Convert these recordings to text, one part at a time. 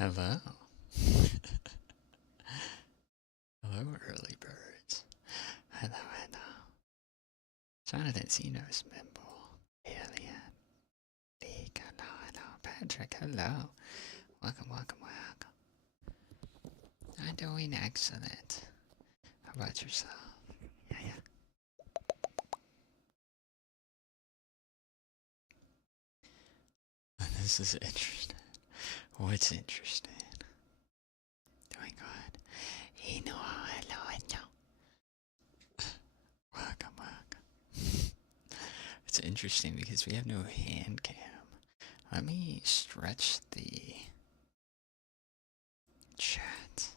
Hello. Hello, early birds. Hello, hello. Jonathan Zeno's Mimble. Alien. Leek. Hello, hello. Patrick, hello. Welcome, welcome, welcome. I'm doing excellent. How about yourself? Yeah, yeah. This is interesting. What's interesting? Doing good. Hello, hello, hello. Welcome, welcome. It's interesting because we have no hand cam. Let me stretch the chat.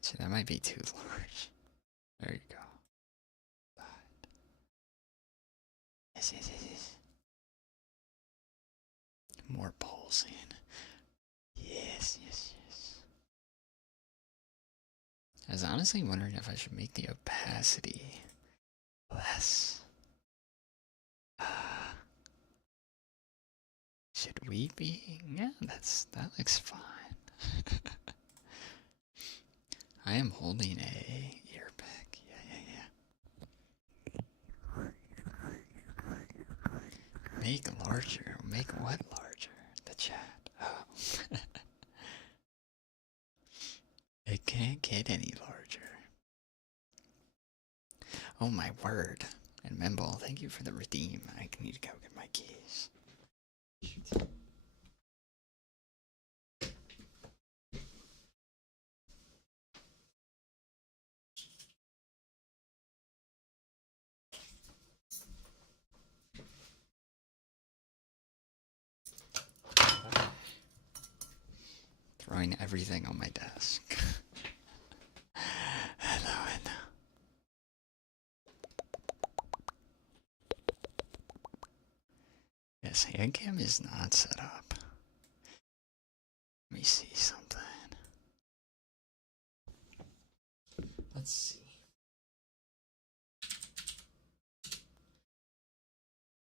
So that might be too large. There you go. But yes, yes, yes, yes. More pulsing. Yes, yes, yes. I was honestly wondering if I should make the opacity less. Should we be? Yeah, that looks fine. I am holding a earpick. Yeah, yeah, yeah. Make larger. Make what larger? The chat. Oh. It can't get any larger. Oh my word. And Memble, thank you for the redeem. I need to go get my keys. Throwing everything on my desk. Hello, hello. Yes, handcam is not set up. Let me see something. Let's see.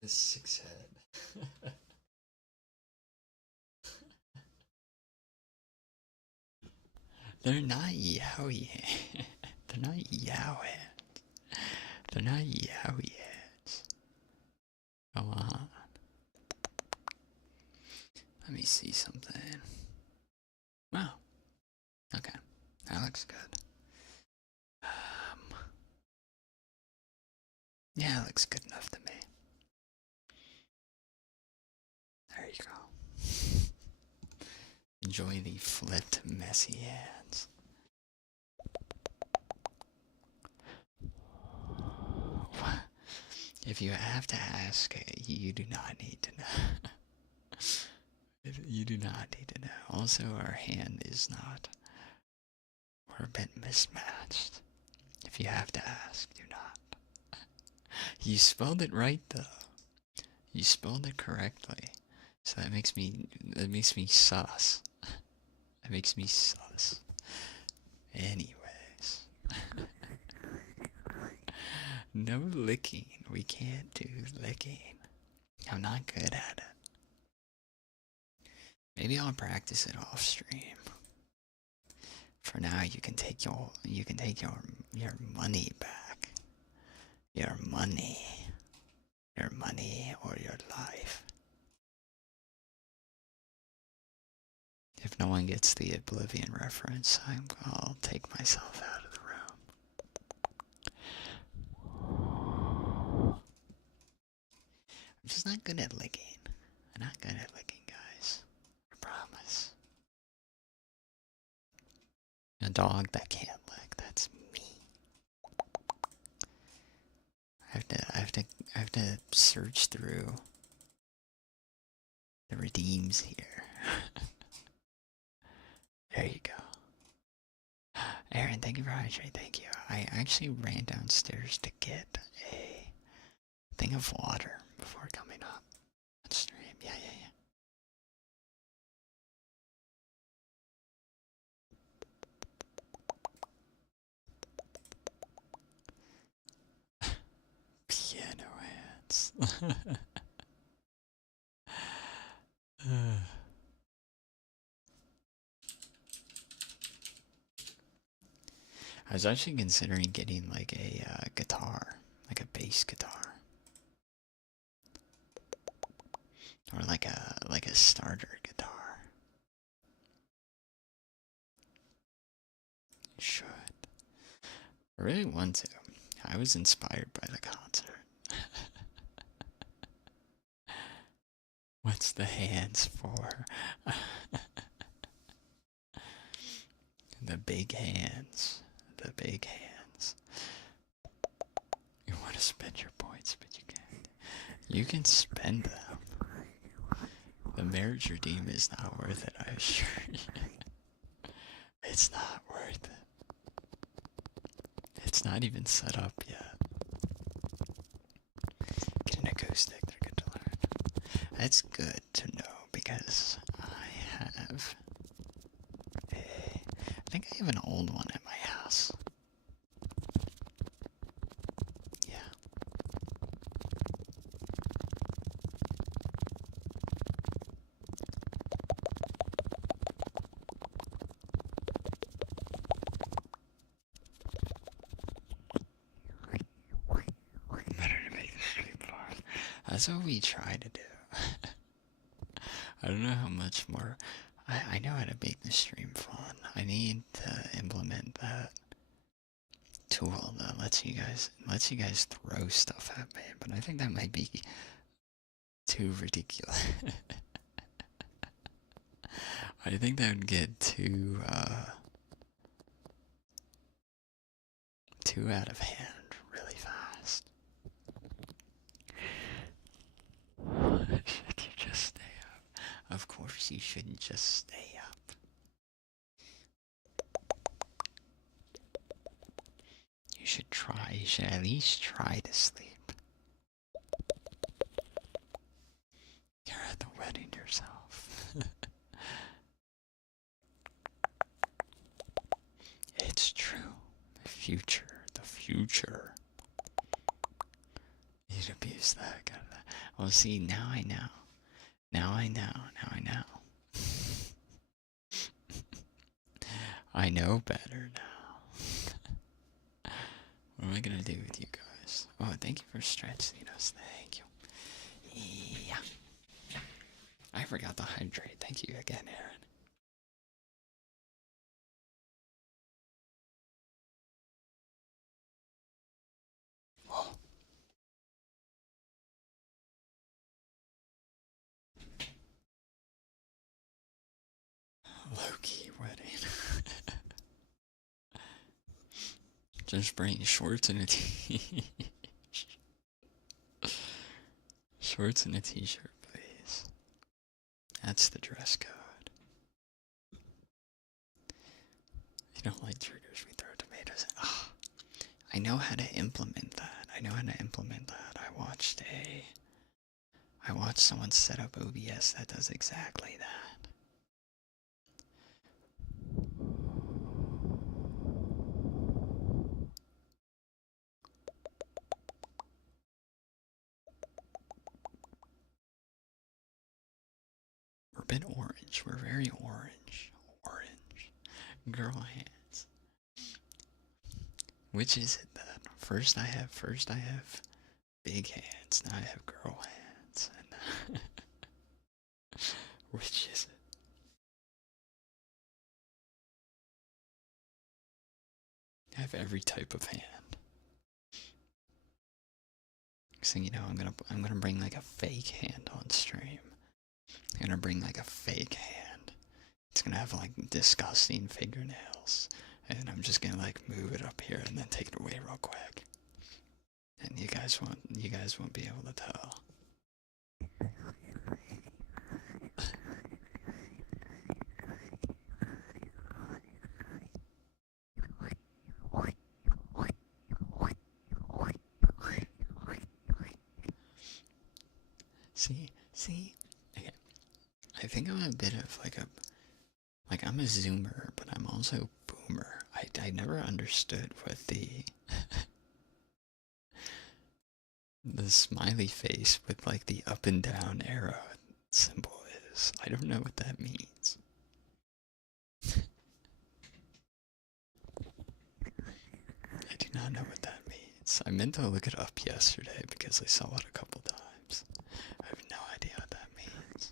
This 6 head. They're not yowie. They're not yowie. They're not yowie heads. Come on. Let me see something. Wow. Okay. That looks good. Yeah, it looks good enough to me. There you go. Enjoy the flipped, messy hands. If you have to ask, you do not need to know. You do not need to know. Also, our hand is not. We're a bit mismatched. If you have to ask, do not. You spelled it right though. You spelled it correctly. So that makes me sus. That makes me sus. Anyways. No licking. We can't do licking. I'm not good at it. Maybe I'll practice it off stream. For now, you can take your money back. Your money or your life. If no one gets the Oblivion reference, I'll take myself out of the room. I'm just not good at licking. I'm not good at licking, guys. I promise. A dog that can't lick, that's me. I have to search through the redeems here. There you go. Aaron, thank you for hydrating. Thank you. I actually ran downstairs to get a thing of water before coming up on stream. Yeah, yeah, yeah. Piano hands. was actually considering getting like a guitar, like a bass guitar, or like a starter guitar. Should. I really want to. I was inspired by the concert. What's the hands for? The big hands. The big hands. You want to spend your points, but you can't. You can spend them. The marriage redeem is not worth it, I assure you. It's not worth it. It's not even set up yet. Get an acoustic, they're good to learn. That's good to know because I have I think I have an old one at my house. Yeah. Better to make the stream fun. That's what we try to do. I don't know how much more. I know how to make the stream fun. I need to implement that tool that lets you guys throw stuff at me, but I think that might be too ridiculous. I think that would get too out of hand really fast. Should you just stay up? Of course you shouldn't just stay up. You should try, you should at least try to sleep. You're at the wedding yourself. It's true. The future. You'd abuse that kind of that. Well, see, now I know. I know better now. What am I gonna do with you guys? Oh, thank you for stretching us. Thank you. Yeah. I forgot to hydrate. Thank you again, Aaron. Whoa. Low-key wedding. Just bring shorts and a shorts and a t-shirt, please. That's the dress code. You don't like triggers, we throw tomatoes in. Oh, I know how to implement that. I watched someone set up OBS that does exactly that. We're a bit orange. We're very orange. Orange. Girl hands. Which is it then? First I have big hands. Now I have girl hands. And which is it? I have every type of hand. So you know, I'm gonna bring like a fake hand on stream. I'm gonna bring like a fake hand. It's gonna have like disgusting fingernails, and I'm just gonna like move it up here and then take it away real quick. And you guys won't be able to tell. See? Okay. I think I'm a bit of I'm a zoomer, but I'm also boomer. I never understood what the smiley face with like the up and down arrow symbol is. I don't know what that means. not know what that means. I meant to look it up yesterday because I saw it a couple times. I have no idea what that means.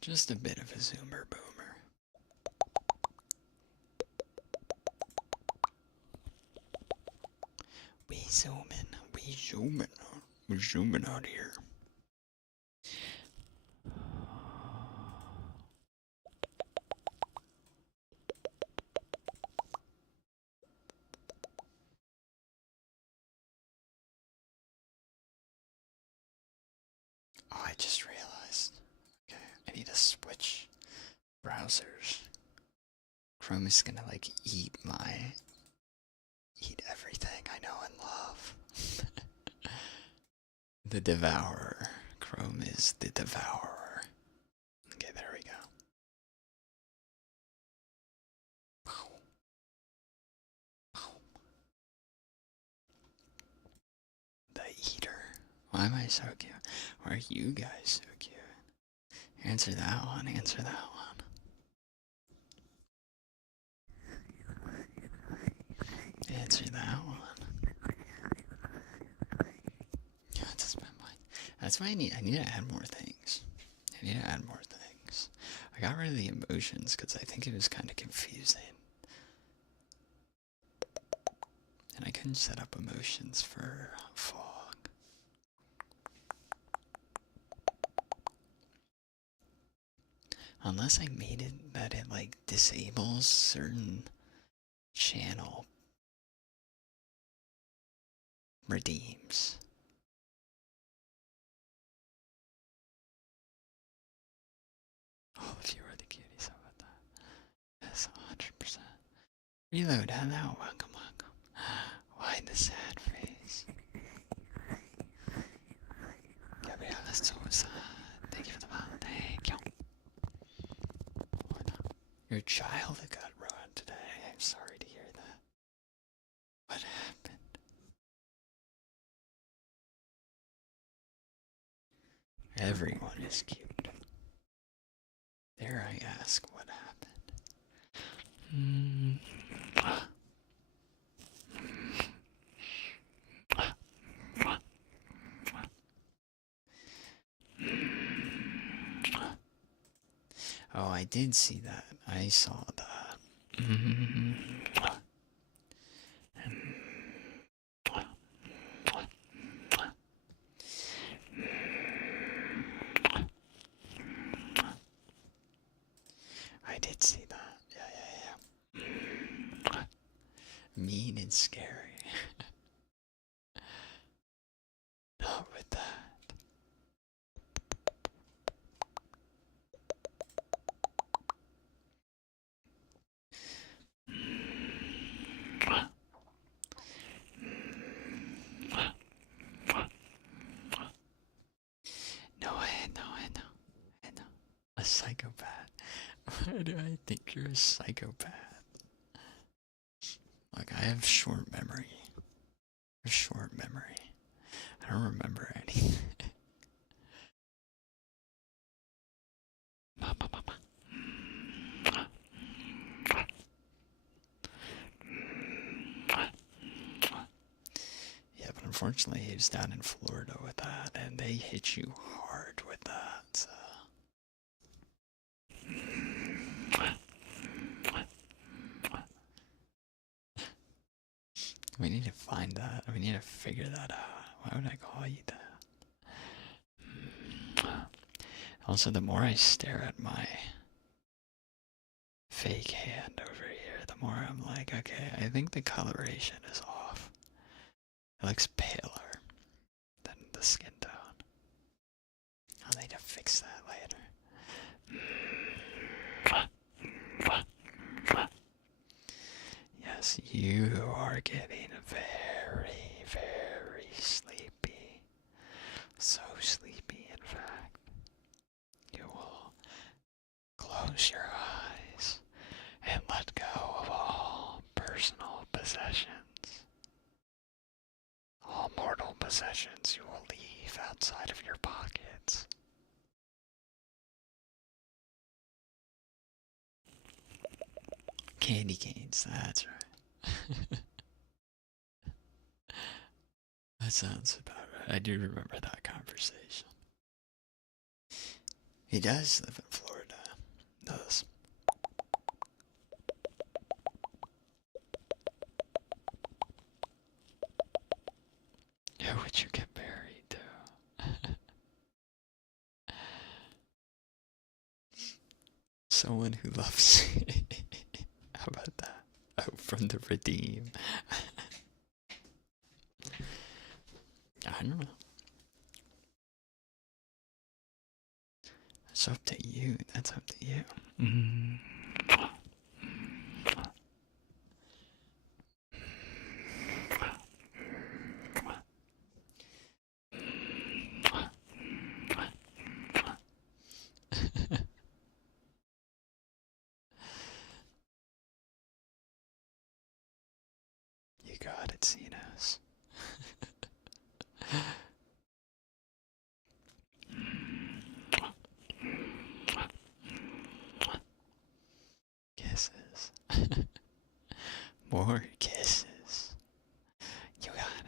Just a bit of a zoomer boomer. We zooming out here. Oh, I just realized. Okay, I need to switch browsers. Chrome is gonna like eat everything I know and love. The devourer. Chrome is the devourer. Okay, there we go. The eater. Why am I so cute? Why are you guys so cute? Answer that one, answer that one. Answer that one. Yeah, that's my mind. That's why I need to add more things. I need to add more things. I got rid of the emotions because I think it was kind of confusing. And I couldn't set up emotions for fog. Unless I made it that it like disables certain channel redeems. Oh, if you were the cutie, so about that. That's 100%. Reload, hello, welcome, welcome. Why the sad face? Gabriel, that's so sad. Thank you for the ball. Thank you. Your childhood got ruined today. I'm sorry to hear that. What happened? Everyone is cute. Dare I ask what happened? Oh, I did see that. I saw that. I did see that. Yeah. Mean and scary. Not with that. No, I know. A psychopath. Why do I think you're a psychopath? Like, I have short memory. I don't remember anything. Yeah, but unfortunately he was down in Florida with that, and they hit you hard with that, so. We need to find that. We need to figure that out. Why would I call you that? Also, the more I stare at my fake hand over here, the more I'm like, okay, I think the coloration is off. It looks paler than the skin tone. I'll need to fix that later. Yes, you are getting very, very sleepy. So sleepy, in fact. You will close your eyes and let go of all personal possessions. All mortal possessions you will leave outside of your pockets. Candy canes, that's right. That sounds about right. I do remember that conversation. He does live in Florida. Does. Who would you get married to? Someone who loves How about that? Oh, from the Redeem. I don't know. That's up to you. That's up to you. You got it, Cenos. Kisses. More kisses. You got it.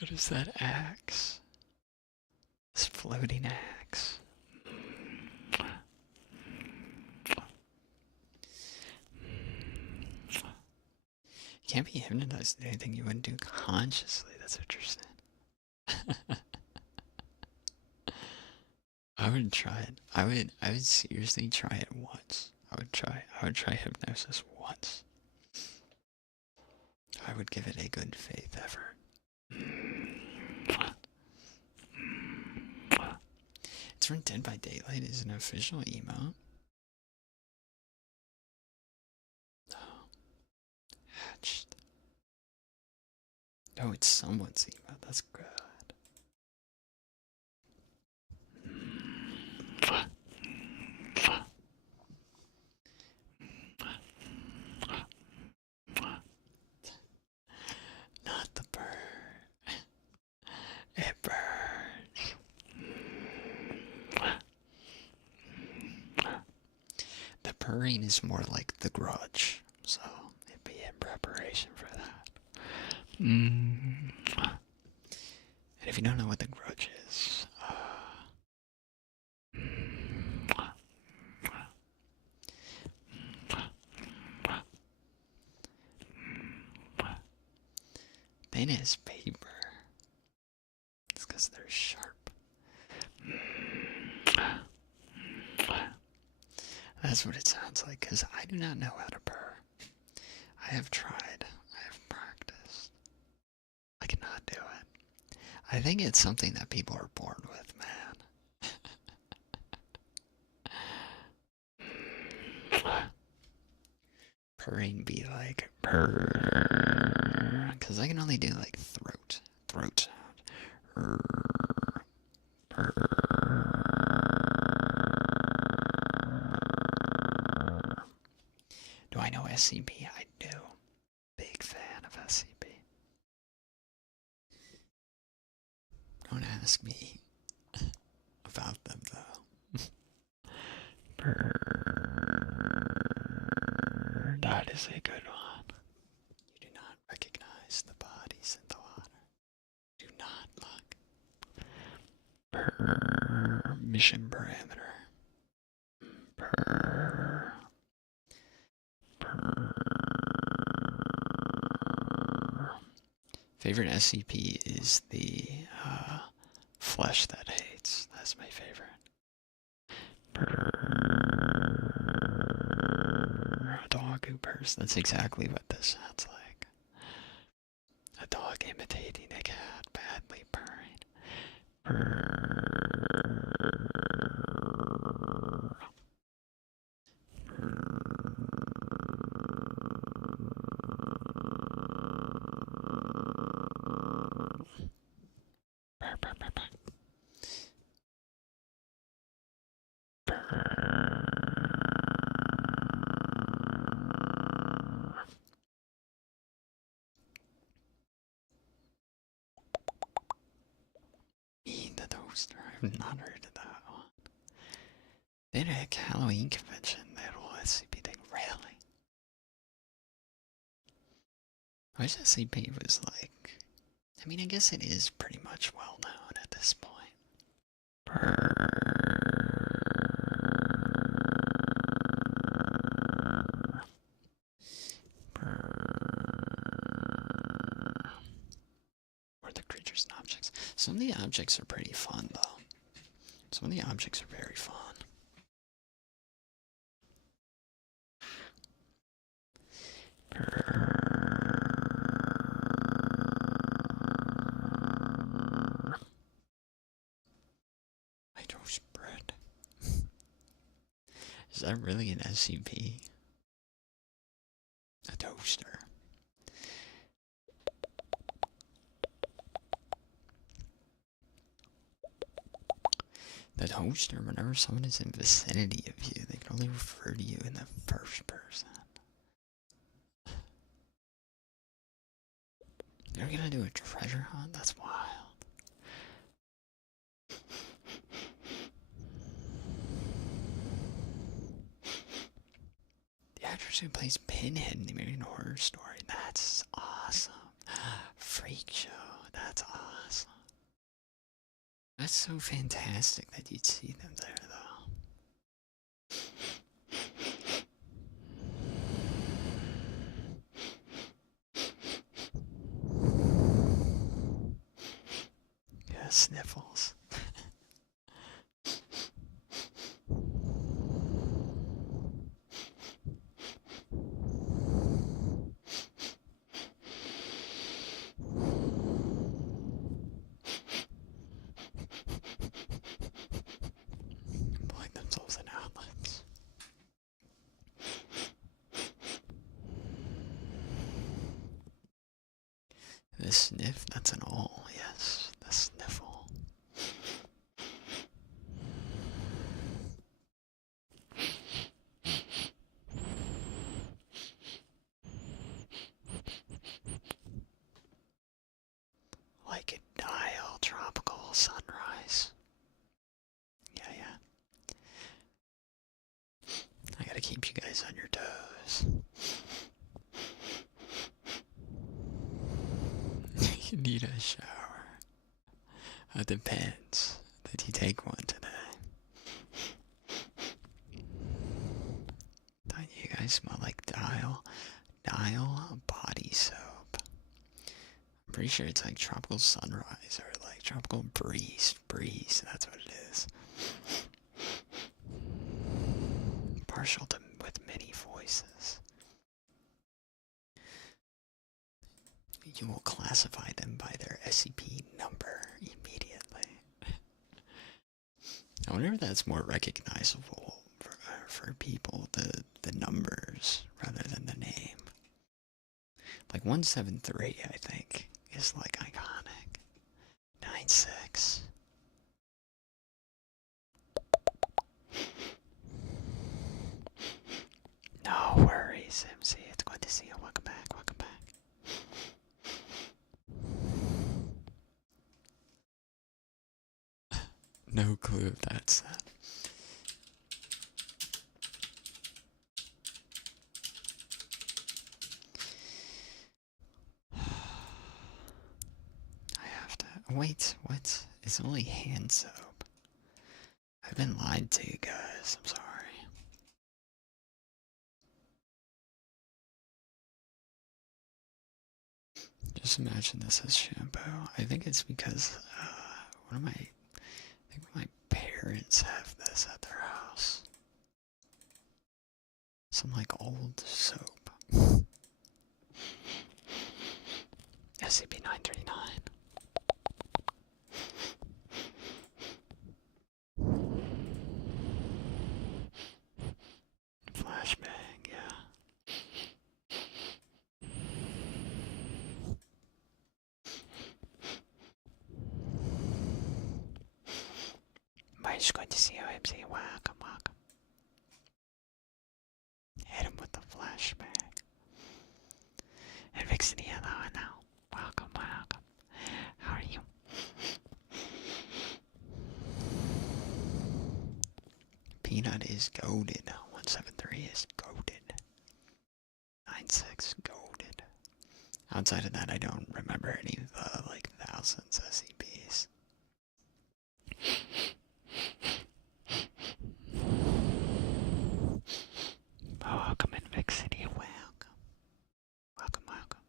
What is that axe? This floating axe. You can't be hypnotized to anything you wouldn't do consciously. That's what you're saying. I would try it. I would seriously try it once. I would try hypnosis once. I would give it a good faith effort. It's from Dead by Daylight is an official emote. Oh. Hatched. Oh, it's someone's emote. That's good. Not the bird. It burns. The purring is more like The Grudge, so it'd be in preparation for that. And if you don't know what The Grudge is, thin as paper. It's because they're sharp. That's what it sounds like, because I do not know how to purr. I have tried. I have practiced. I cannot do it. I think it's something that people are born with, man. Purring be like purr, because I can only do like throat sound. Purr. Do I know SCP? I do. Big fan of SCP. Don't ask me about them though. Purr. That is a good one. You do not recognize the bodies in the water. Do not look. Purr. Mission parameter. Purr. Purr. Favorite SCP is the Flesh That Hates. That's my favorite. Purr. A dog who purrs. That's exactly what this sounds like. A dog imitating a cat, badly purring. Purr. not heard of that one. They had a Halloween convention, that whole SCP thing, really? I wish SCP was like, I mean, I guess it is pretty much well known at this point. Or the creatures and objects. Some of the objects are pretty fun, though. Some of the objects are very fun. My toast bread. Is that really an SCP? A toaster. The toaster, whenever someone is in vicinity of you, they can only refer to you in the first person. They're gonna do a treasure hunt? That's wild. The actress who plays Pinhead in the American Horror Story. That's awesome. Freak show. That's awesome. That's so fantastic that you'd see them there, though. Yeah, sniffles. Blowing themselves in outlets. The sniff, that's an all, yes. The sniffle. Like a dial, tropical sunrise. Yeah. I gotta keep you guys on your toes. You need a shower. It depends. Did you take one today? Don't you guys smell like Dial body soap? I'm pretty sure it's like tropical sunrise or like tropical breeze. That's what it is. Partial to with many voices. You will classify them by their SCP number immediately. I wonder if that's more recognizable for people, the numbers rather than the name. Like 173, I think, is like iconic. 96. No worries, MC. It's good to see you. Welcome back. No clue if that's that. I have to. Wait, what? It's only hand soap. I've been lied to, guys. I'm sorry. Just imagine this as shampoo. I think it's because I think my parents have this at their house. Some like old soap. SCP-939. Flashbang, yeah. It's good to see you, MC. Welcome. Hit him with the flashbang. And Vixen, hello. Welcome. How are you? Peanut is goated. 173 is goated. 96 goated. Outside of that, I don't remember any of the like thousands SCPs. Welcome in Vic City. Welcome. Welcome, welcome.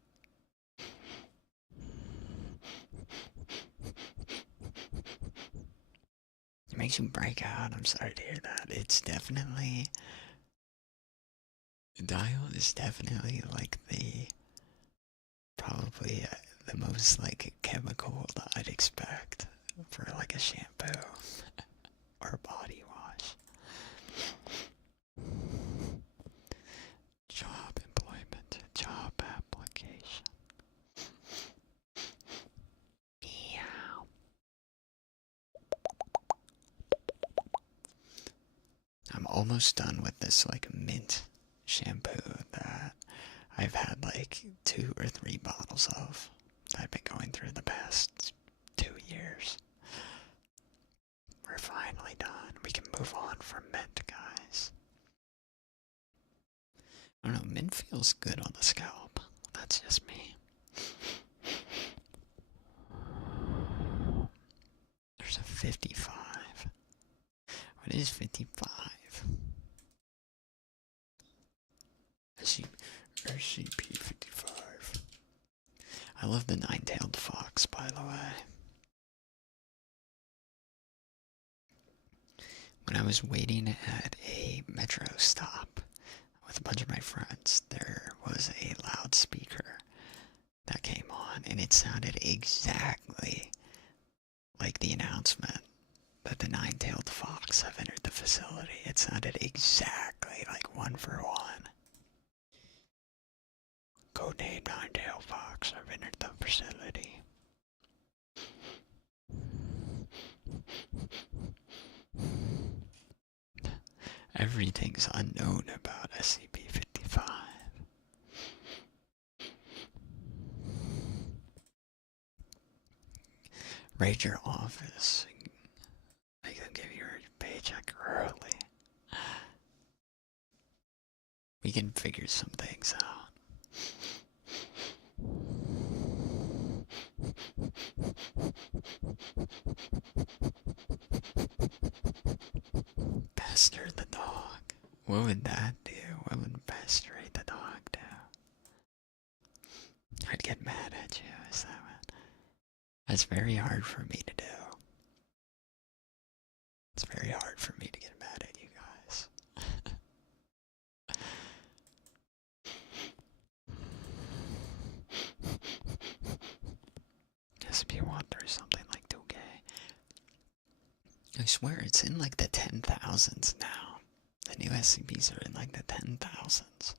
It makes you break out. I'm sorry to hear that. It's definitely... Dial is definitely like the... Probably the most like chemical that I'd expect for like a shampoo or body wash. Job employment, job application. Meow. I'm almost done with this like mint shampoo that I've had like 2 or 3 bottles of that I've been going through the past 2 years. We're finally done. We can move on from mint, guys. I don't know, mint feels good on the scalp. That's just me. There's a 55. What is 55? SCP-55. I love the nine-tailed fox, by the way. When I was waiting at a metro stop with a bunch of my friends, there was a loudspeaker that came on, and it sounded exactly like the announcement that the nine-tailed fox have entered the facility. It sounded exactly like 1 for 1. Codename Nine-tailed fox have entered the facility. Everything's unknown about SCP-55. Raid your office. Make them give you your paycheck early. We can figure some things out. Pester the dog. What would that do? What would pestering the dog do? I'd get mad at you, is that what? That's very hard for me to do. It's very hard for me to get mad at you guys. Guess if you want through something like 2K. I swear it's in like the 10,000s now. The new SCPs are in like the 10,000s.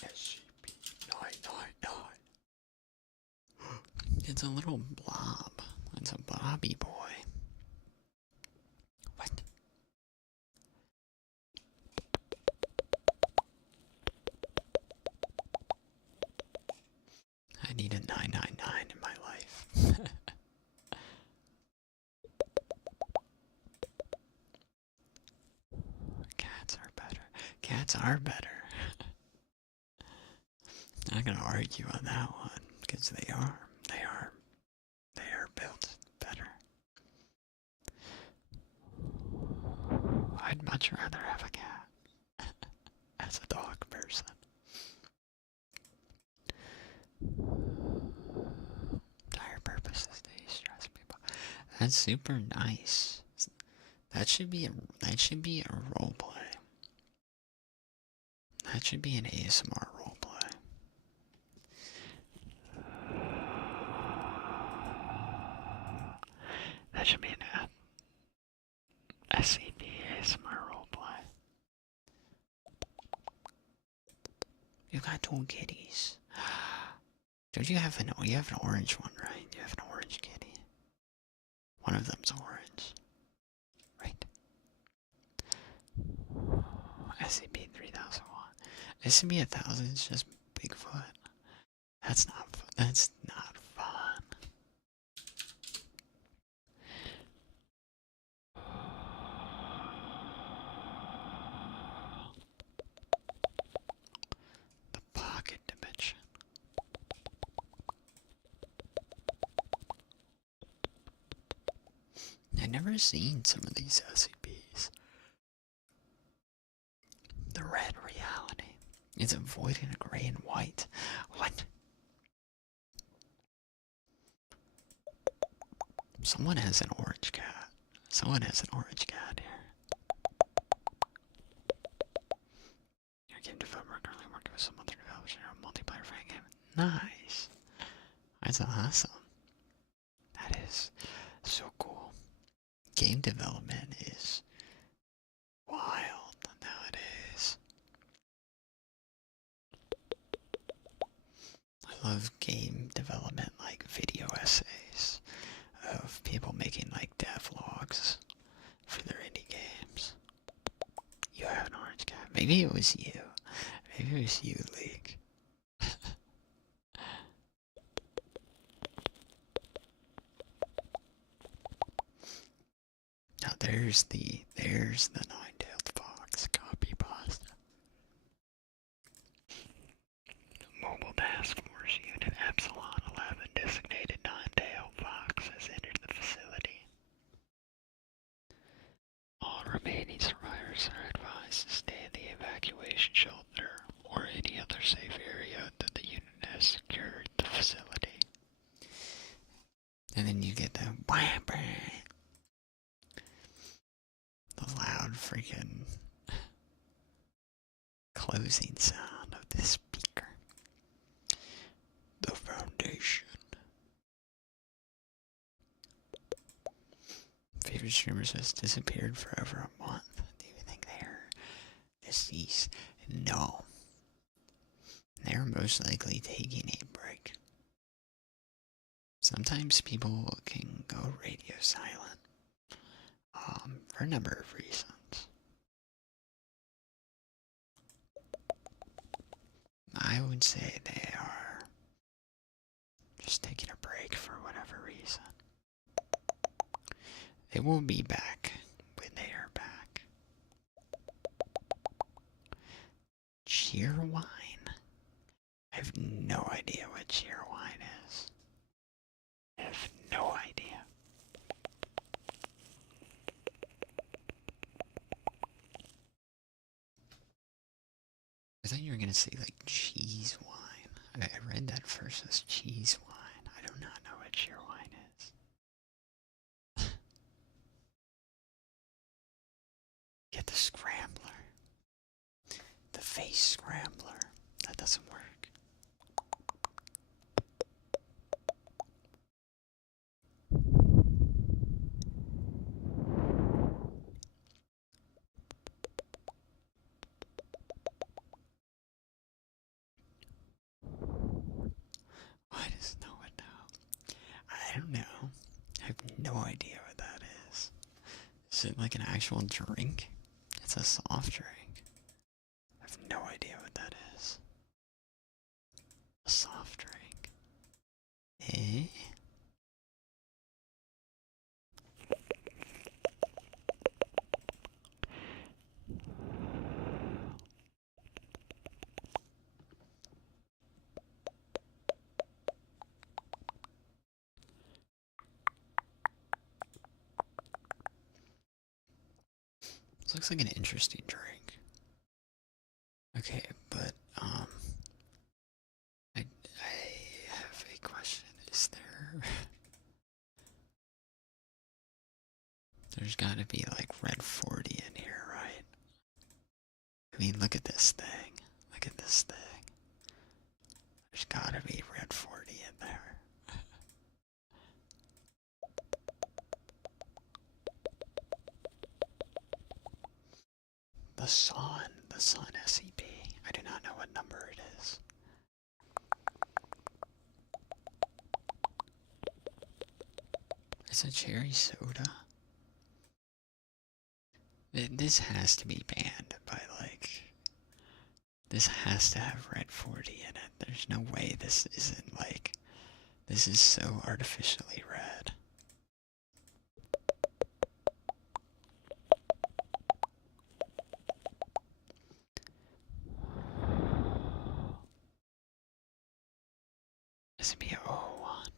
SCP-999. It's a little blob. It's a blobby boy. What? I need a 999 in my life. Cats are better. Cats are better. I'm not gonna argue on that one, because they are built better. I'd much rather have a cat as a dog person. Entire purpose is to de-stress people. That's super nice. That should be a role play. That should be an ASMR role play. That should be an SCP ASMR roleplay. You got 2 kitties. Don't you have you have an orange one, right? You have an orange kitty. One of them's orange. Right. SCP-3001. SCP-1000 is just Bigfoot. That's not fun. That's not fun. The pocket dimension. I've never seen some of these SCPs. The red reality. It's a void in a gray and white. What? Someone has an orange cat. Someone has an orange cat here. Your game developer currently working with some other developers in a multiplayer fan game. Nice. That's awesome. That is so cool. Game development is wild nowadays. I love game development like video essays of people making like devlogs for their indie games. You have an orange cat. Maybe it was you. Maybe it was you, League. Now there's the nine-tailed fox. Copy pasta. Mobile Task Force Unit Epsilon 11 designated nine-tailed fox has entered the facility. All remaining survivors are advised to stay in the evacuation shelter or any other safe area that the unit has secured the facility. And then you get the wham bam. The loud freaking closing sound of this speaker. The Foundation. Favorite streamers has disappeared for over a month. Do you think they're deceased? No. They're most likely taking a break. Sometimes people can go radio silent. For a number of reasons. I would say they are just taking a break for whatever reason. They will be back when they are back. Cheerwine? I have no idea what cheerwine is. I have no idea. I thought you were gonna say like cheese wine. I read that first as cheese wine. I do not know what cheerwine is. Get the scrambler. The face scrambler. That doesn't work. Why does no one know? I don't know. I have no idea what that is. Is it like an actual drink? It's a soft drink. I have no idea what that is. A soft drink. Eh? This looks like an interesting drink. Okay, but I have a question. Is there there's gotta be like red 40 in here, right? I mean, look at this thing. Look at this thing. There's gotta be red 40 in there. The Sun SCP. I do not know what number it is. It's a cherry soda. This has to be banned by, like... This has to have red 40 in it. There's no way this isn't, like... This is so artificially red. SB01.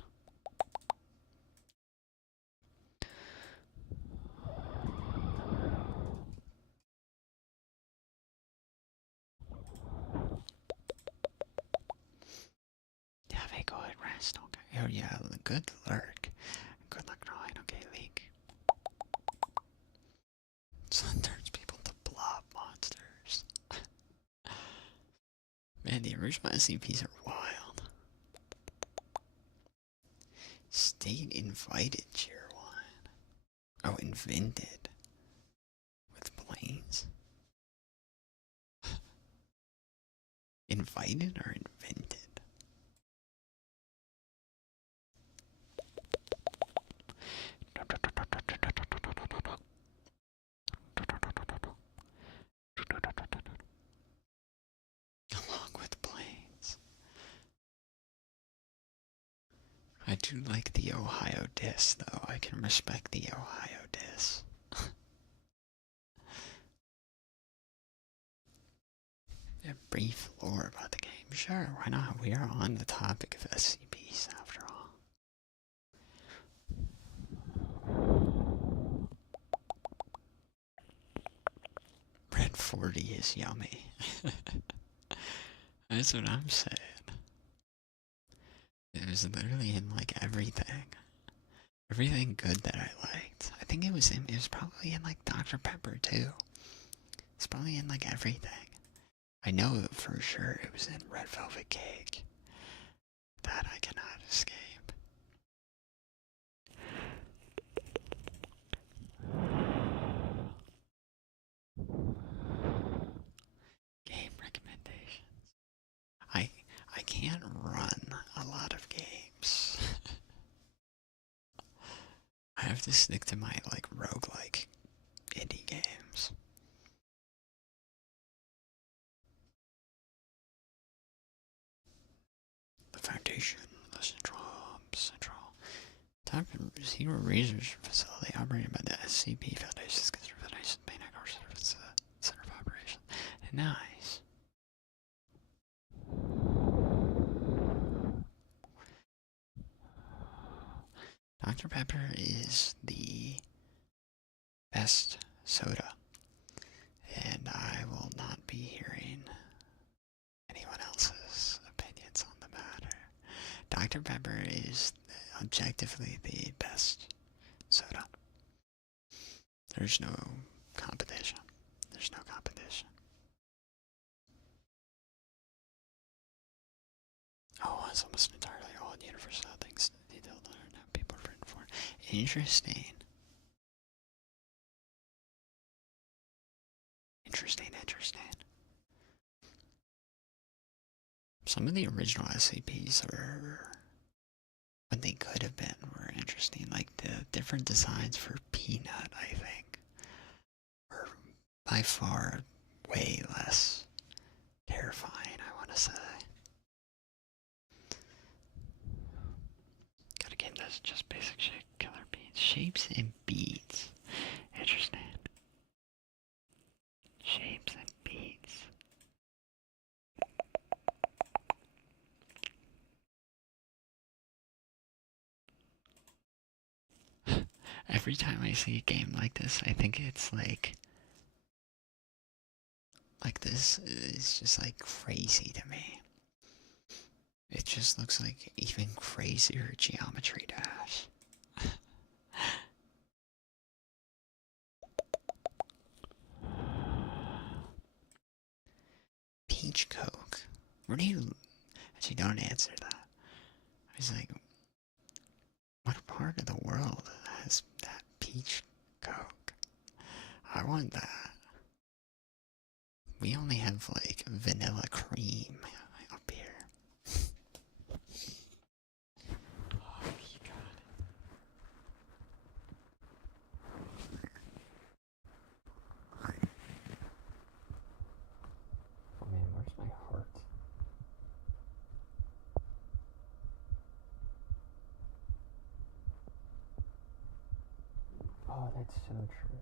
Have a good rest, okay? Oh yeah, good lurk. Good luck drawing, okay, leak. Sun turns people into blob monsters. Man, the original SCPs are wild. State invited cheer one. Oh, invented. With planes. Invited or invented? Along with planes. I do like the Ohio diss, though. I can respect the Ohio diss. A brief lore about the game. Sure, why not? We are on the topic of SCPs, after all. Red 40 is yummy. That's what I'm saying. It was literally in, like, everything. Everything good that I liked. I think it was probably in, like, Dr. Pepper, too. It's probably in, like, everything. I know for sure it was in Red Velvet Cake. That I cannot escape. Game recommendations. I can't run a lot of games. I have to stick to my, like, roguelike indie games. The Foundation, the Central Top Zero Research Facility operated by the SCP Foundation, Foundation, Center of Operations. Nice. Dr. Pepper is the best soda, and I will not be hearing anyone else's opinions on the matter. Dr. Pepper is objectively the best soda. There's no competition. There's no competition. Oh, it's almost entirely all in universe. Things detailed learn how people are written for. Interesting. Interesting. Some of the original SCPs are what they could have been were interesting. Like the different designs for Peanut, I think, were by far way less terrifying, I want to say. Gotta get this just basic shape, color beads. Shapes and beads. Interesting. Shapes and beads. Every time I see a game like this, I think it's like this is just like crazy to me. It just looks like even crazier Geometry Dash. Peach Coke. Where do you... Actually, don't answer that. I was like, what part of the world has that Peach Coke? I want that. We only have, like, vanilla cream up here. Oh, you got it. that's so true.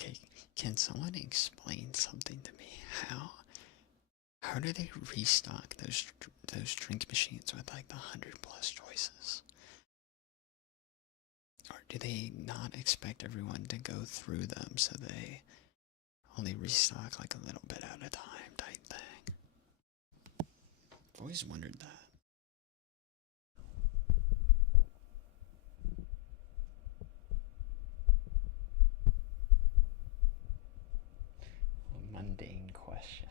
Okay, can someone explain something to me? How do they restock those drink machines with like the 100+ choices? Or do they not expect everyone to go through them, so they only restock like a little bit at a time type thing? I've always wondered that. A mundane question.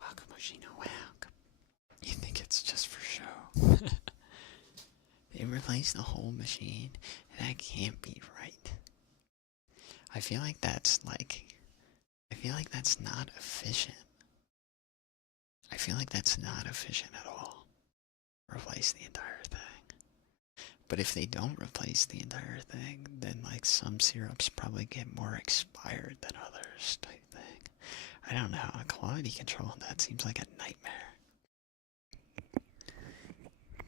Welcome, Oshino. Welcome. You think it's just for show? They replaced the whole machine. That can't be right. I feel like that's not efficient. I feel like that's not efficient at all. Replace the entire thing. But if they don't replace the entire thing, then like some syrups probably get more expired than others type thing. I don't know. Quality control on that seems like a nightmare.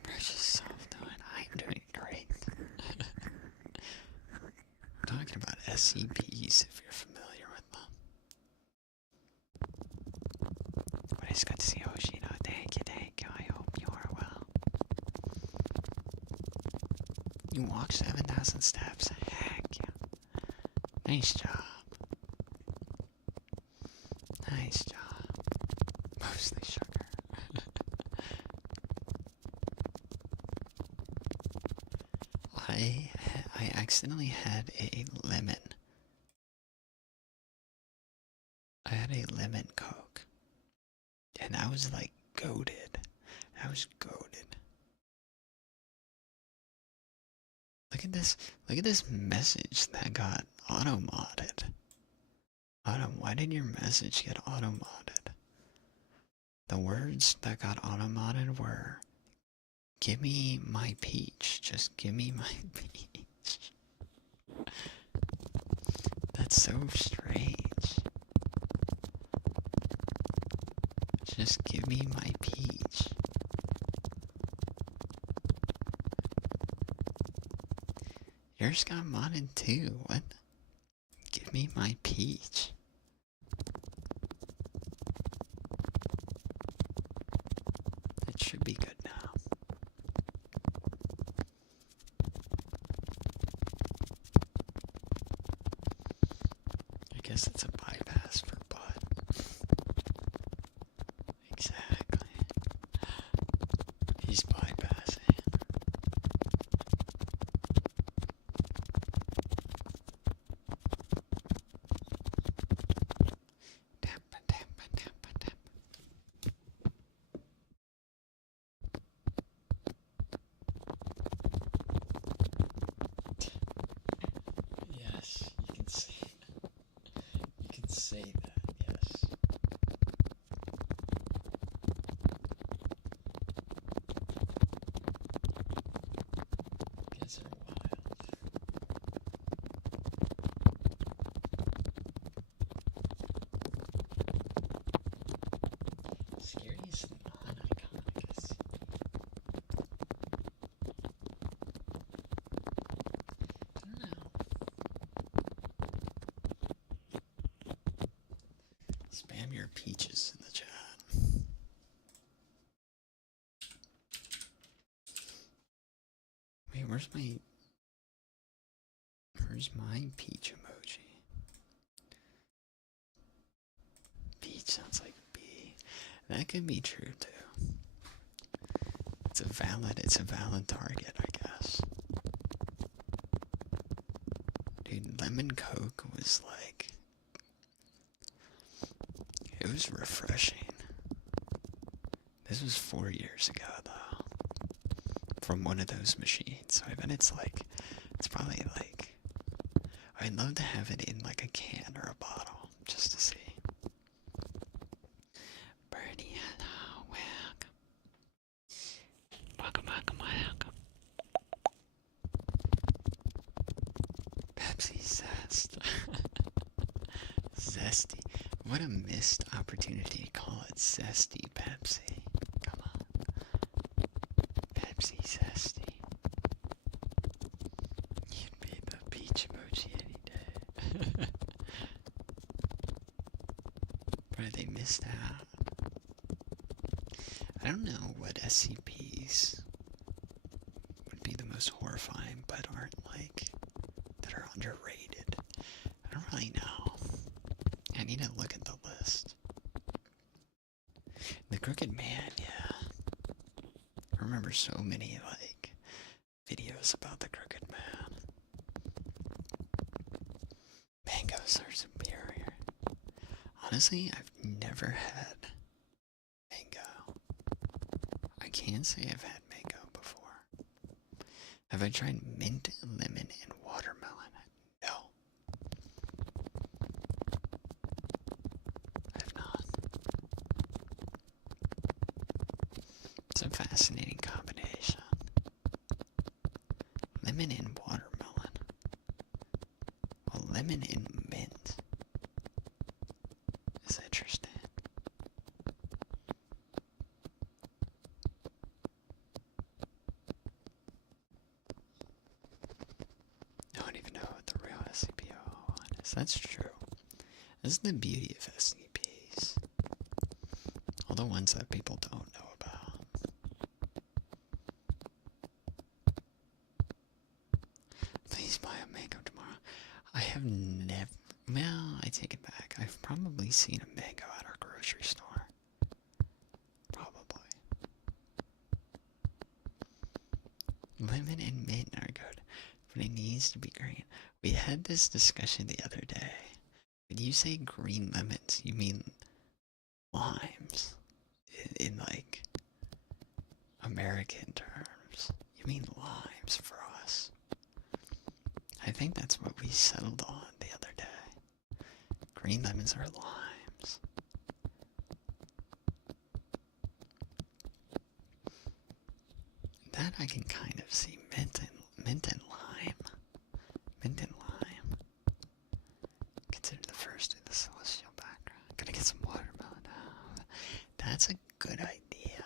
Precious self doing. I'm doing great. I'm talking about SCPs if you're familiar with them. But it's good to see Hoshino. Thank you. I hope you are well. You walk 7,000 steps. Heck yeah. Nice job. Nice job. Mostly sugar. I accidentally had a lemon. I had a lemon Coke. And I was like goated. I was goated. Look at this message that got auto-modded. Why did your message get auto-modded? The words that got auto-modded were, give me my peach. Just give me my peach. That's so strange. Just give me my peach. Yours got modded too. What? Give me my peach. It should be good now. I guess it's a bypass for bud. Exactly. He's bypassing. Yes, you can say that. You can say that, yes. Kids are wild. Scary is non-iconic. I don't know. Spam your peaches in the chat. where's my peach emoji? Peach sounds like B. That could be true too. It's a valid target, I guess. Dude, lemon Coke was like, it was refreshing. This was 4 years ago though. From one of those machines. So I bet it's probably like, I'd love to have it in like a can or a bottle, just to see. Birdie, hello, welcome. Welcome. Pepsi Zest. Zesty. What a missed opportunity to call it Zesty Pepsi. Come on. Pepsi Zesty. You'd be the peach emoji any day. But they missed out. I don't know what SCPs would be the most horrifying, but aren't like, that are underrated. I don't really know. I need to look at the list. The Crooked Man, yeah. I remember so many like videos about the Crooked Man. Mangoes are superior. Honestly, I've never had mango. I can say I've had mango before. Have I tried mint, lemon, and watermelon? No. I have not. It's a fascinating combination. Lemon and watermelon. Well, lemon and mint is interesting. I don't even know what the real SCP-001 is. That's true. This is the beauty of SCPs. All the ones that people don't know about. Please buy a mango tomorrow. I have never... Well, I take it back. I've probably seen a mango at our grocery store. Probably. Lemon and mint are good, but it needs to be green. We had this discussion the other day. When you say green lemons, you mean limes. In like American terms. You mean limes for us. I think that's what we settled on the other day. Green lemons are limes. That I can kind of see. Mint and lime. Mint and lime. Consider the first in the celestial background. Gonna get some watermelon now. That's a good idea.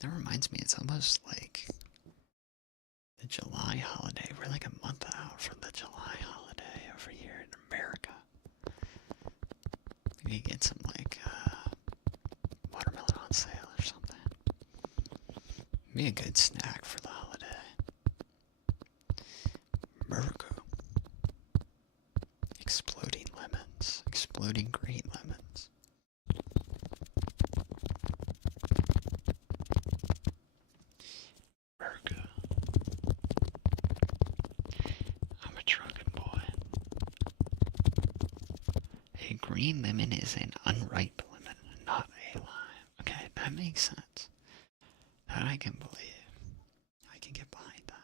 That reminds me, it's almost like the July holiday. We're like a month out from the July holiday over here in America. We need to get some like watermelon on sale or something. Be a good snack for the holiday. Miracle. Exploding lemons. Exploding green lemons. Miracle. I'm a drunken boy. A green lemon is an unripe lemon, not a lime. Okay, that makes sense. That I can believe. I can get behind that.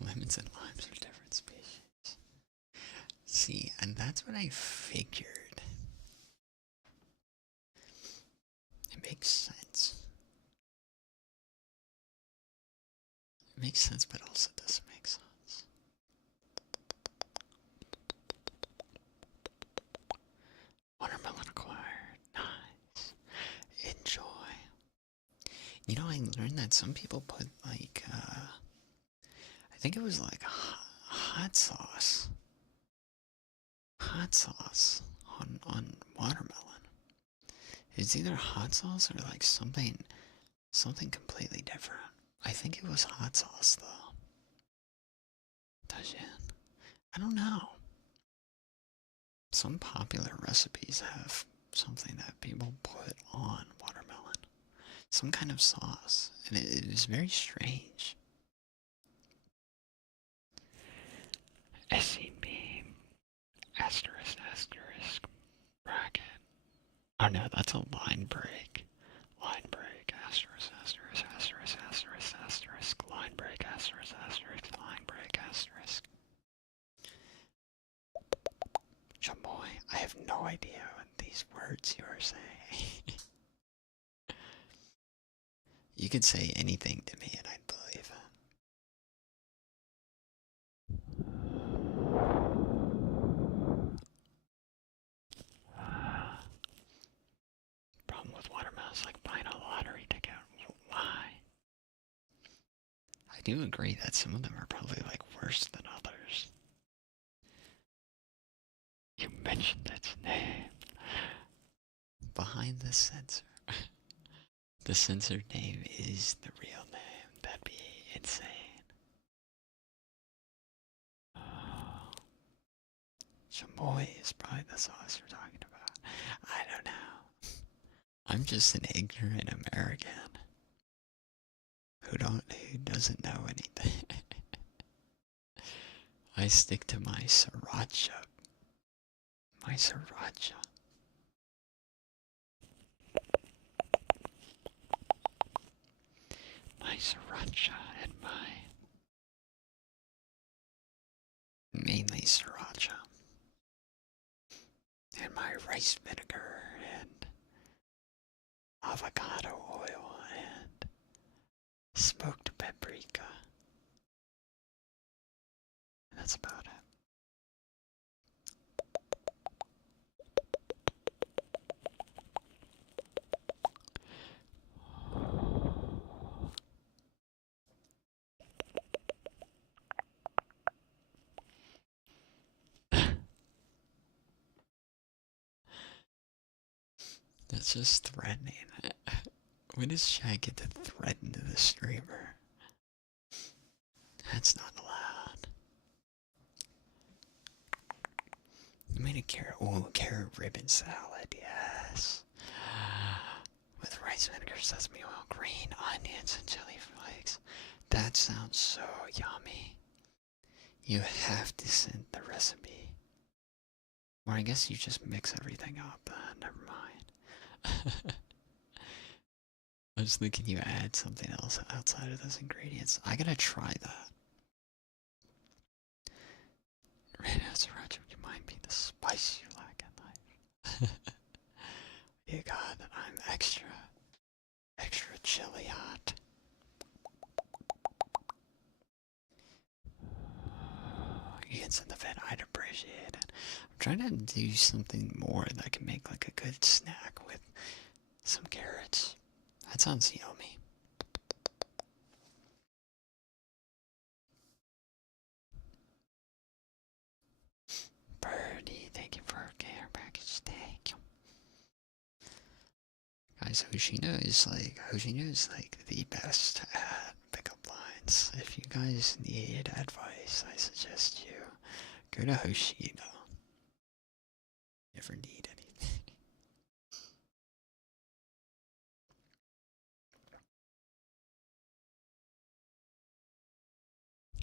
Lemons and limes are different species. See, and that's what I figured. It makes sense. It makes sense, but also doesn't make sense. Watermelon acquired. Nice. Enjoy. You know, I learned that some people put like, I think it was like hot sauce. Hot sauce on watermelon. It's either hot sauce or like something completely different. I think it was hot sauce though. Does it? I don't know. Some popular recipes have something that people put on watermelon. Some kind of sauce. And it is very strange. SCB asterisk asterisk bracket. Oh no, that's a line break. Line break asterisk asterisk asterisk asterisk asterisk line break asterisk asterisk line break asterisk. Chamoy, I have no idea what these words you are saying. You could say anything to me and I'd believe it. Problem with watermelon is like buying a lottery ticket. Why? I do agree that some of them are probably like worse than others. You mentioned its name. Behind the censor. The censored name is the real name. That'd be insane. Chamoy is probably the sauce we're talking about. I don't know. I'm just an ignorant American who doesn't know anything. I stick to my sriracha. My sriracha. My sriracha and mainly sriracha. And my rice vinegar and avocado oil and smoked paprika. And that's about it. That's just threatening. When does Shaq get to threaten to the streamer? That's not allowed. You made a carrot ribbon salad, yes. With rice vinegar, sesame oil, green onions, and chili flakes. That sounds so yummy. You have to send the recipe. Or I guess you just mix everything up. Never mind. I was thinking you add something else outside of those ingredients. I gotta try that. Red sriracha, would you mind being the spice you like at life? You got that I'm extra chili hot. You can send the vid, I'd appreciate it. I'm trying to do something more that can make like a good snack with some carrots. That sounds yummy. Birdie, thank you for a care package. Thank you. Guys, Hoshino is like the best at pickup lines. If you guys need advice, I suggest you go to Hoshino. Never need anything.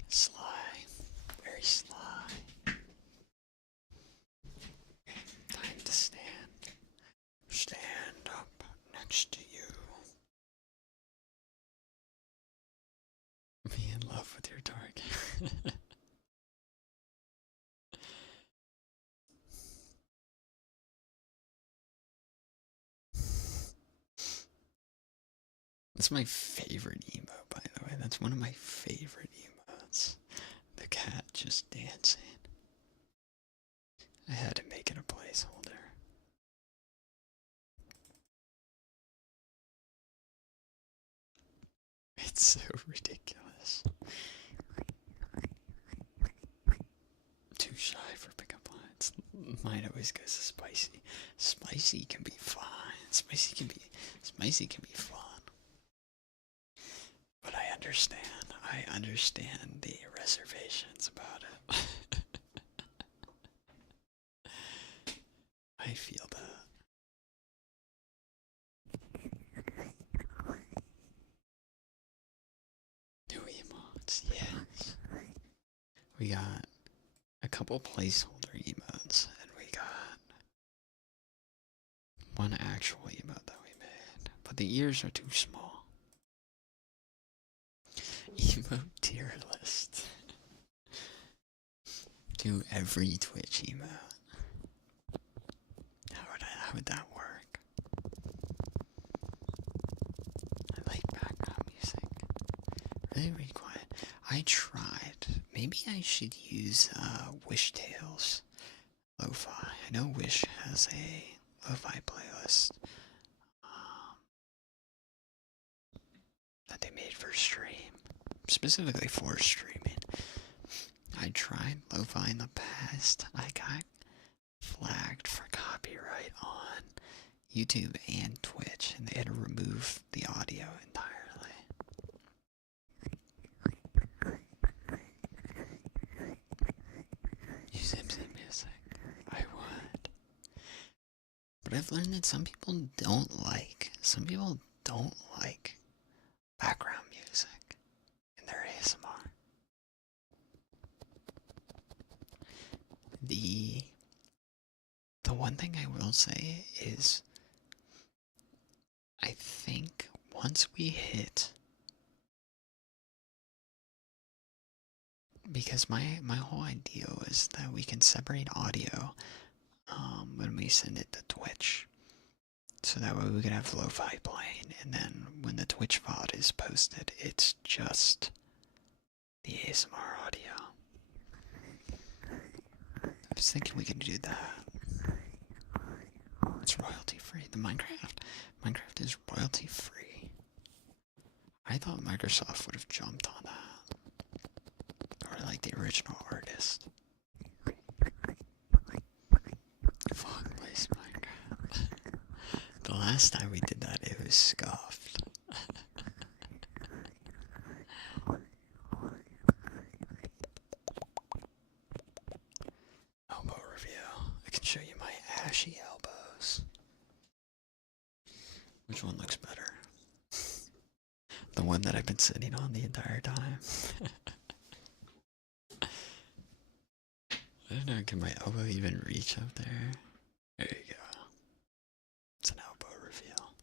Sly. Very sly. Time to stand. Stand up next to you. Be in love with your target. That's my favorite emote, by the way. That's one of my favorite emotes. The cat just dancing. I had to make it a placeholder. It's so ridiculous. Too shy for pickup lines. Mine always goes to spicy. Spicy can be fine. Spicy can be fun. But I understand. I understand the reservations about it. I feel that. New emotes, yes. We got a couple placeholder emotes, and we got one actual emote that we made. But the ears are too small. Emote tier list. Do every Twitch emote. How would that work? I like background music. Really quiet. I tried. Maybe I should use Wish Tales Lo-Fi. I know Wish has a Lo-Fi playlist that they made for stream, specifically for streaming. I tried Lo-Fi in the past. I got flagged for copyright on YouTube and Twitch, and they had to remove the audio entirely. Use Simpson music. I would. But I've learned that some people don't like background music in their ASMR. The one thing I will say is I think once we hit, because my whole idea is that we can separate audio when we send it to Twitch, so that way we can have lo-fi playing, and then when the Twitch VOD is posted, it's just the ASMR audio. I was thinking we could do that. It's royalty free. The Minecraft is royalty free. I thought Microsoft would have jumped on that. Or like the original artist. Fuck place Minecraft. The last time we did that, it was scuffed. Elbow review. I can show you my ashy elbows. Which one looks better? The one that I've been sitting on the entire time. I don't know, can my elbow even reach up there? There you go. It's an elbow reveal.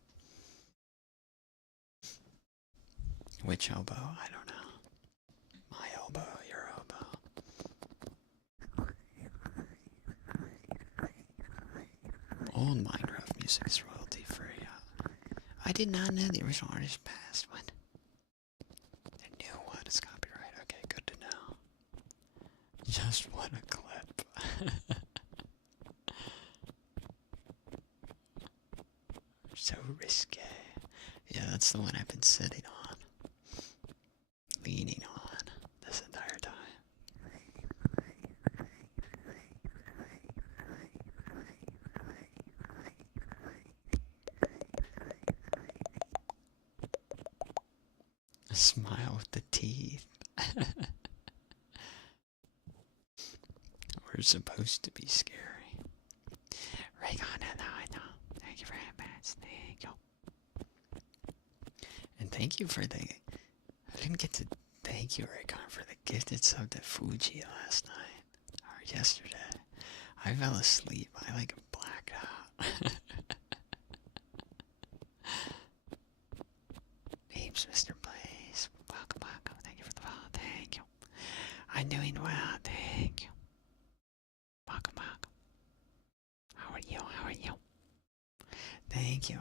Which elbow? I don't know. My elbow, your elbow. Old Minecraft music is royalty free. I did not know the original artist passed. What? I knew what is copyright. Okay, good to know. Just what a clip. So risque. Yeah, that's the one I've been sitting on. Leaning on this entire time. A smile with the teeth. We're supposed to be scary. Raycon, I know. Thank you very much. Thank you. And thank you for the... I didn't get to thank you, Raycon, for the gifted sub to Fuji last night. Or yesterday. I fell asleep. I like blacked out. Name's Mr. Blaze. Welcome. Thank you for the follow. Thank you. I'm doing well. Thank you. Welcome. How are you? Thank you.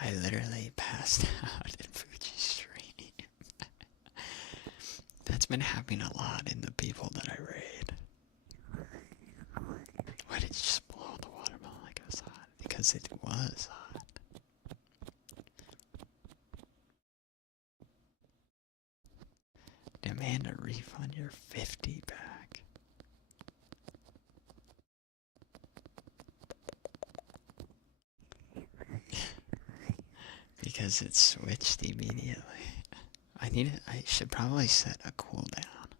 I literally passed out in Fuji stream. That's been happening a lot in the people that I raid. Why did you just blow the watermelon like it was hot? Because it was hot. and a refund your 50 back. Because it switched immediately. I should probably set a cooldown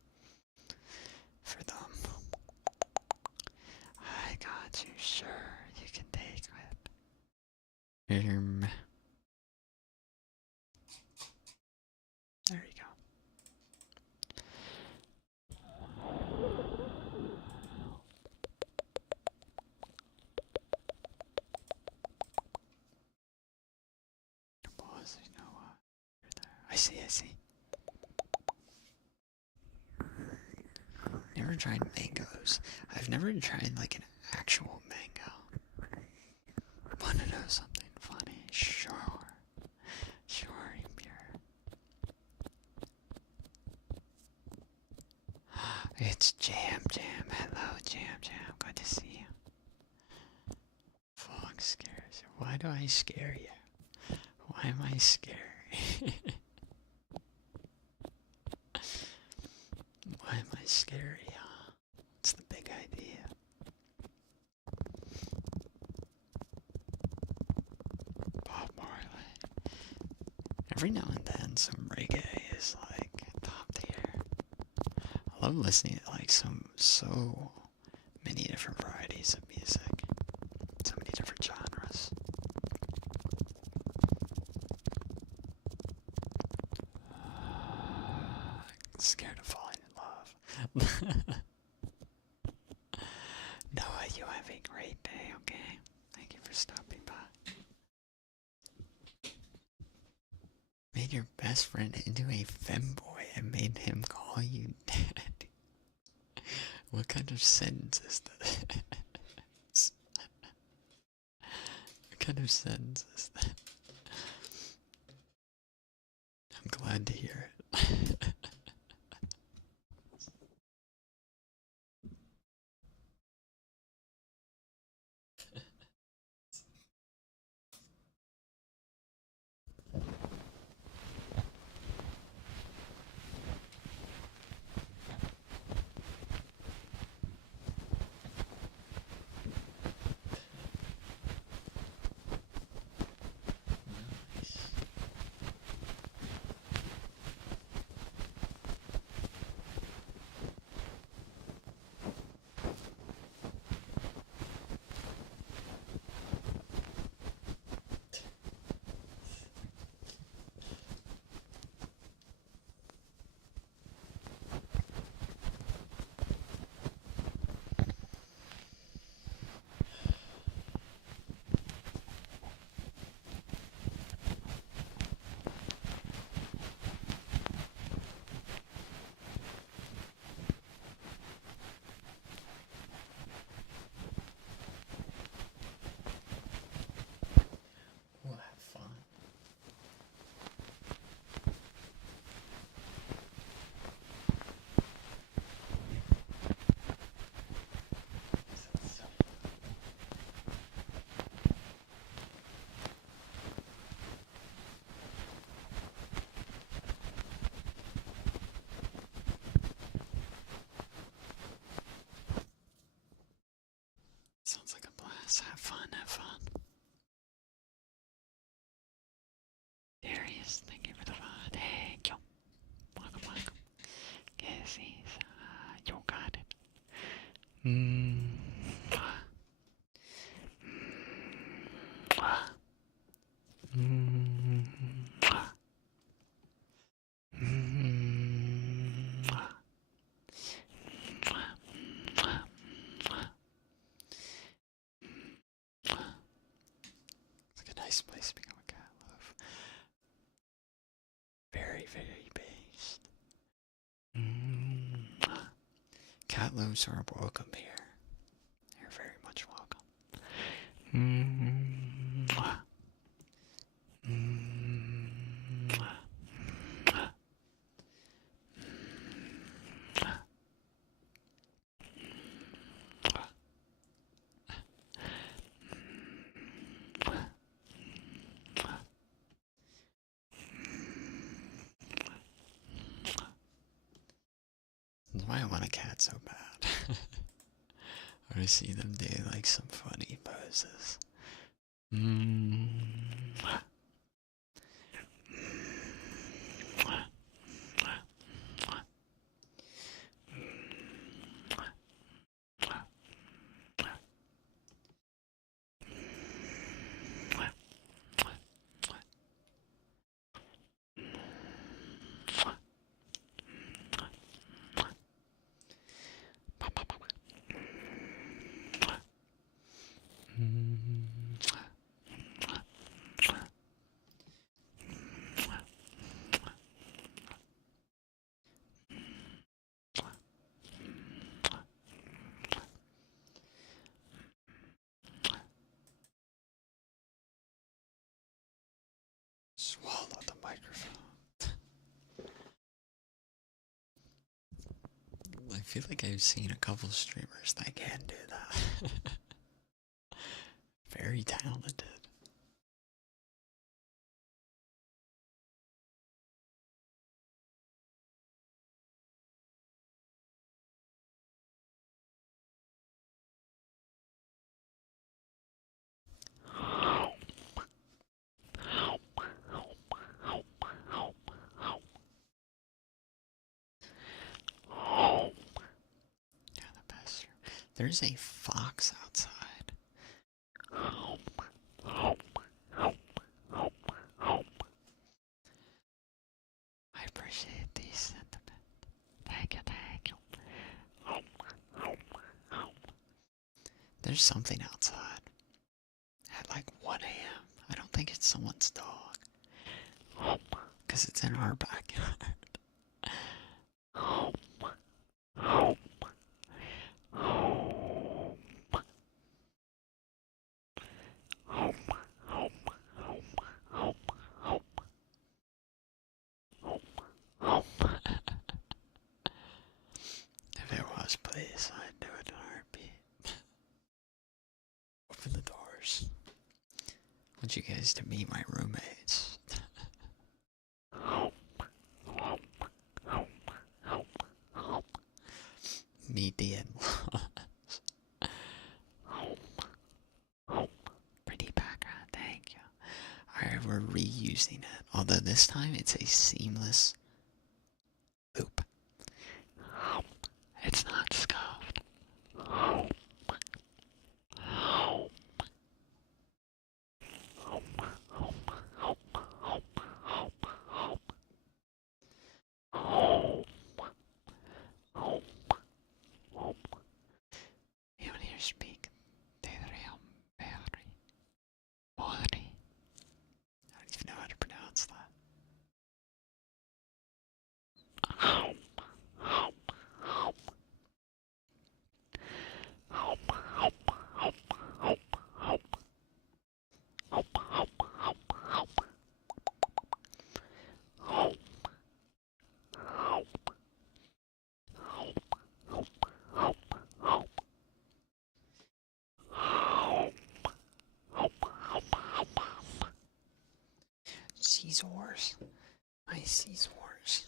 for them. I got you, sure, you can take it. There you go. Pause, you know what? You're there. I see. Never tried mangoes. I've never tried like an actual mango. Wanna know something funny? Sure, Impure. It's Jam. Hello, Jam. Good to see you. Fog scares you. Why do I scare you? Why am I scary? Why am I scary, huh? What's the big idea? Bob Marley. Every now and then, some reggae is like top tier. I love listening to like so many different varieties of music, so many different genres. Scared of falling in love. Noah, you have a great day, okay? Thank you for stopping by. Made your best friend into a femboy and made him call you daddy. What kind of sentence is that? What kind of sentence is that? I'm glad to hear it. We'll have fun. Sounds like a blast. Have fun. Darius, thank you for the fun. Thank you. Welcome. Yes, you got it. It's like a nice place to become a cat love. Very, very based. Cat loves are welcome here. You're very much welcome. I want a cat so bad. I want to see them do like some funny poses. Swallow the microphone. I feel like I've seen a couple streamers that can do that. Very talented. Yeah, the best. There's a fox outside. I appreciate these sentiments. Thank you, thank you. There's something outside at like 1 a.m. I don't think it's someone's dog. Because it's in our backyard. If it was, please, I'd do it in a heartbeat. Open the doors. I want you guys to meet my roommates. Meet the in-laws. Pretty background, thank you. Alright, we're reusing it. Although this time it's a seamless loop. It's not scuffed. You want to hear speak? I don't even know how to pronounce that. Scissors. My scissors.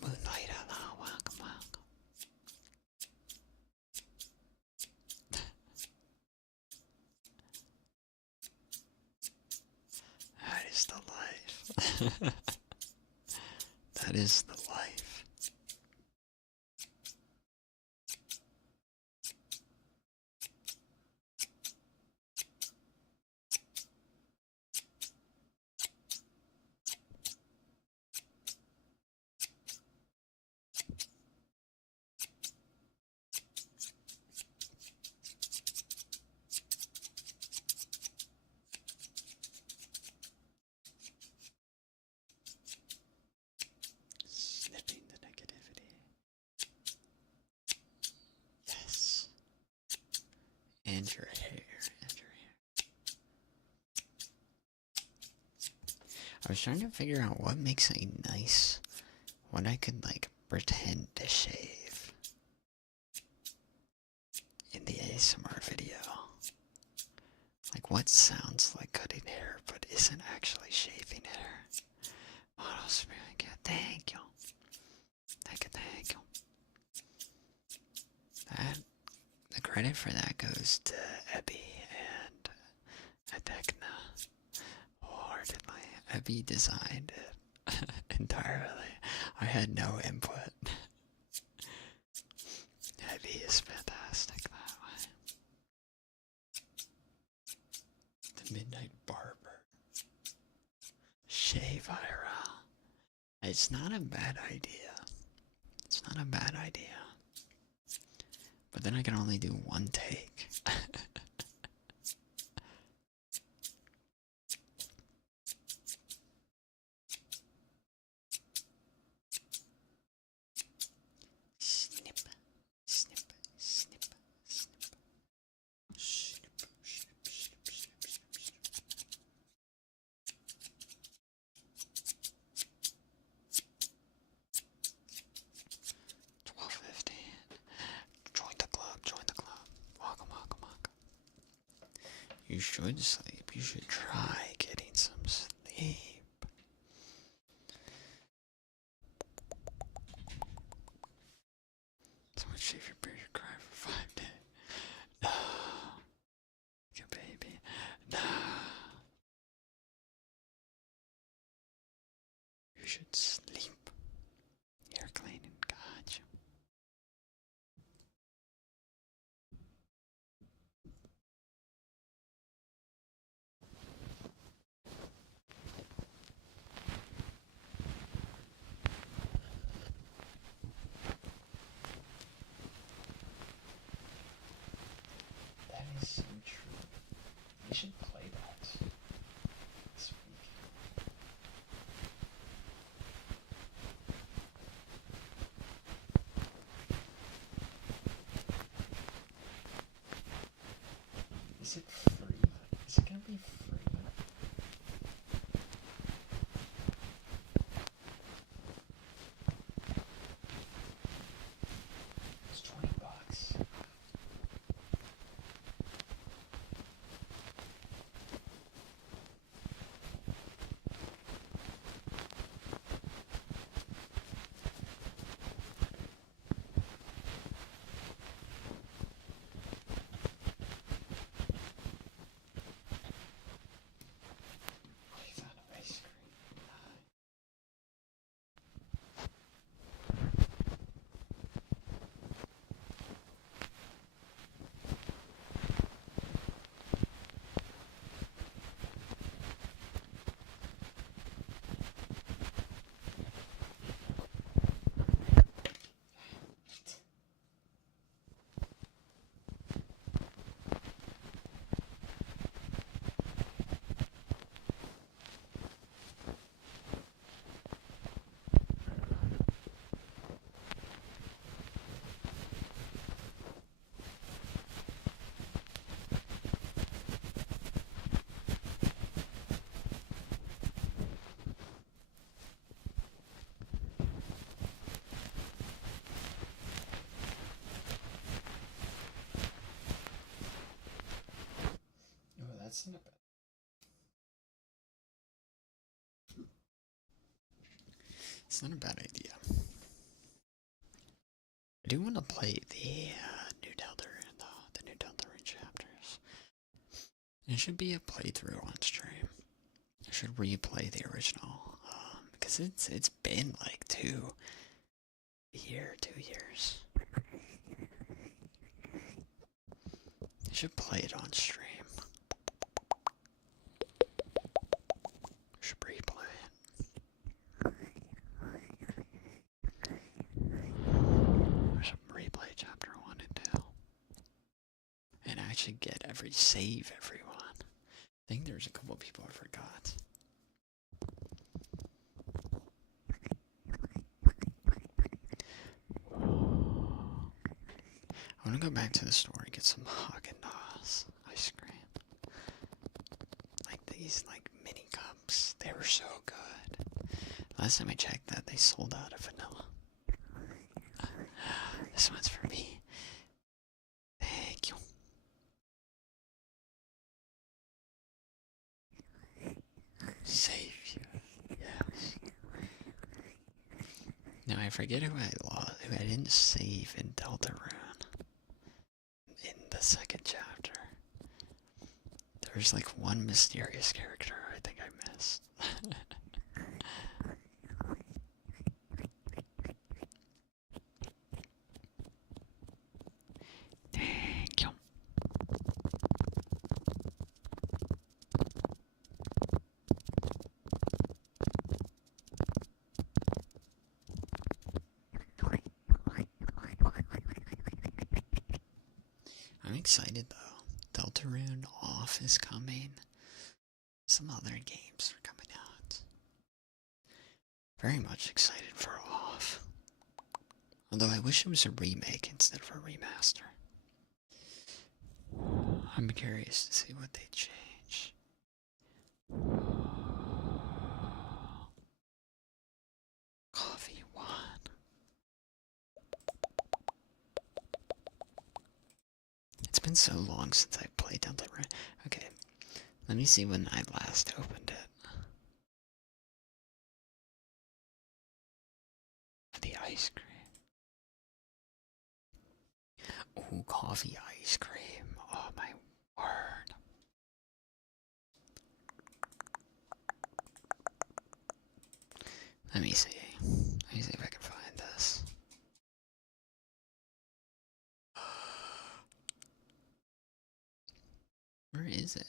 Moonlight, hello, welcome, welcome. That is the life. That is the life. Snipping the negativity. Yes. And your hair. I was trying to figure out what makes a nice, what I could like pretend to shave in the ASMR video. Like like what sounds like cutting hair but isn't actually shaving hair. What else? Thank you. Thank you. The credit for that goes to Ebby and Adekna. Wholeheartedly. Ebby designed it entirely. I had no input. Ebby is fantastic that way. The Midnight Barber. Shave IRL. It's not a bad idea. It's not a bad idea. But then I can only do one take. Snip, snip, snip, snip. Snip, snip, snip, snip, snip. 12:15. Join the club, join the club. Welcome, welcome, welcome. You should sleep. You should try getting some sleep. Someone shave your beard, you cry for 5 days. No. Good baby. No. You should sleep. You're cleaning. Gotcha. That is so true. We should play that this week. Is it free? Is it gonna be free? It's $20. He's on a ice cream. Oh, that's not bad. It's not a bad idea. I do want to play the New Delta and the New Delta chapters. It should be a playthrough on stream. I should replay the original because it's been like 2 years. I should play it on stream. I should replay it. I should replay chapter 1 and 2. And actually get save everyone. I think there's a couple people I forgot. I want to go back to the store and get some Haagen-Dazs ice cream. Like these mini cups. They were so good. Last time I checked that, they sold out of vanilla. This one's for me. Thank you. Now I forget who I lost, who I didn't save in Deltarune in the second chapter. There's like one mysterious character I think I missed. Thank you. I'm excited though. Deltarune off is coming. Some other games are coming out. Very much excited for off. Although I wish it was a remake instead of a remaster. I'm curious to see what they change. Coffee 1. It's been so long since I played Deltarune. Okay, let me see when I last opened it. The ice cream. Ooh, coffee ice cream. Oh my word. Let me see. Let me see if I can find this. Where is it?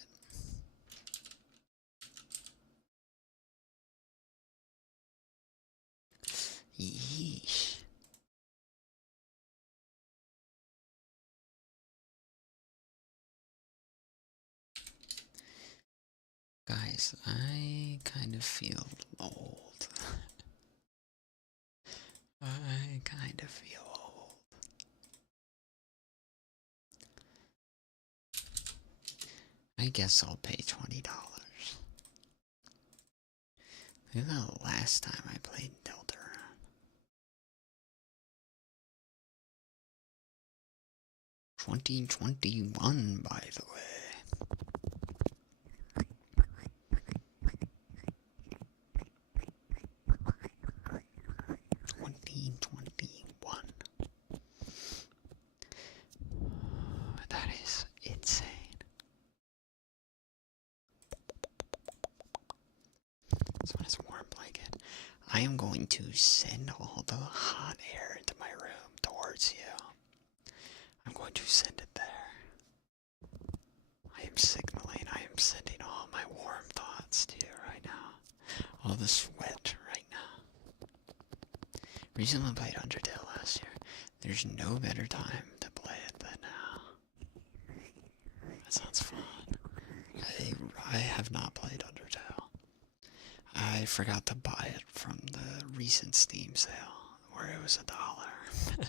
Yeesh. Guys, I kind of feel old. I kind of feel old. I guess I'll pay $20. Maybe the last time I played Deltarune. 2021, by the way. That is insane. This one is a warm blanket. I am going to send all the hot air into my room towards you. I'm going to send it there. I am signaling, I am sending all my warm thoughts to you right now. All the sweat right now. Recently played Undertale last year. There's no better time to play it than now. That sounds fun. I have not played Undertale. I forgot to buy it from the recent Steam sale, where it was $1.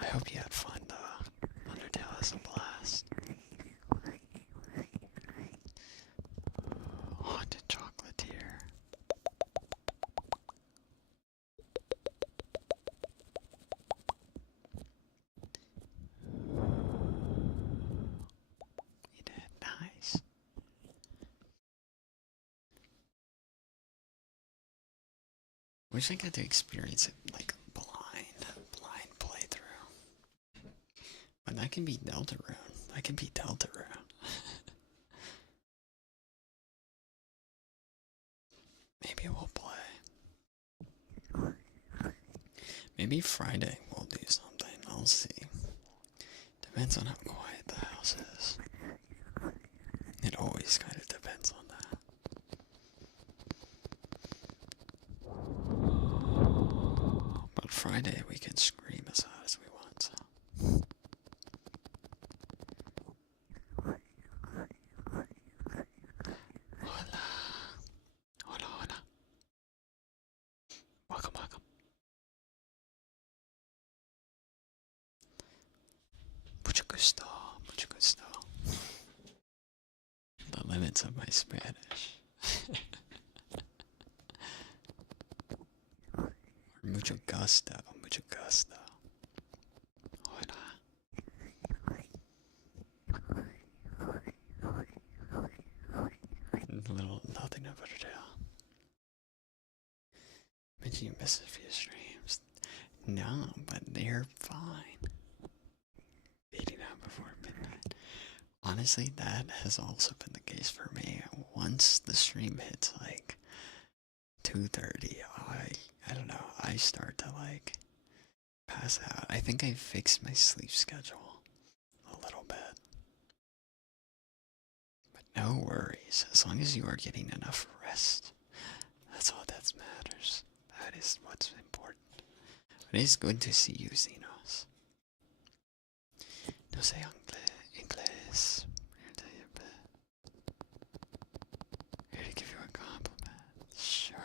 I hope you had fun though. Undertale is a blast. Haunted Chocolatier. You did nice. Wish I got to experience it like blind playthrough. But that can be Deltarune. That can be Deltarune. Maybe we'll play. Maybe Friday we'll do something. I'll see. Depends on how quiet the house is. It always kind of depends on that. But Friday we can scream as loud as we want, so. Hola. Hola, hola. Welcome, welcome. Mucho gusto, mucho gusto. The limits of my Spanish. Mucho gusto, mucho gusto. Hola. Little nothing of Undertale. Did you miss a few streams? No, but they're fine. Eating out before midnight. Honestly, that has also been the case for me. Once the stream hits like 2:30, I don't know, I start to like pass out. I think I fixed my sleep schedule a little bit. But no worries, as long as you are getting enough rest. That's all that matters. That is what's important. It is good to see you, Xenos. No sé inglés. Here to give you a compliment. Sure.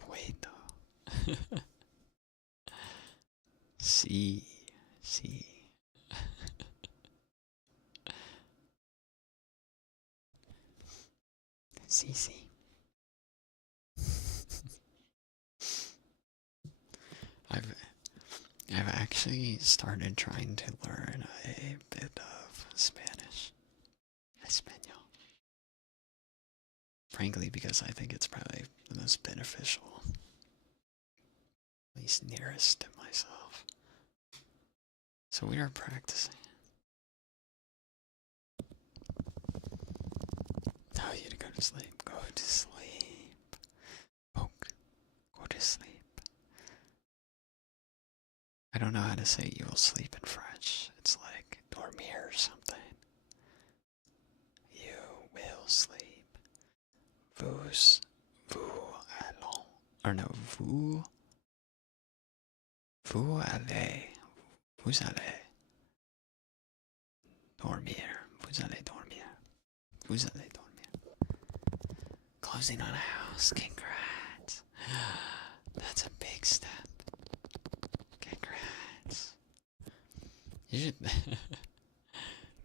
Puedo. Sí. Sí. Sí, sí. I've actually started trying to learn a bit of Spanish. Español. Frankly, because I think it's probably the most beneficial. At least nearest to myself. So we are practicing. Tell you to go to sleep. Go to sleep. Poke. Go to sleep. I don't know how to say you will sleep in French. It's like dormir or something. You will sleep. Vous allons. Or no, vous allez. Vous allez dormir. Vous allez dormir. Vous allez dormir. Closing on a house. Congrats. That's a big step. Congrats. You should.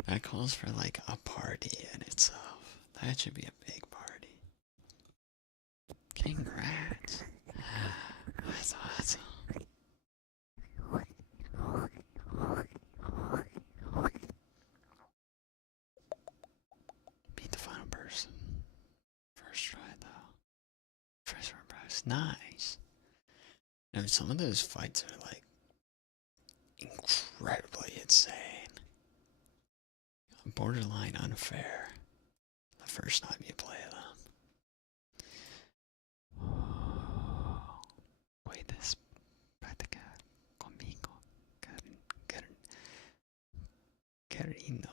That calls for like a party in itself. That should be a big party. Congrats. That's awesome. Beat the final person. First try though. First round prize. Nice. Now some of those fights are like incredibly insane. Borderline unfair. The first time you play them. Puedes practicar conmigo, cariño.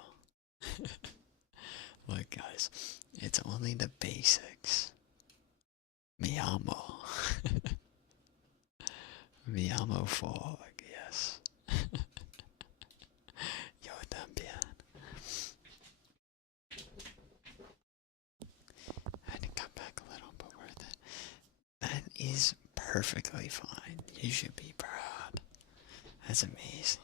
Look, guys, it's only the basics. Me amo. Me amo Fog, yes. Yo también. I had to cut back a little, but worth it. That is perfectly fine. You should be proud. That's amazing.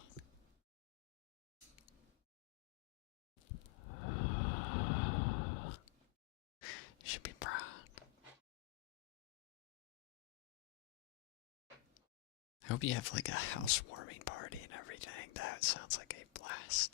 You should be proud. I hope you have like a housewarming party and everything. That sounds like a blast.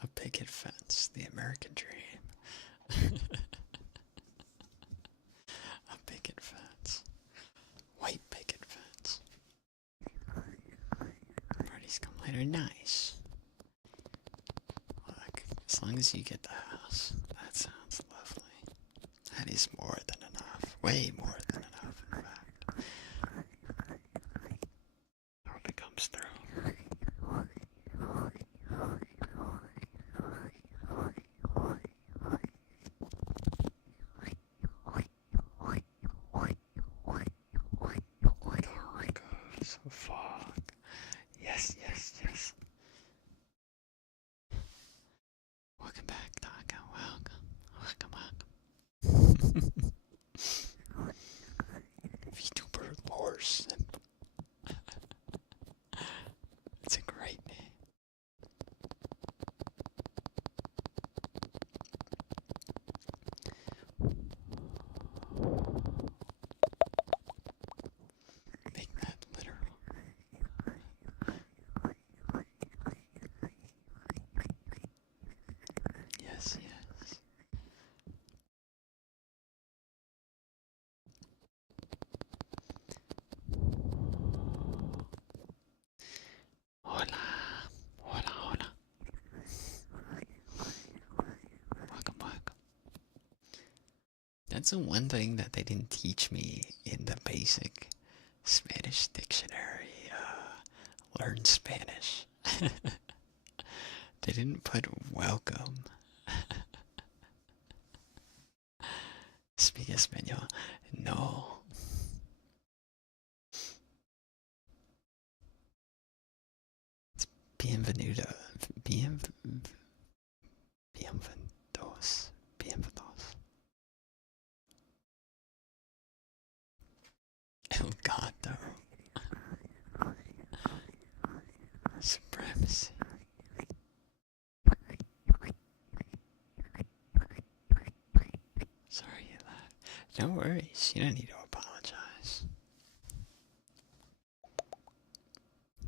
A picket fence, the American dream. A picket fence. White picket fence. Parties come later. Nice. Look, as long as you get the house, that sounds lovely. That is more than enough. Way more than enough, in fact. I hope it comes through. So fog. Yes, yes, yes. Welcome back, Taka. Welcome. Welcome, welcome. VTuber lore simp. It's a great name. Make that literal. Yes, yes. Hola. Hola, hola. Welcome, welcome. That's the one thing that they didn't teach me in the basic Spanish dictionary. Learn Spanish. They didn't put welcome. Speak Espanol. No. It's bienvenido. Bienvenidos. Bienvenidos. El gato. Supremacy. Sorry you laughed. No worries. You don't need to apologize.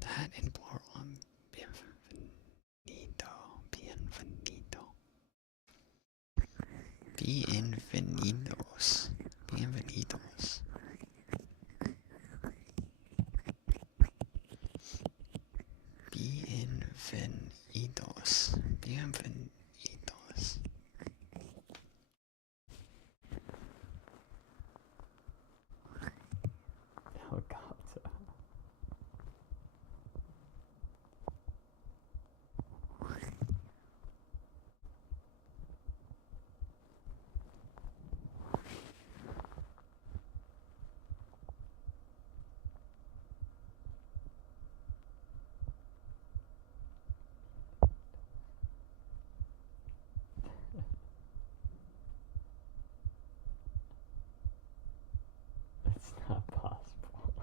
That in plural. Bienvenido. Bienvenido. Bienvenidos. Bienvenidos. Bienvenidos. Bienvenidos. Helicopter. It's not possible.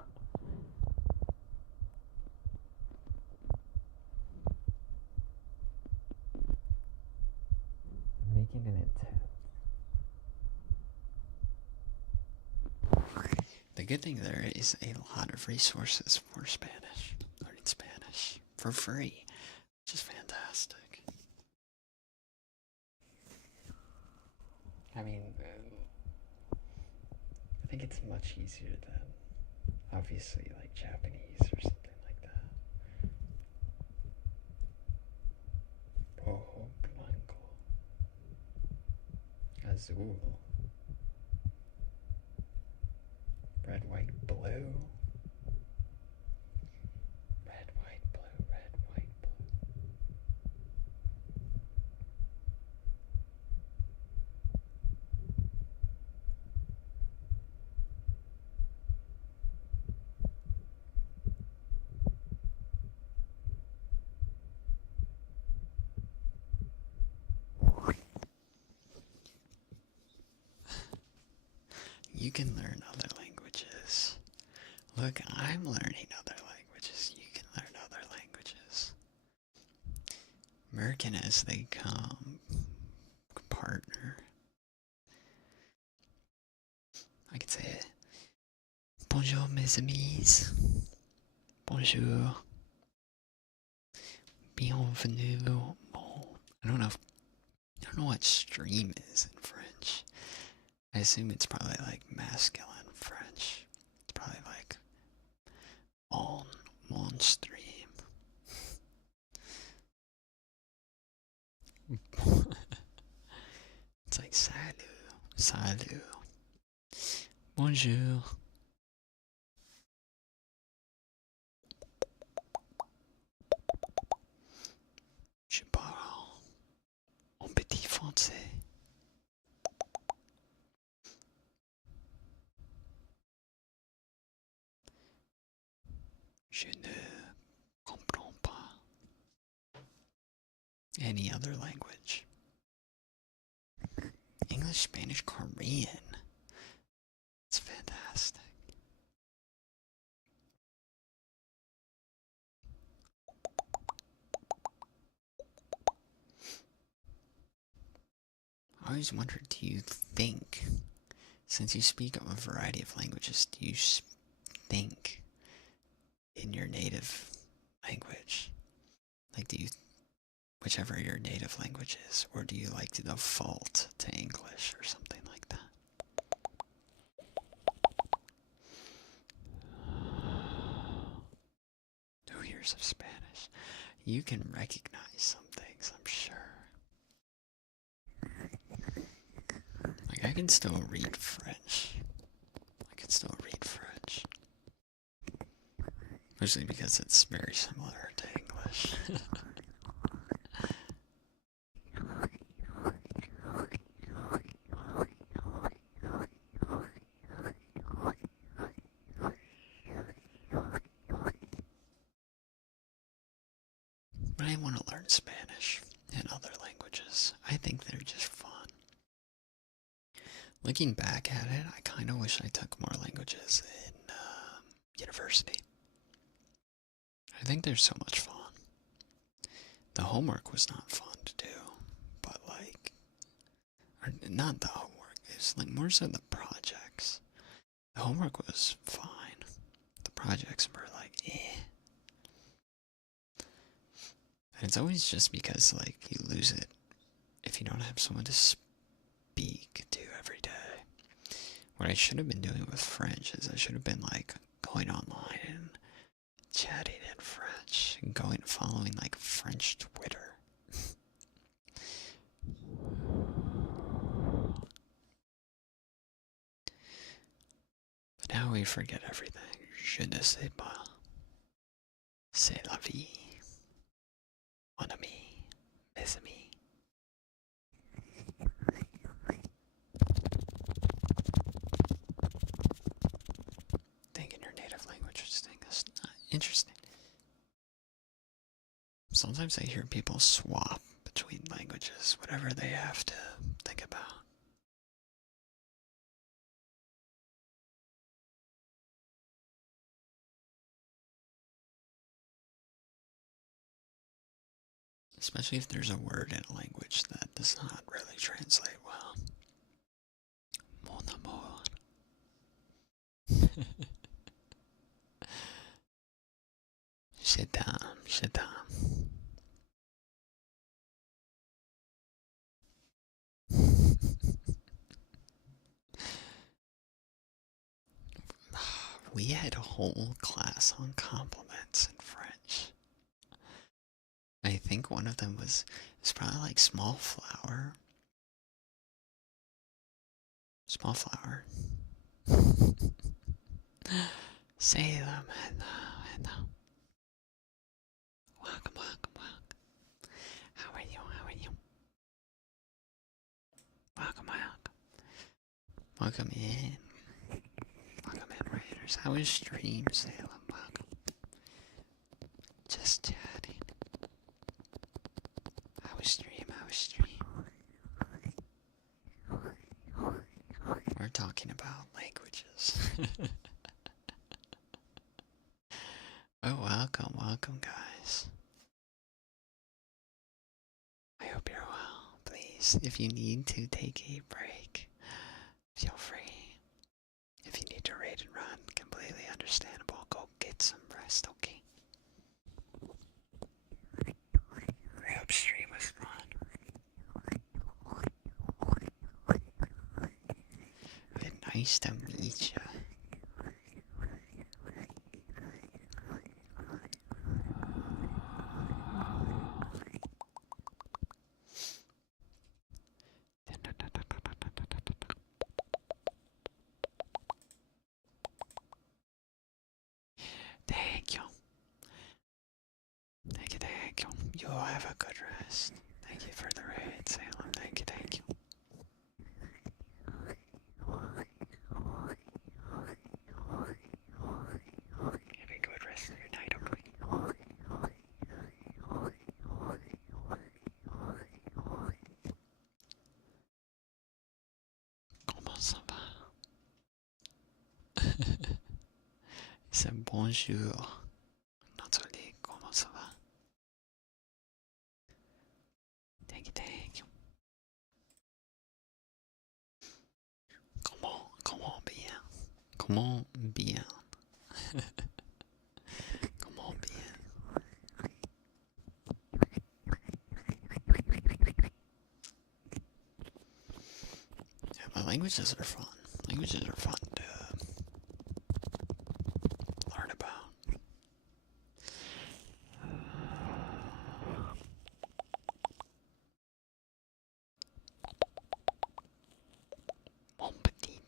Making an attempt. The good thing there is a lot of resources for Spanish. Learning Spanish for free. Which is fantastic. I mean, I think it's much easier than, obviously, like Japanese or something like that. Rojo, blanco, azul, red, white, blue. Red, white, blue, red, white, blue. You can learn other languages. Look, I'm learning other languages. You can learn other languages. American as they come. Partner. I could say it. Bonjour, mes amis. Bonjour. Bienvenue I don't know what stream is in French. I assume it's probably like masculine French. It's probably like on stream. It's like salut, bonjour. Je parle en petit français. Je ne comprends pas any other language. English, Spanish, Korean. It's fantastic. I always wondered, do you think, since you speak a variety of languages, do you think in your native language? Like, do you, whichever your native language is, or do you like to default to English or something like that? 2 years of Spanish. You can recognize some things, I'm sure. Like, I can still read French. Mostly because it's very similar to English. But I want to learn Spanish and other languages. I think they're just fun. Looking back at it, I kind of wish I took more languages in university. I think they're so much fun. The homework was not fun to do, but like, or not the homework, it's like more so the projects. The homework was fine. The projects were like, eh. And it's always just because like you lose it if you don't have someone to speak to every day. What I should have been doing with French is I should have been like going online and chatting in French and following like French Twitter. But now we forget everything. Je ne sais pas. C'est la vie. Mon ami. Mes amis. Think in your native language. That's interesting. Sometimes I hear people swap between languages, whatever they have to think about. Especially if there's a word in a language that does not really translate well. Mon amour. Je t'aime, je t'aime. We had a whole class on compliments in French. I think one of them was probably like small flower. Small flower. Say them, hello. Welcome. How are you? Welcome in. Raiders. How is stream, Salem? Welcome. Just chatting. How was stream? We're talking about languages. Oh, welcome, guys. I hope you're well. Please, if you need to take a break, feel free. If you need to raid and run, completely understandable. Go get some rest, okay? I hope stream was fun. Nice to meet you. Thank you. Thank you, thank you. You have a good rest. Thank you for the raid, Salem. Thank you, thank you. Have a good rest of your night, okay? Comment ça va? C'est bonjour. Nathalie, comment ça va? Thank you, thank you. Comment bien? Comment bien? Comment bien? Yeah, my languages are fun. Languages are fun to learn about. Mon petit.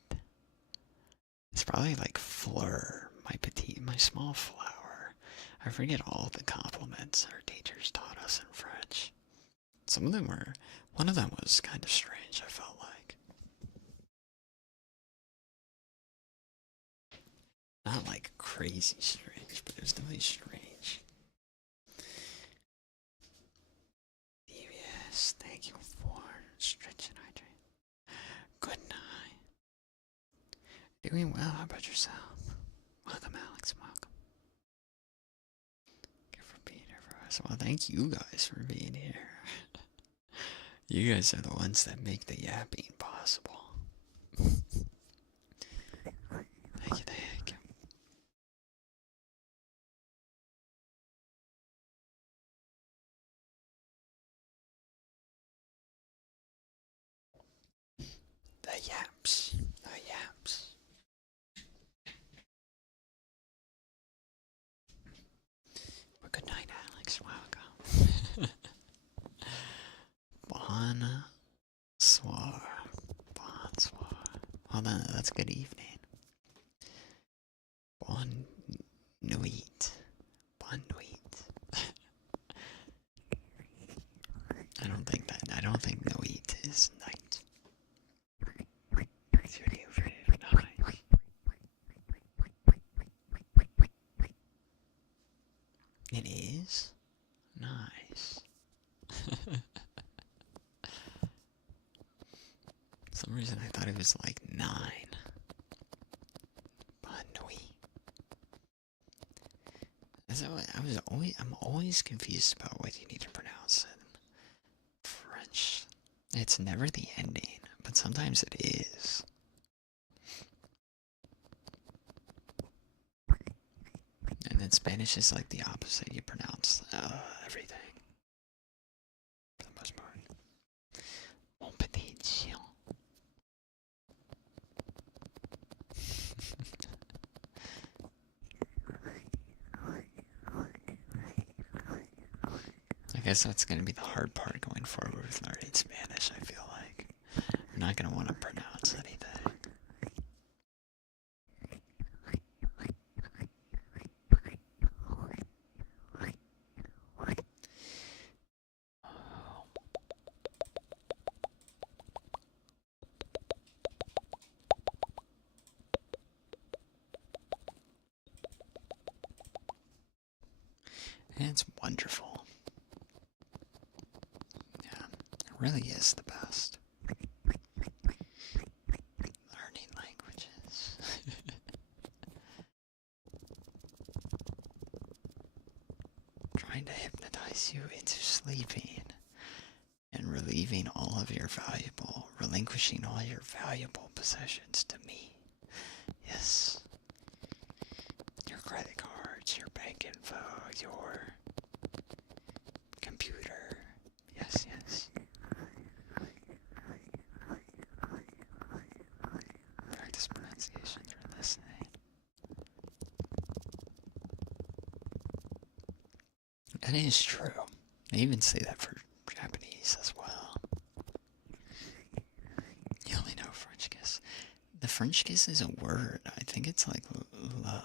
It's probably like fleur, my petite, my small flower. I forget all the compliments our teachers taught us in French. Some of them were, one of them was kind of strange, I felt like. Not like crazy strange, but it was definitely strange. Yes, thank you for stretching hydrate. Good night. Doing well, how about yourself? Welcome, Alex, welcome. Thank you for being here for us. Well, thank you guys for being here. You guys are the ones that make the yapping possible. Thank you, thank you. The yaps, the yaps. Well, good night, Alex. Welcome. Bonsoir. Bonsoir. Well, then, that's good evening. Bonne nuit. Bonne nuit. I don't think nuit is night. It's really nice. It is? Nice. For some reason I thought it was like 9. Bonne nuit. I'm always confused about what you need to pronounce in French. It's never the ending, but sometimes it is. And then Spanish is like the opposite. You pronounce everything. For the most part. Mon petit chien. I guess that's going to be the hard part going forward with learning Spanish, I feel like. I'm not going to want to pronounce anything. And it's wonderful. Yeah, it really is the best. Learning languages. Trying to hypnotize you into sleeping and relinquishing all your valuable possessions to me. Yes. Your credit cards, your bank info, your computer. Yes, yes. Practice breath. That is true. They even say that for Japanese as well. You only know French kiss. The French kiss is a word. I think it's like la.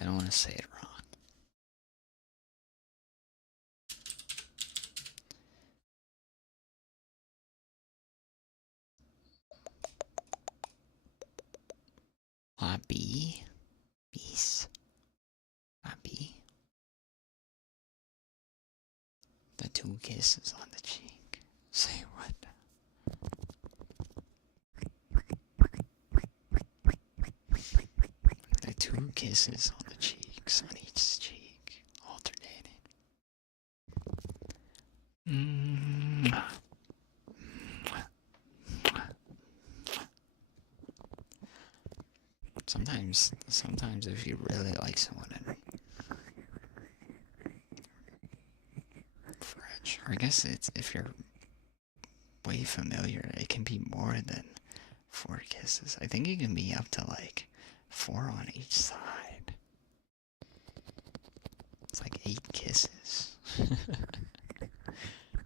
I don't want to say it wrong. La bee? Bees? La bee? The two kisses on the cheek. Say what? The two kisses on the cheeks, on each cheek, alternating. Sometimes if you really like someone in French, or I guess it's if you're way familiar, it can be more than 4 kisses. I think it can be up to like 4 on each side. It's like 8 kisses.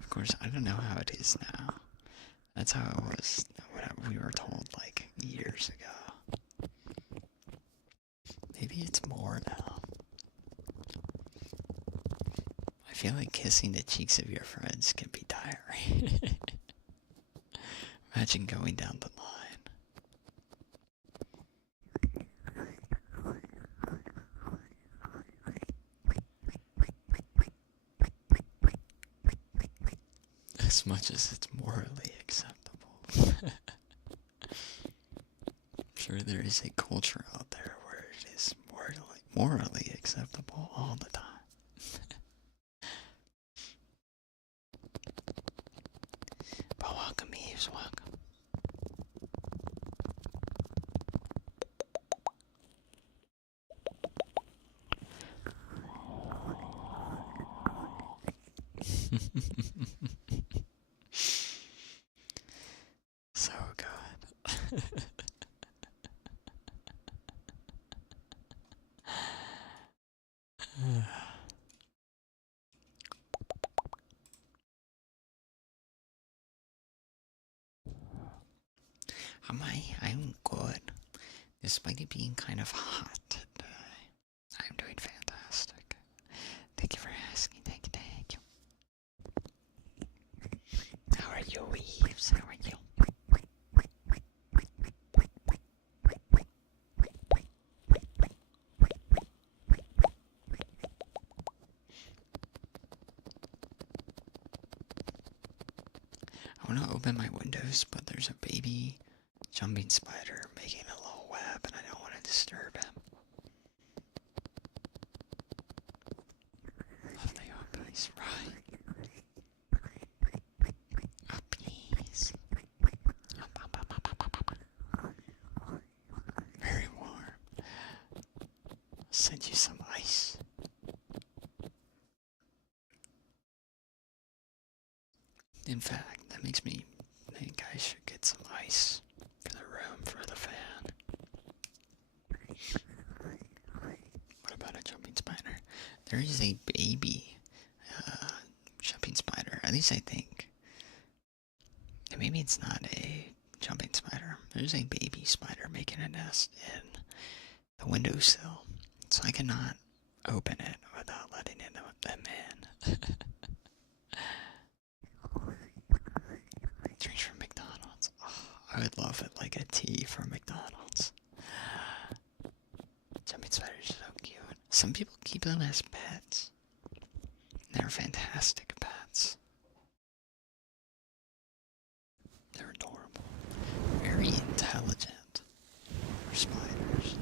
Of course, I don't know how it is now. That's how it was when we were told like years ago. Maybe it's more now. I feel like kissing the cheeks of your friends can be tiring. Imagine going down the line. As much as it's morally acceptable. I'm sure there is a culture out there where it is morally acceptable all the time. But welcome, Eves, welcome. So good. I'm good. Despite it being kind of hot today, I'm doing fantastic. Thank you for asking. Thank you. How are you, Eves? How are you? I want to open my windows, but there's a baby jumping spider making a little web, and I don't want to disturb him. Lovely uppies, right? Uppies. Up. Very warm. I'll send you some ice. In fact, that makes me think I should get some ice for the room for the fan. What about a jumping spider? There is a baby jumping spider, at least I think. And maybe it's not a jumping spider. There's a baby spider making a nest in the windowsill, so I cannot open it without letting them in. Drinks from McDonald's. Oh, I would love it like a tea from McDonald's. Jumping spiders are so cute. Some people keep them as pets. They're fantastic pets. They're adorable. Very intelligent for spiders.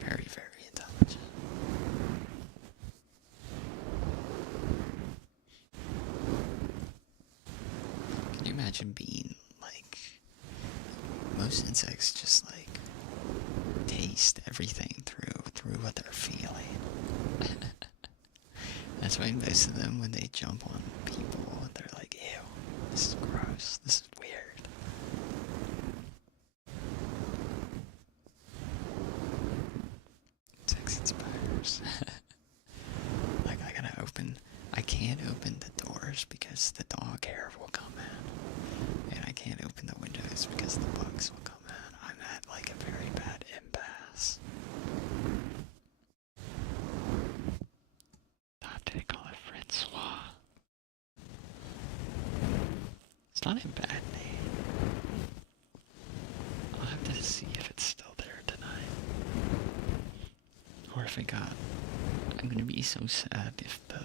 Very, very intelligent. Can you imagine being like, most insects just like taste everything through what they're feeling. That's why most of them, when they jump on people, they're like, ew, this is gross, this is weird. open the doors because the dog hair will come in. And I can't open the windows because the bugs will come in. I'm at like a very bad impasse. Stop, did I call it Francois? It's not a bad name. I'll have to see if it's still there tonight. Or if it got... I'm gonna be so sad if the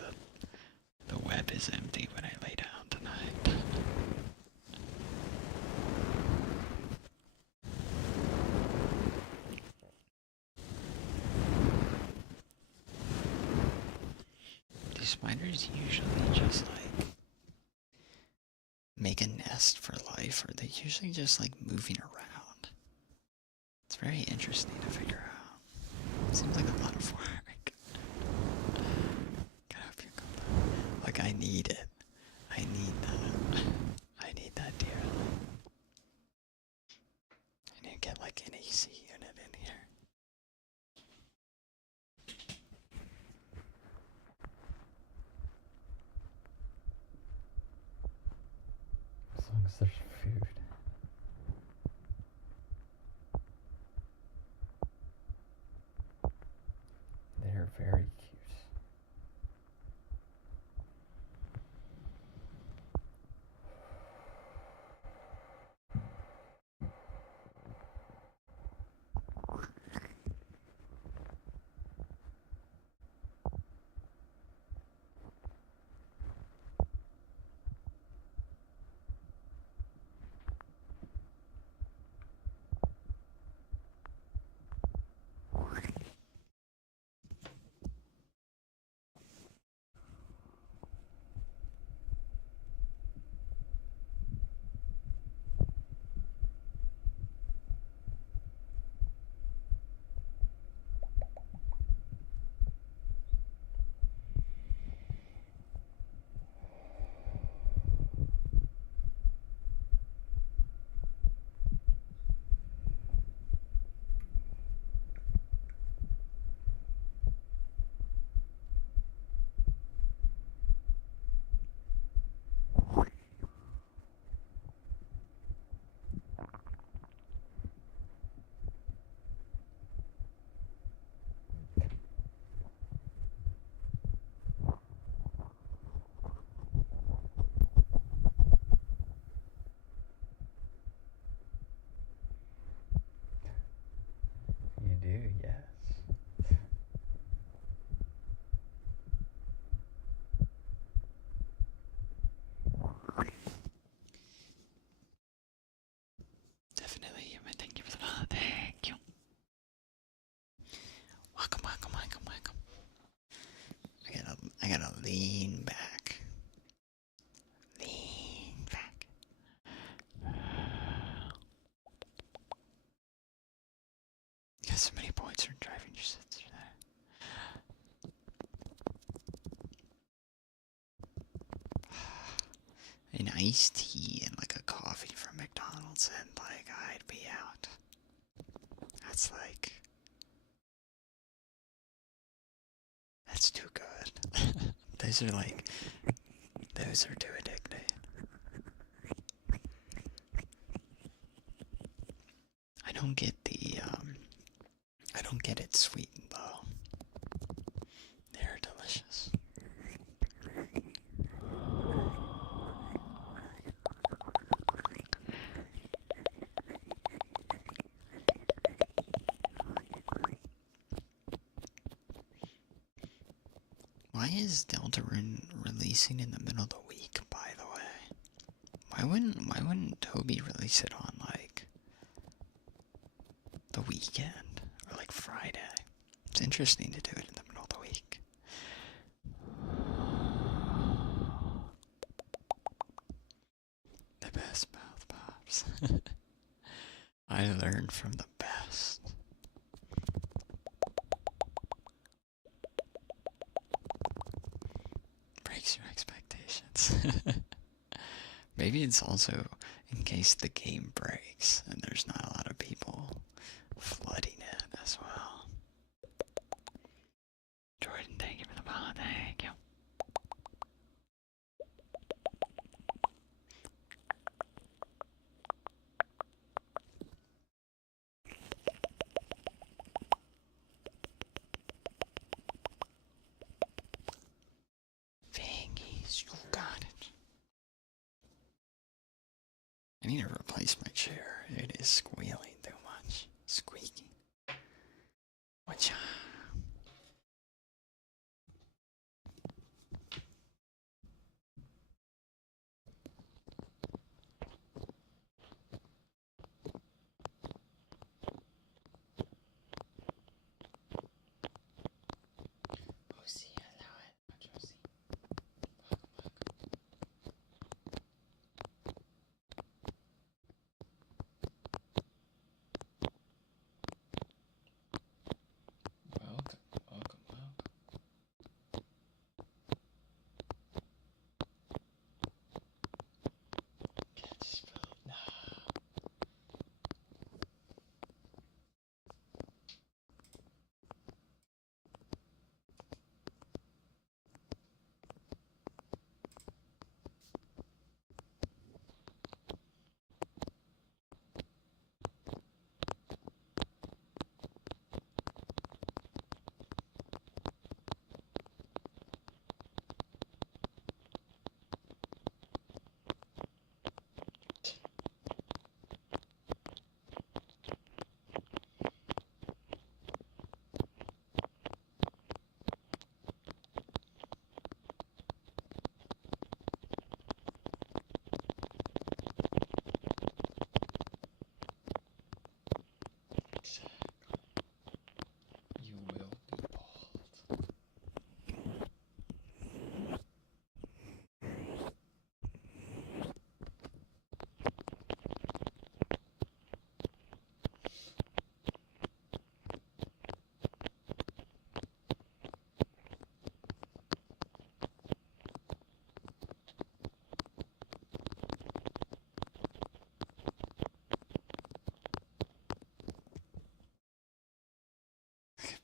web is empty when I lay down tonight. Do spiders usually just like make a nest for life, or are they usually just like moving around? It's very interesting to figure out. Seems like a lot of work. Like, I need it. I need that. I need that dearly. I need to get like an AC unit in here. As long as there's food. They're very cute. Definitely, thank you for the thank you. Welcome, welcome, welcome, welcome. I gotta lean back. Lean back. You got so many points for driving your sister there. An iced tea and like a coffee from McDonald's and like I'd be out. That's like... That's too good. Those are too addicting. I don't get I don't get it sweetened though. They're delicious. Why is Deltarune releasing in the middle of the week, by the way? Why wouldn't Toby release it on like the weekend or like Friday? It's interesting to do it in the middle of the week. The best mouth pops. I learned from the best. Breaks your expectations. Maybe it's also in case the game breaks and there's not a lot of people flooding it as well. Jordan, thank you for the follow. Thank you. release my chair. It is squealing too much. Squeaking. Watcha.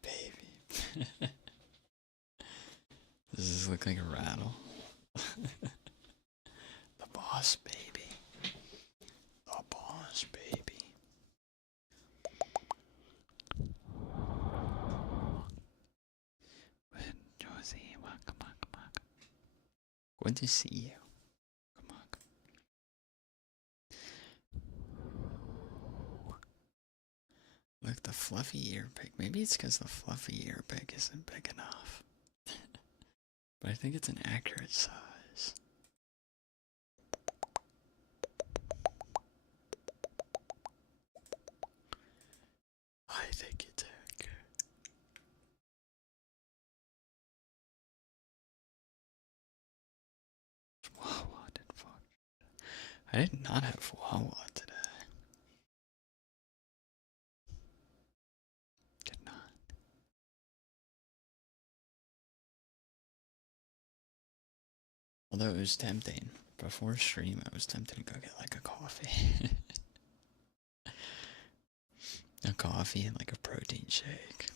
Baby. Does this look like a rattle? The boss baby. The boss baby. Josie, come on. Good to see you. Come on. Look, the fluffy ear pick. Maybe it's because the fluffy ear pick isn't big enough. But I think it's an accurate size. I think it's accurate. Wawa did fuck. I did not have Wawa today. Did not. Although it was tempting. Before stream, I was tempted to go get like a coffee. A coffee and like a protein shake.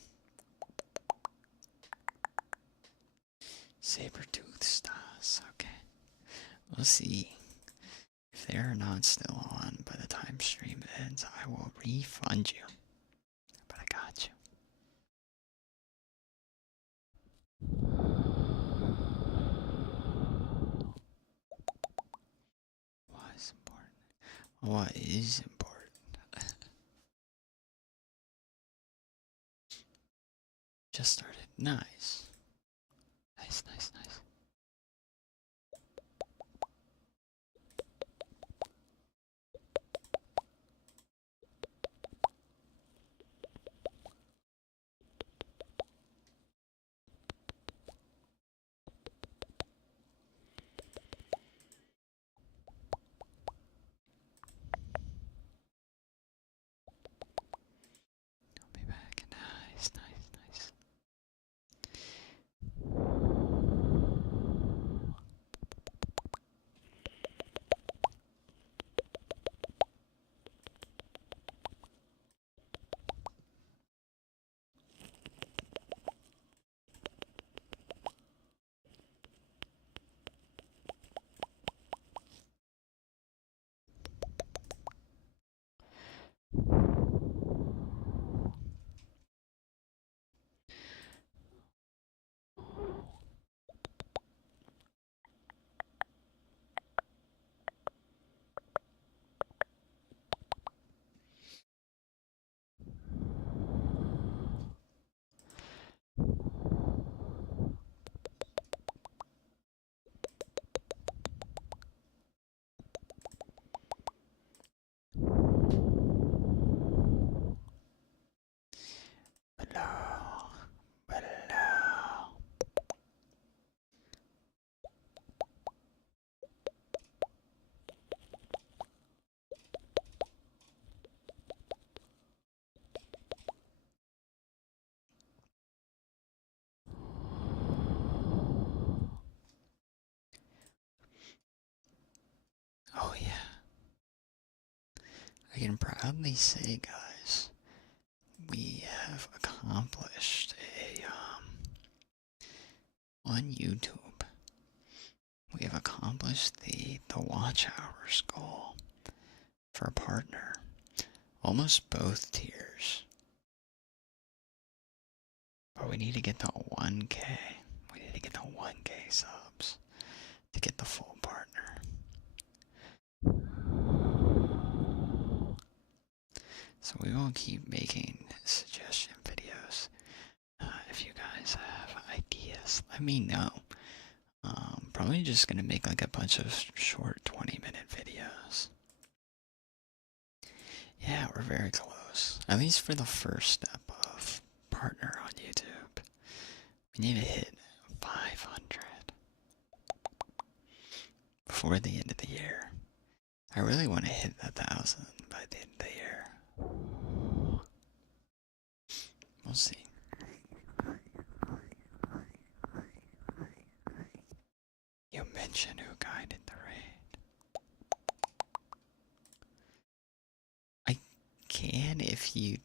Sabertooth stars, okay. We'll see. If they are not still on by the time stream ends, I will refund you. But I got you. What is important? What is important? Just started. Nice. Nice. I'll be back. Nice. I can proudly say, guys, we have accomplished on YouTube. We have accomplished the watch hours goal for a partner. Almost both tiers. But we need to get to 1K. We need to get to 1K subs to get the full partner. So we will keep making suggestion videos. If you guys have ideas, let me know. Probably just gonna make like a bunch of short 20-minute videos. Yeah, we're very close. At least for the first step of partner on YouTube. We need to hit 500 before the end of the year. I really want to hit 1,000 by the end of the year. We'll see. You mentioned who guided the raid. I can if you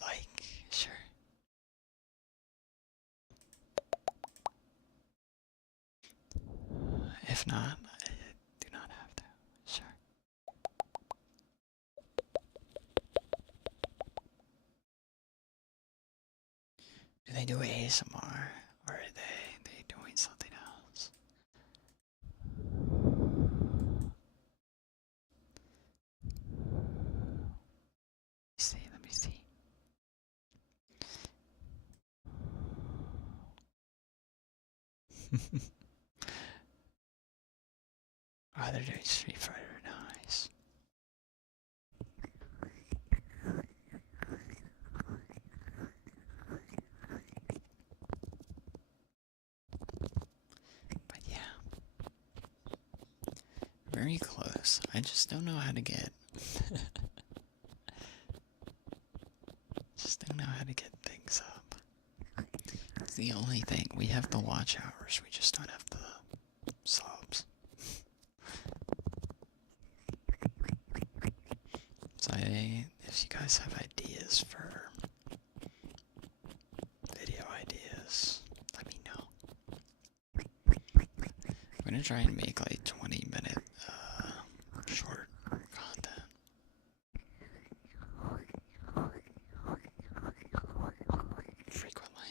like, sure. If not, I do not have to, sure. Do they do ASMR, or are they doing something else? Let me see. Oh, they're doing Street Fighter, nice. But yeah. Very close. I just don't know how to get just don't know how to get things up. It's the only thing. We have the watch hours, we just don't have the subs. So if you guys have ideas for video ideas, let me know. I'm gonna try and make like 20-minute short content. Frequently.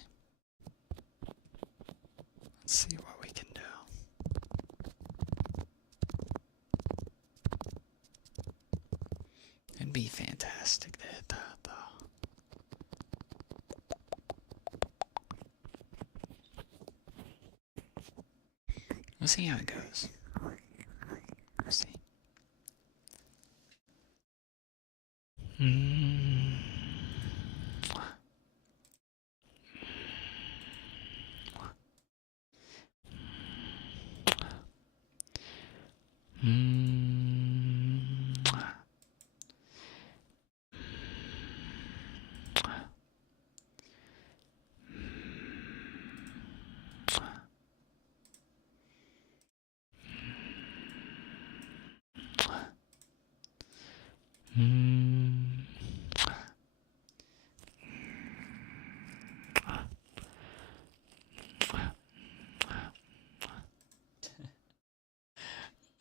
Let's see what we can do. It'd be fantastic to hit that, though. We'll see how it goes. We'll see.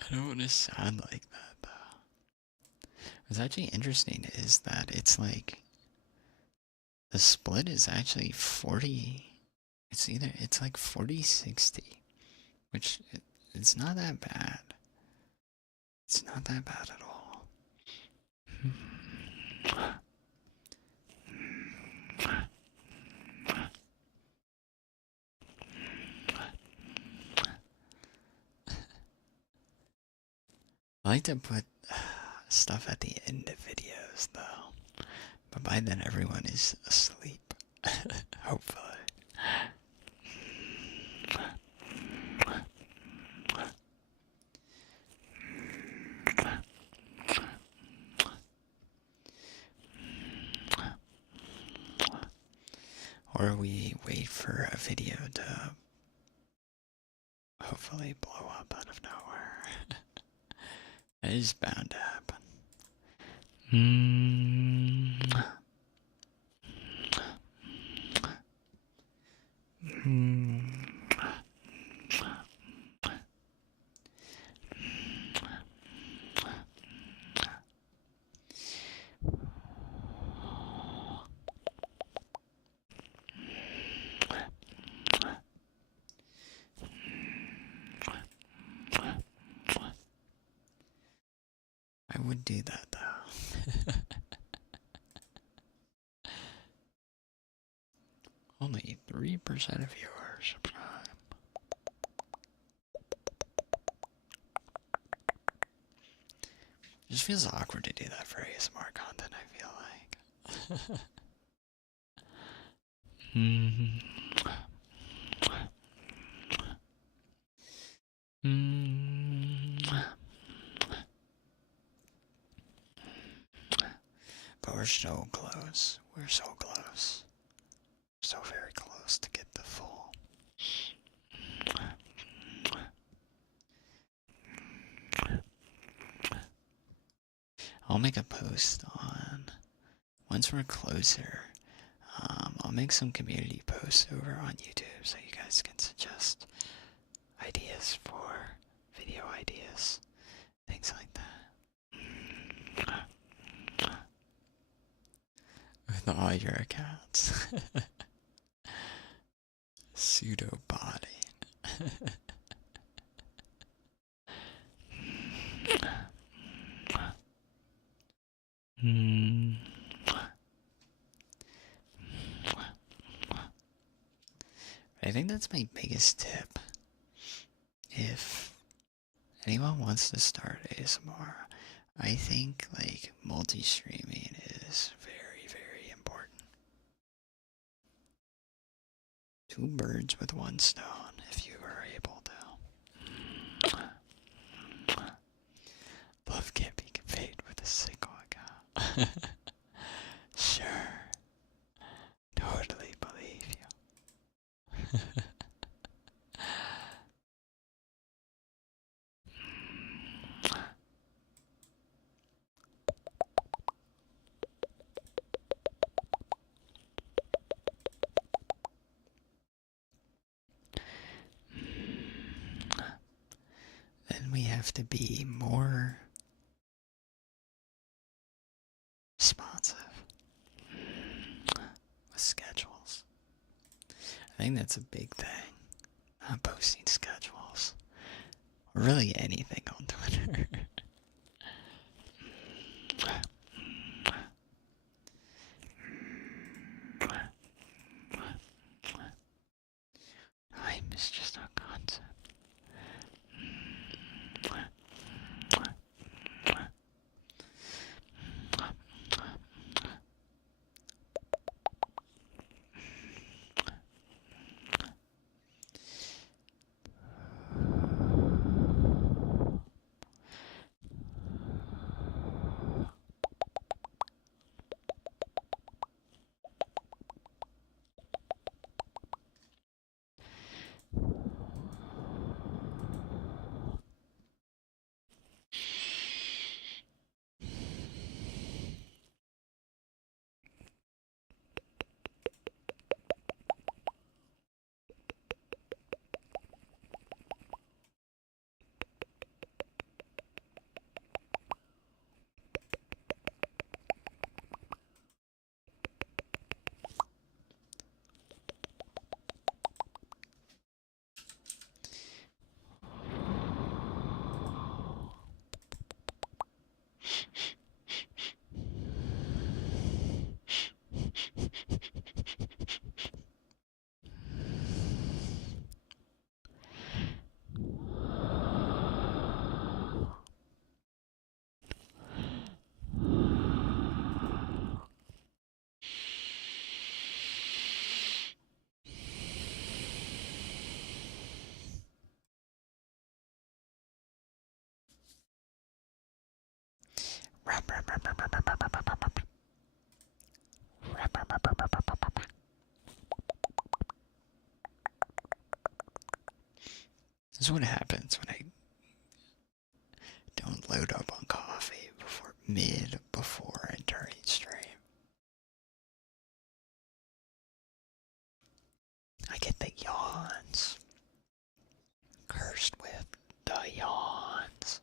I don't want to sound like that, though. What's actually interesting is that it's like the split is actually 40. It's like 40-60, which it's not that bad. It's not that bad at all. I like to put stuff at the end of videos, though. But by then, everyone is asleep. Hopefully. Or we wait for a video to hopefully blow up out of nowhere. That is bound to happen. I would do that though. Only 3% of viewers. It just feels awkward to do that for ASMR content, I feel like. But we're so close. We're so close. So very close to get the full. I'll make a post on, once we're closer, I'll make some community posts over on YouTube so you guys can suggest ideas for video ideas, things like that. With all your accounts. Pseudo body. I think that's my biggest tip. If anyone wants to start ASMR, I think like multi-streaming is very, very important. Two birds with one stone, if you are able to. Love can't be conveyed with a single account. Sure. Totally believe you. Then we have to be more responsive with schedules. I think that's a big thing. Not posting schedules. Or really anything on Twitter. Time is just a concept. This is what happens when I don't load up on coffee before get the yawns. Cursed with the yawns.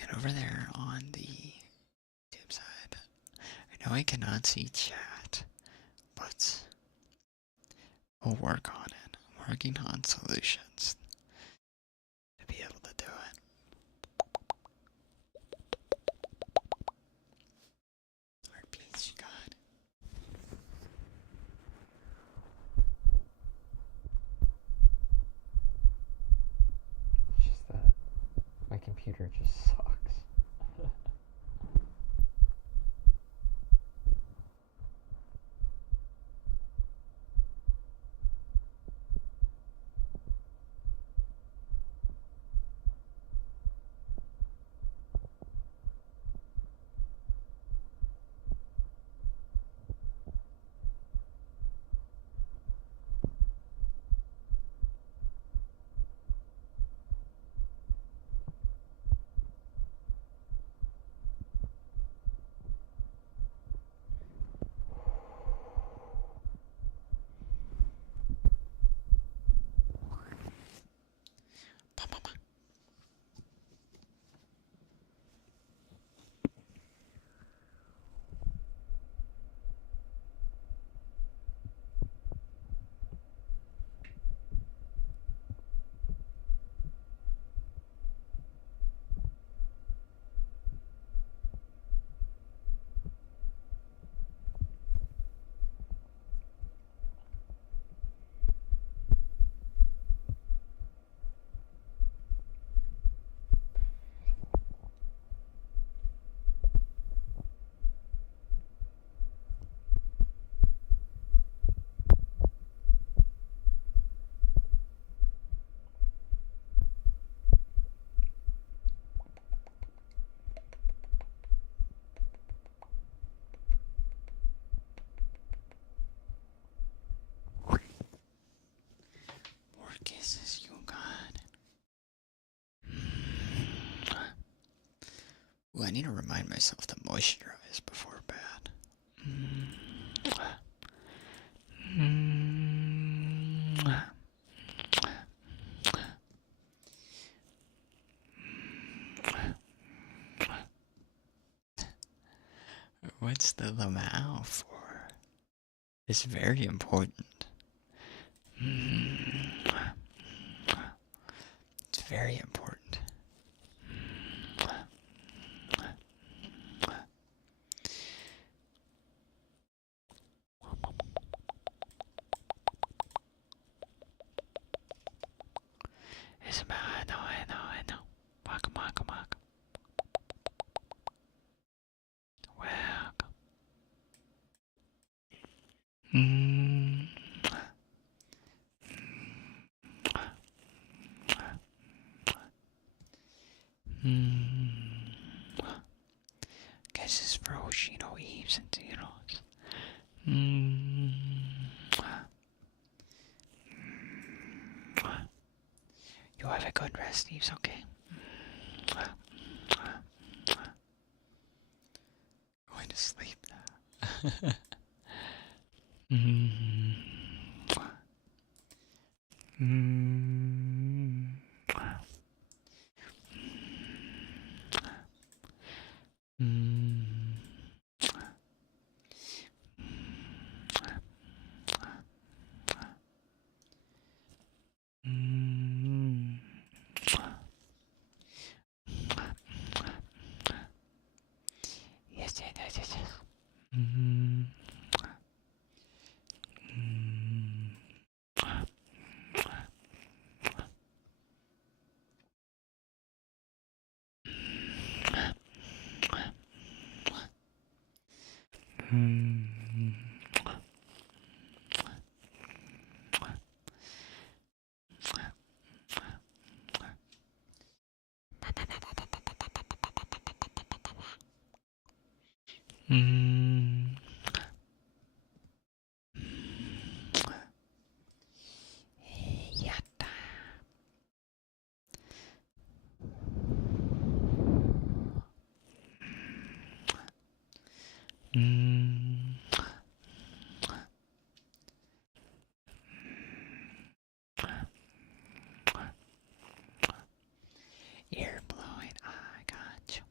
And over there on the YouTube side, I know I cannot see chat, but we'll work on it. I'm working on solutions to be able to do it. Heartbeats, God. It's just that my computer just sucks. More kisses, you God. Ooh, I need to remind myself to moisturize before bed. What's the lamau for? It's very important. It's very important. It's about, I know. Welcome. Welcome. Kisses for Hoshino Eves and Zeros. You have a good rest, Eves, okay? Going to sleep now. Yes. Mm. Ear blowing, I got you.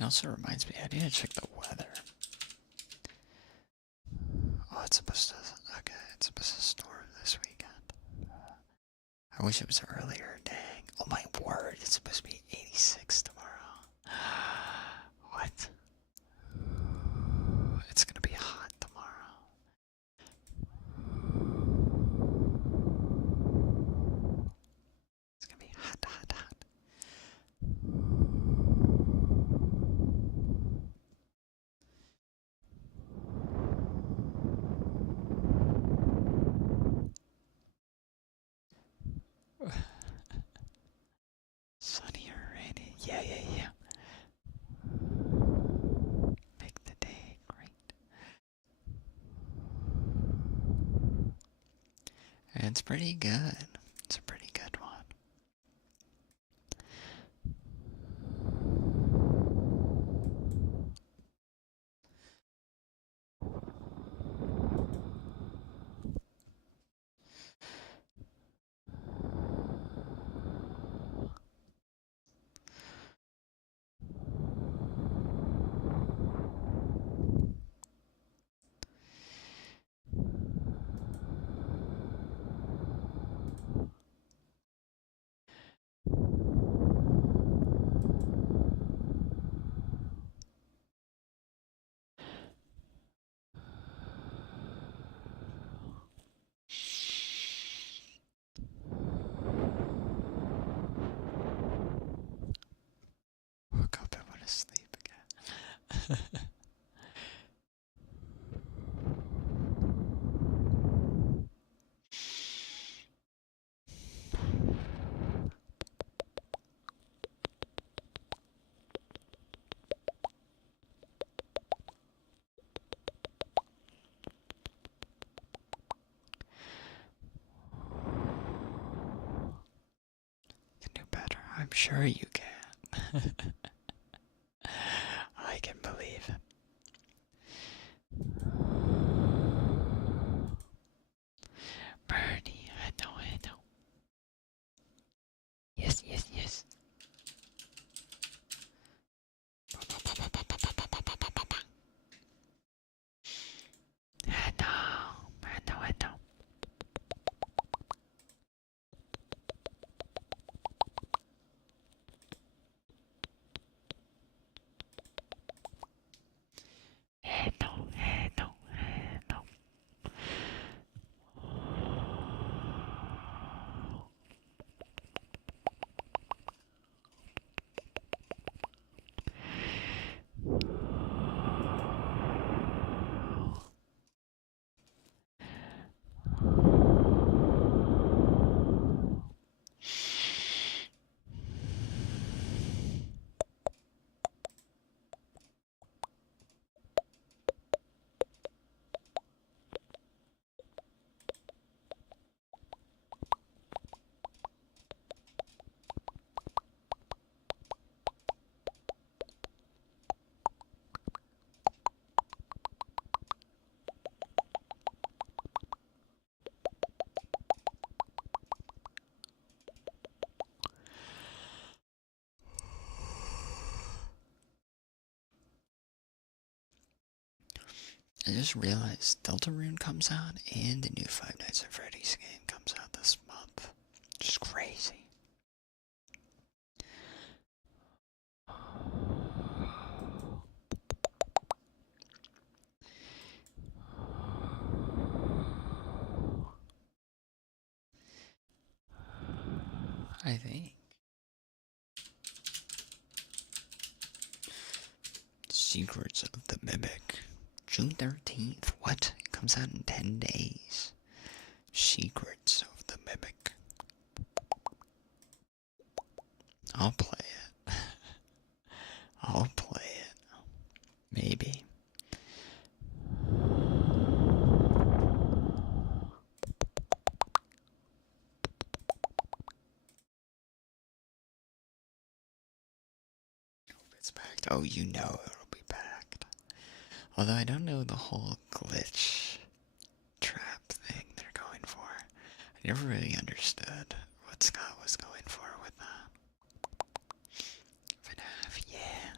It also reminds me, I need to check the weather. Oh, it's supposed to, okay, it's supposed to storm this weekend. I wish it was earlier, dang. Oh my word, it's supposed to be 86 tomorrow. What? It's gonna be hot tomorrow. It's gonna be hot, hot, hot. Sunny or rainy? Yeah, yeah, yeah. Make the day great. It's pretty good. It's a pretty good one. Woke up and went to sleep again. You can do better. I'm sure you can. I can believe it. Bernie, I know, I know. Yes, yes, yes. I know, I know, I know. just realized Deltarune comes out and the new Five Nights at Freddy's game comes out this month. Just crazy. I think. Secrets of the Mimic. June 13th. What? It comes out in 10 days. Secrets of the Mimic. I'll play it. I'll play it. Maybe. It's packed. Oh, you know it'll be packed. Although I don't know the whole glitch trap thing they're going for. I never really understood what Scott was going for with that. FNAF, yeah.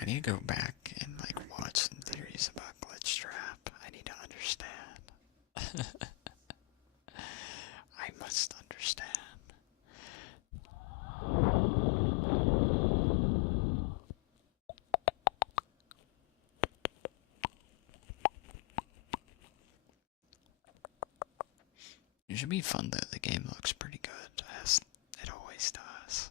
I need to go back and like watch some theories about glitch trap. I need to understand. I must understand. It should be fun though. The game looks pretty good, as it always does.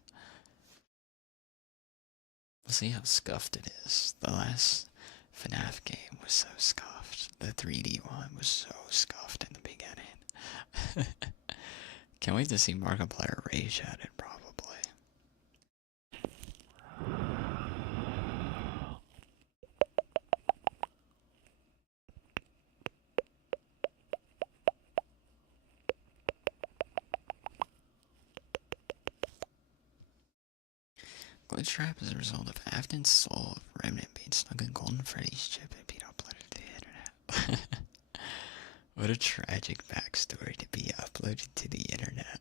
We'll see how scuffed it is. The last FNAF game was so scuffed. The 3D one was so scuffed in the beginning. Can't wait to see Markiplier rage at it, probably. Glitch trap is a result of Afton's soul of Remnant being stuck in Golden Freddy's chip and being uploaded to the internet. What a tragic backstory to be uploaded to the internet.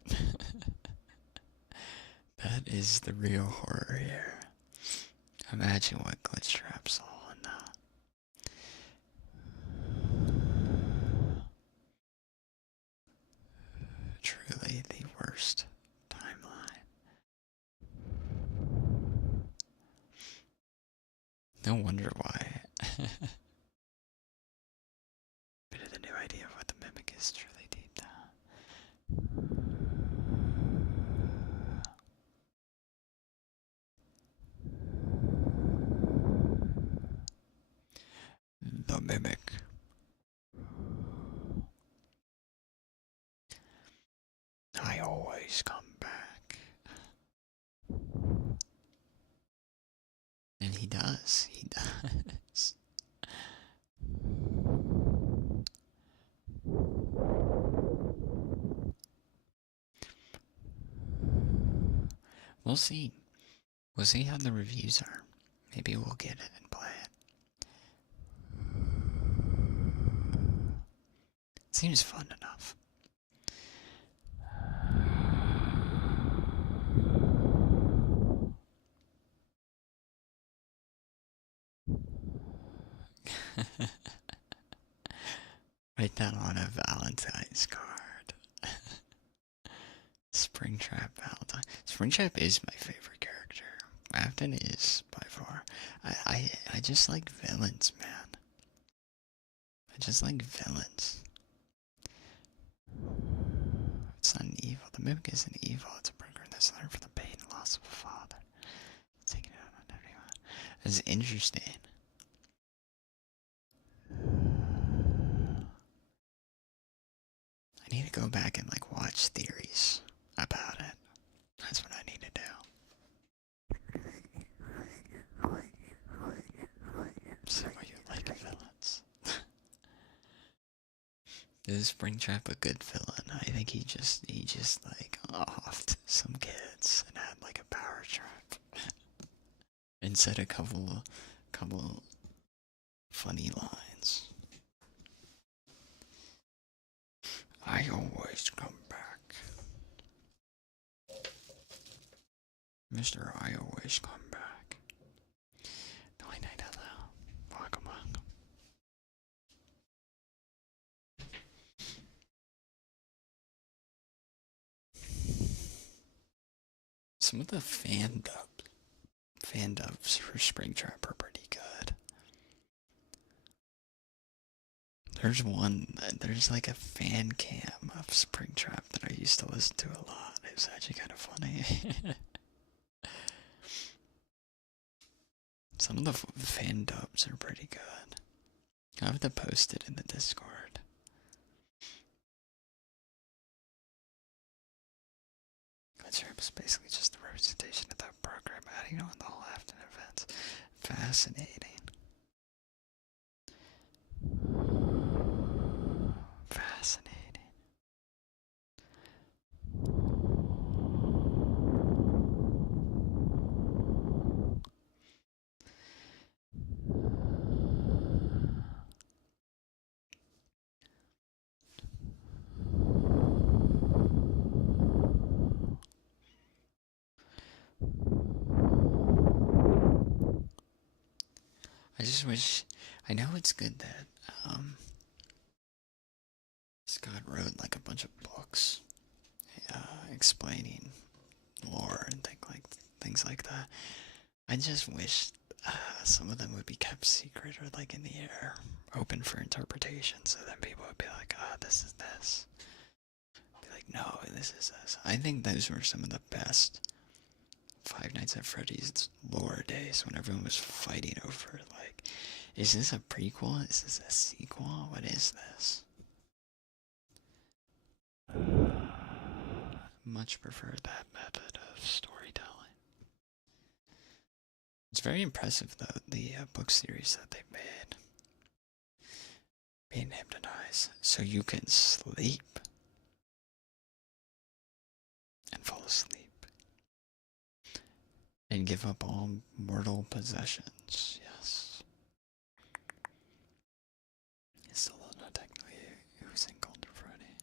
That is the real horror here. Imagine what glitch trap saw in that. Truly the worst timeline. No wonder why. Bit of the new idea of what the mimic is truly deep down. The mimic. I always come back. And he does. He does. We'll see. We'll see how the reviews are. Maybe we'll get it and play it. Seems fun enough. Write that on a Valentine's card. Springtrap Valentine. Springtrap is my favorite character. Afton is by far. I just like villains, man. I just like villains. It's not an evil. The mimic isn't evil. It's a bringer that's learned from the pain and loss of a father. Taking it out on everyone. That's interesting. I need to go back and like watch theories about it. That's what I need to do. See what you like villains. Is Springtrap a good villain? I think he just like offed some kids and had like a power trap. And said a couple funny lines. I always come back. Mr. I always come back. Night night hello. Welcome Some of the fan dubs for Springtrap are pretty good. There's like a fan cam of Springtrap that I used to listen to a lot. It was actually kind of funny. Some of the fan dubs are pretty good. I have to post it in the Discord. Glitch is basically just a representation of that program adding on the whole after events. Fascinating. Fascinating. I just wish. I know it's good that Scott wrote like a bunch of books explaining lore and things like that. I just wish some of them would be kept secret or like in the air, open for interpretation, so then people would be like, "Ah, this is this." Be like, "No, this is this." I think those were some of the best Five Nights at Freddy's lore days when everyone was fighting over like, is this a prequel? Is this a sequel? What is this? Much prefer that method of storytelling. It's very impressive though, the book series that they made. Being hypnotized so you can sleep and fall asleep and give up all mortal possessions. Yes. It's still not technically who's in Golden Friday.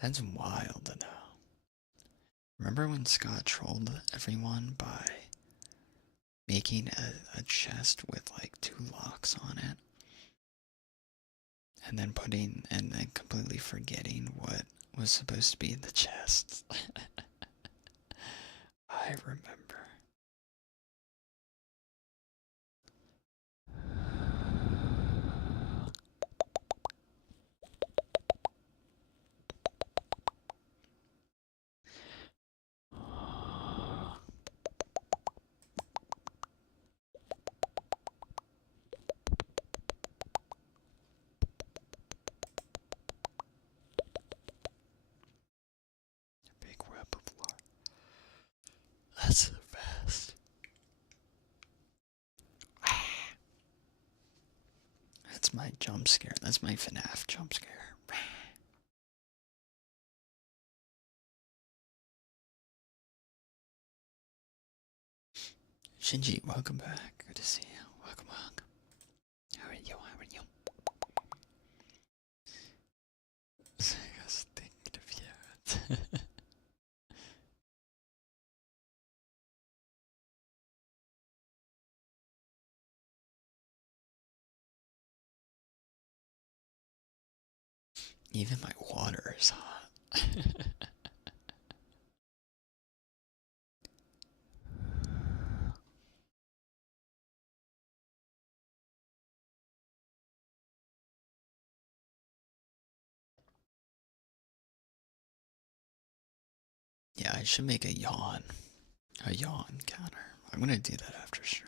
That's wild to know. Remember when Scott trolled everyone by making a chest with like 2 locks on it? And then completely forgetting what was supposed to be in the chest. I remember. Big web of lore. That's the best. That's my jump scare. That's my FNAF jump scare. Shinji, welcome back. Good to see you. Welcome. How are you? I was thinking of you. Even my water is hot. Yeah, I should make a yawn counter. I'm gonna do that after stream.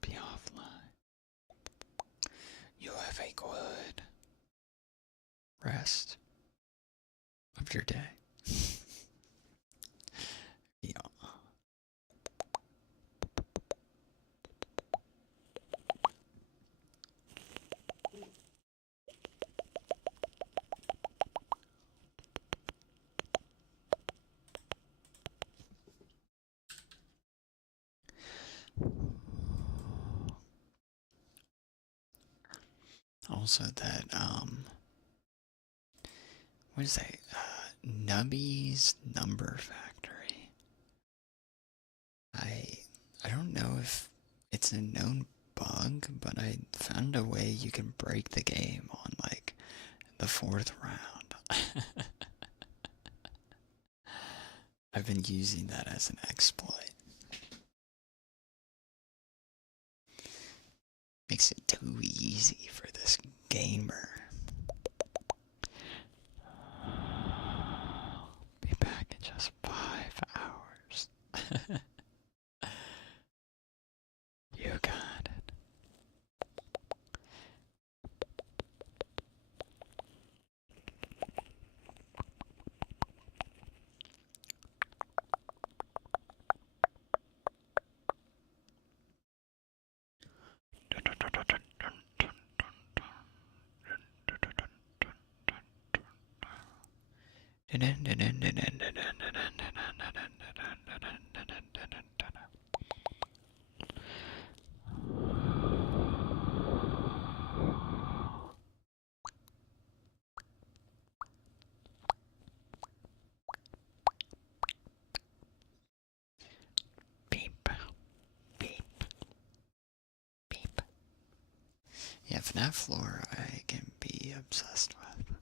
Be offline. You have a good rest of your day. Yeah. Also that what is that? Nubby's Number Factory. I don't know if it's a known bug, but I found a way you can break the game on like the 4th round. I've been using that as an exploit. Makes it too easy for this gamer. Be back in just 5 hours. You got it. Beep, beep, beep. Yeah, FNAF floor I can be obsessed with.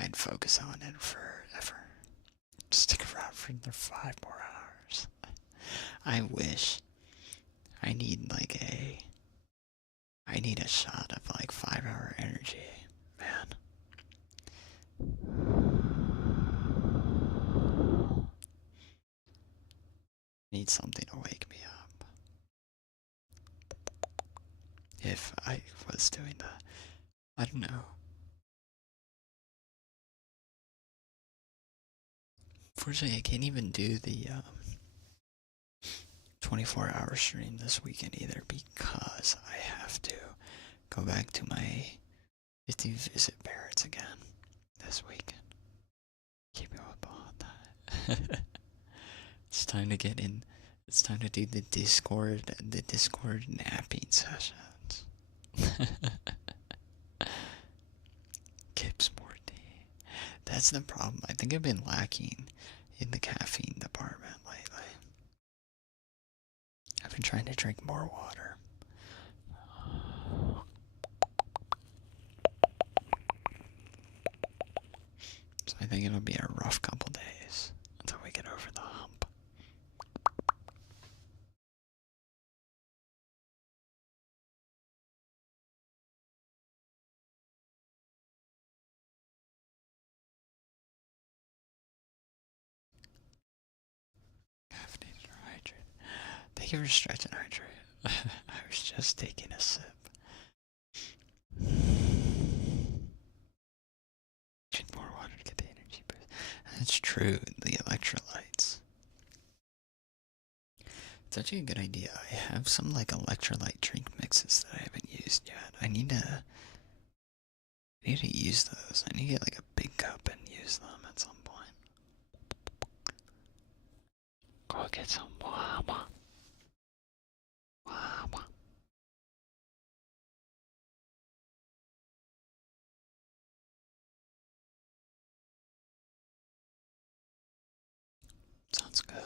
I'd focus on it forever. Stick around for another 5 more hours. I wish. I need a shot of like 5-hour energy, man. Need something to wake me up. If I was doing that, I don't know. Fortunately, I can't even do the 24-hour stream this weekend either because I have to go back to my 50 visit parents again this weekend. Keep up on that. It's time to get in. It's time to do the Discord napping sessions. Kips more tea. That's the problem. I think I've been lacking in the caffeine department lately. I've been trying to drink more water. So I think it'll be a rough couple days until we get over the hump. Caffeinated or hydrated. Thank you for stretching hydrated. I was just taking a sip. Drink more water to get the energy boost. That's true, the electrolytes. It's actually a good idea. I have some like electrolyte drink mixes that I haven't used yet. I need to use those. I need to get like a big cup and use them at some point. Go get some wama. Wama. Sounds good.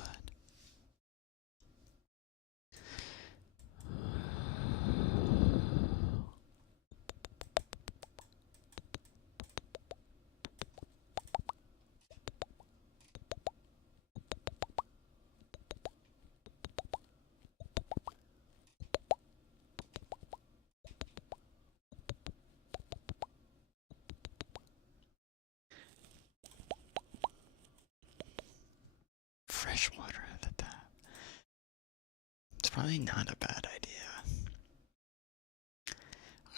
Fresh water at the tap. It's probably not a bad idea.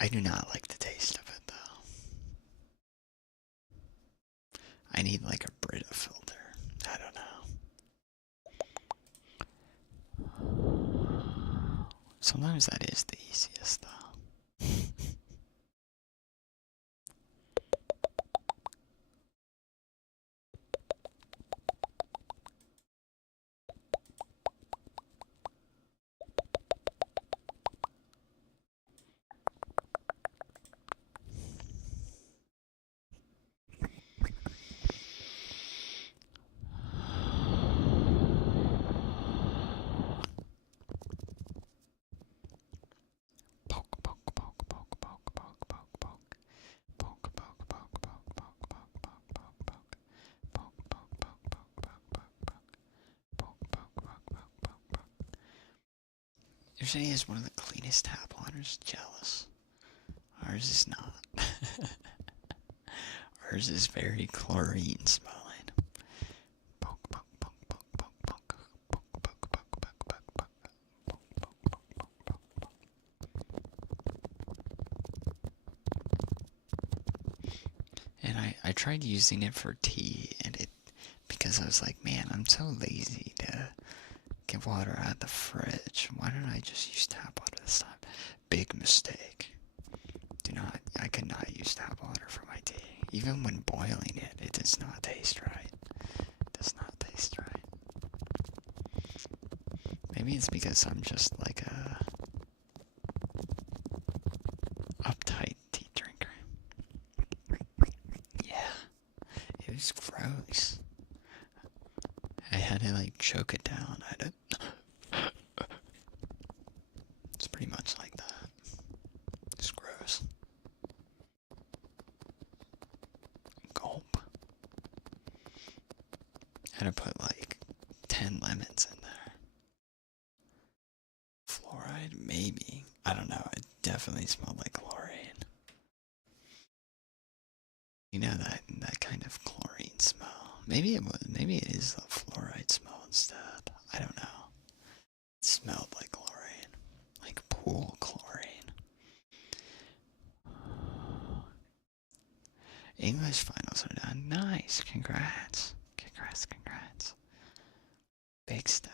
I do not like the taste of it though. I need like a Brita filter. I don't know. Sometimes that is the easiest though. Poke, Usually is one of the cleanest tap waters. Jealous. Ours is not. Ours is very chlorine smelling. And I tried using it for tea, and because I was like, man, I'm so lazy to get water out of the fridge. Why don't I just use tap water this time? Big mistake. I could not use tap water for my tea. Even when boiling it, it does not taste right. It does not taste right. Maybe it's because I'm just like a uptight tea drinker. Yeah, it was gross. I had to like choke it down. It's pretty much like that. It's gross. Gulp. Had to put like 10 lemons in there. Fluoride? Maybe. I don't know. It definitely smelled like chlorine. You know that kind of chlorine smell. Maybe it is the fluoride smell instead. I don't know. It smelled like chlorine. Like pool chlorine. English finals are done. Nice. Congrats. Congrats. Big step.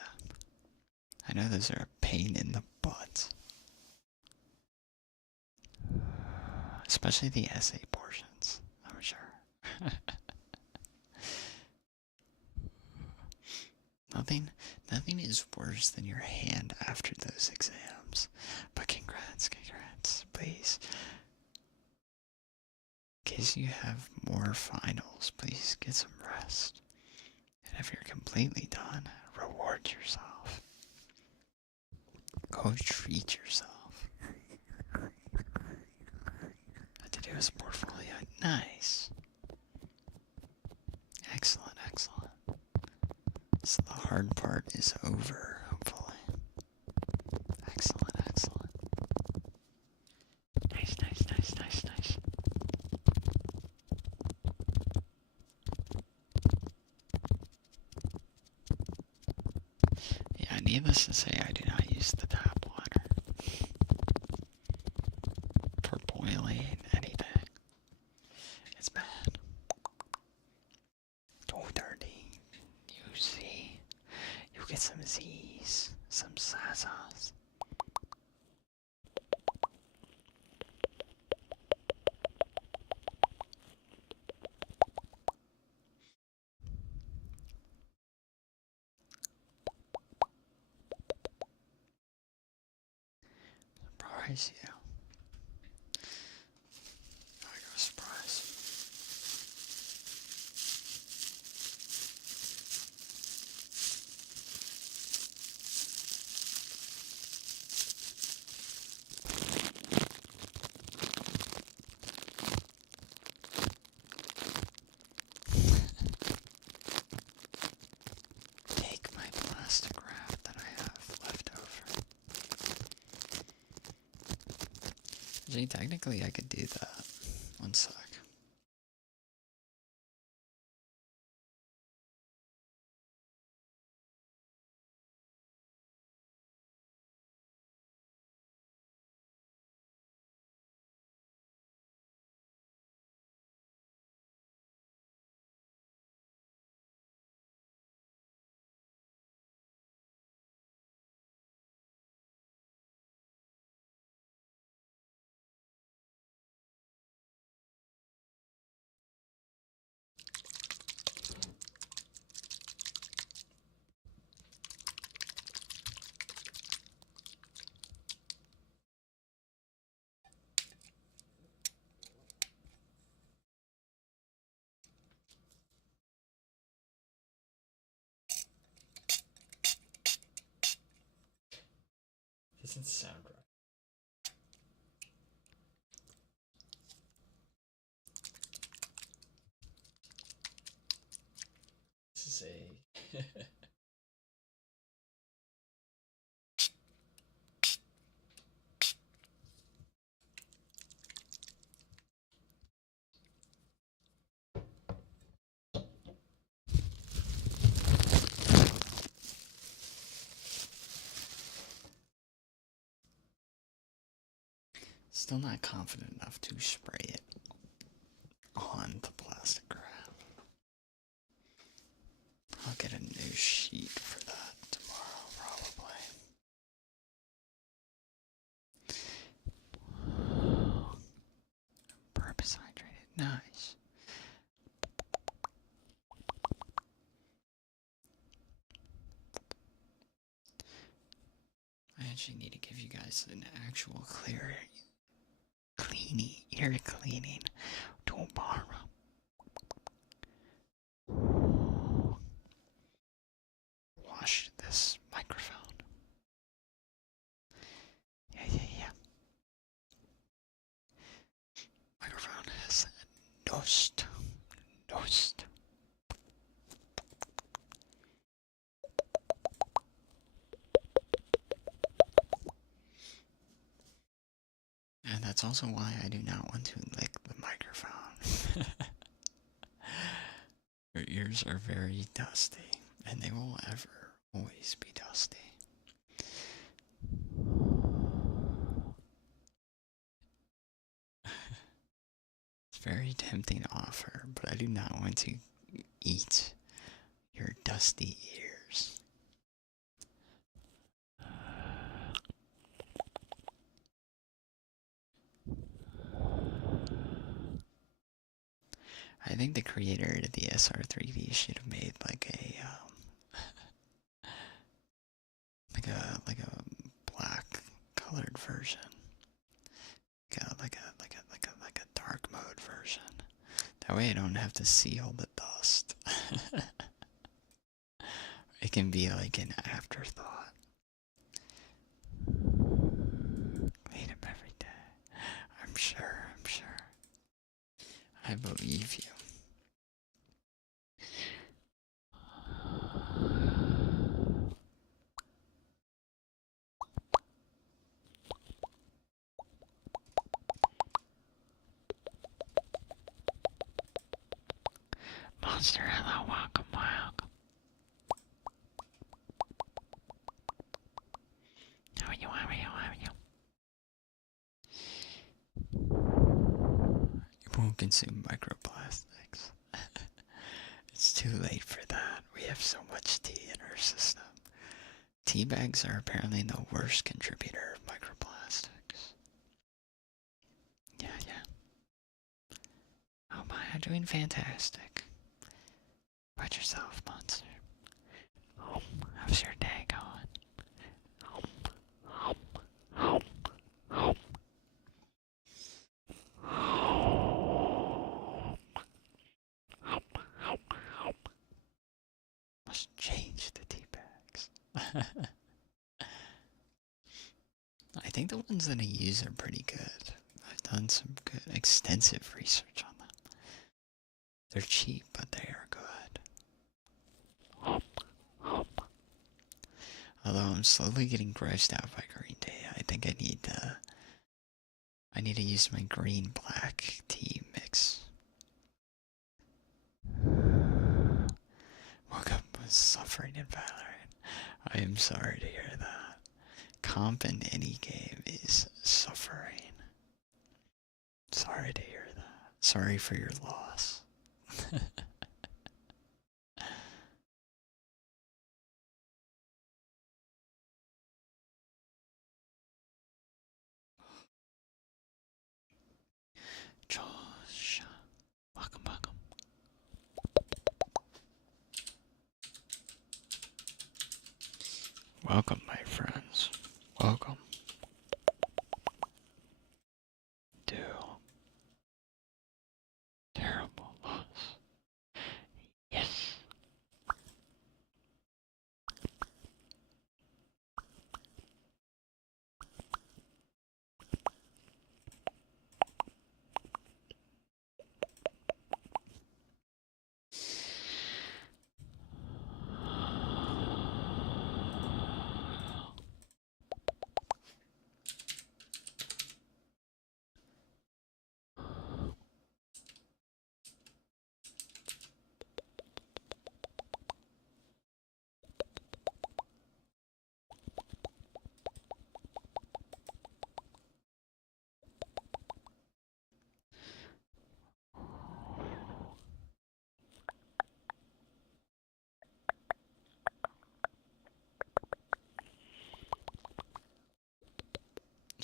I know those are a pain in the butt. Especially the essay portions, I'm sure. Nothing is worse than your hand after those exams. But congrats. Please. In case you have more finals, please get some rest. And if you're completely done, reward yourself. Go treat yourself. Had to do his portfolio. Nice. Excellent. So the hard part is over, hopefully. Excellent. Nice. Yeah, needless to say, I do not use the tap water for boiling anything. It's bad. Oh, dirty. You see. You get some Z's, some Sazas. Surprise you. I got a surprise. Take my plastic wrap that I have left over. Actually, technically I could do that. One sec. Doesn't sound right. This is a Still not confident enough to spray it on the plastic wrap. I'll get a new sheet for that tomorrow, probably. Purpose hydrated, nice. I actually need to give you guys an actual ear cleaning tomorrow. Wash this microphone. Yeah. Microphone has dust. And that's also why I do not want to lick the microphone. Your ears are very dusty, and they will always be dusty. It's very tempting to offer, but I do not want to eat your dusty ears. I think the creator of the SR3D should have made like a black colored version, like a dark mode version. That way I don't have to see all the dust. It can be like an afterthought. Clean him every day. I'm sure. I believe you. Monster, hello, welcome. How are you? You won't consume microplastics. It's too late for that. We have so much tea in our system. Tea bags are apparently the worst contributor of microplastics. Yeah. Oh my, I'm doing fantastic. How about yourself, Monster? How's your day going? Must change the tea bags. I think the ones that I use are pretty good. I've done some good, extensive research on them. They're cheap, but they are good. Although I'm slowly getting grossed out by green tea, I think I need to use my green black tea mix. Woke up with suffering in Valorant. I am sorry to hear that. Comp in any game is suffering. Sorry to hear that. Sorry for your loss. Josh, welcome. Welcome, my friends. Welcome. To terrible loss. Yes.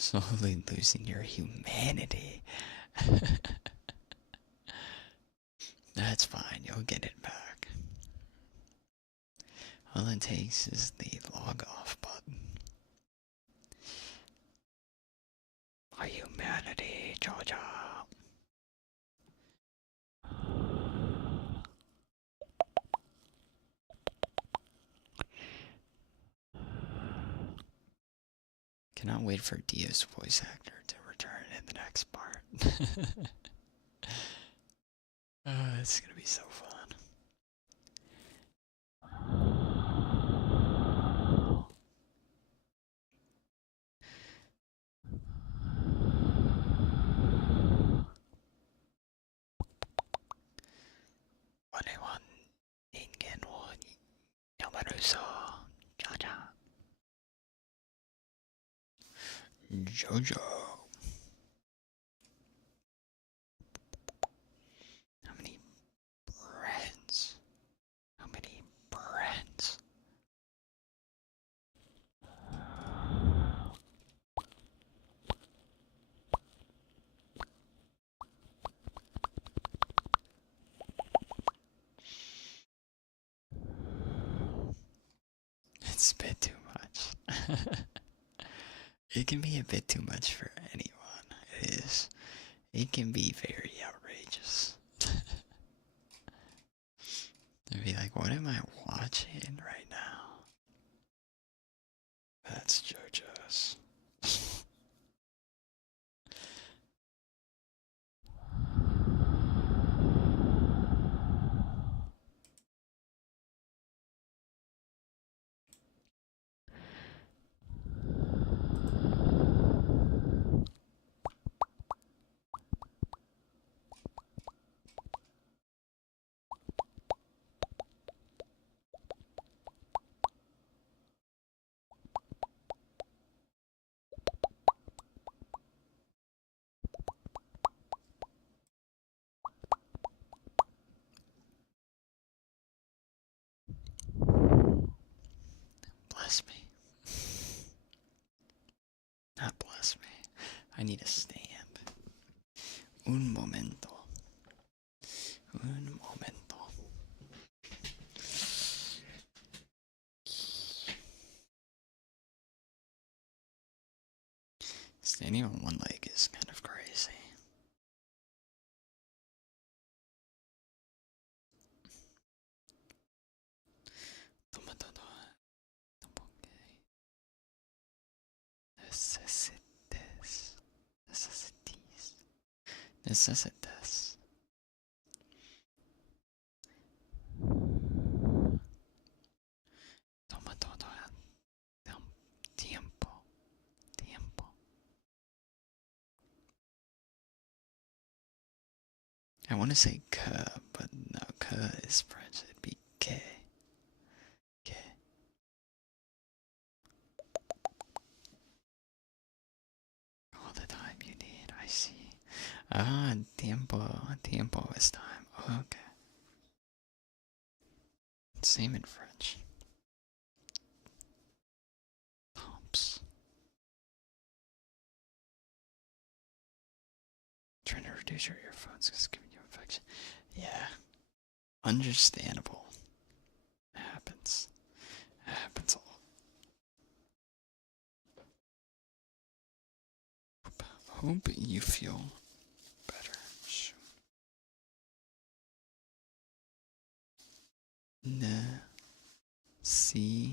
Slowly losing your humanity. That's fine, you'll get it back. All it takes is the log off button. My humanity, Georgia. Cannot wait for Dio's voice actor to return in the next part. It's gonna be so fun. Anyone ingen wo yamaruso jaja Jojo. How many friends? How many friends? It's a bit too much. It can be a bit too much for anyone. It is. It can be very outrageous. They'd be like, what am I watching right now? That's JoJo's. Bless me. Not bless me. I need a stand. Un momento. Un momento. Standing on one leg is kind of crazy. Necessites. Necessities. Necessitas. Toma todo el tiempo. Tiempo. I want to say que, but no, que is French. It'd be que. Que. All the time you need, I see. Ah, tiempo. Tiempo is time. Okay. Same in French. Pumps. Trying to reduce your earphones because it's giving you infection. Yeah. Understandable. It happens. It happens a lot. Hope you feel better soon. Necesitas.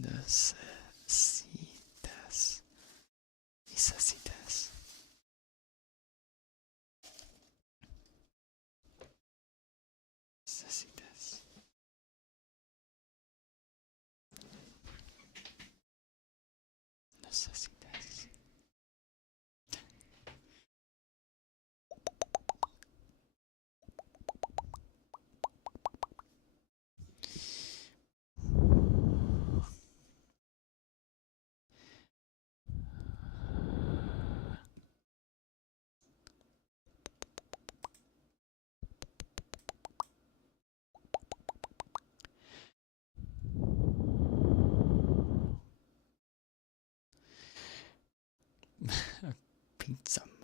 Necesitas. Necesitas. Necesitas.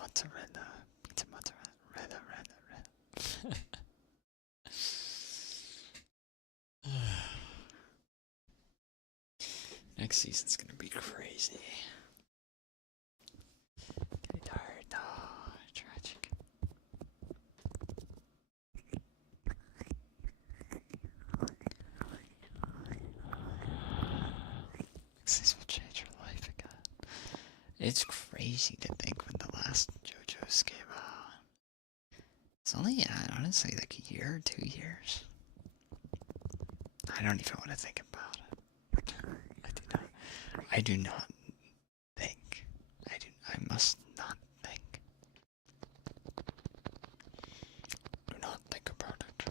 mozzarella, pizza mozzarella, red. Next season's gonna be crazy. Getting tired. Oh, tragic. This will change your life again. It's crazy to think when the last JoJo's came out. It's only, honestly, like a year or 2 years. I don't even want to think about it. I do not think. I must not think. Do not think about it.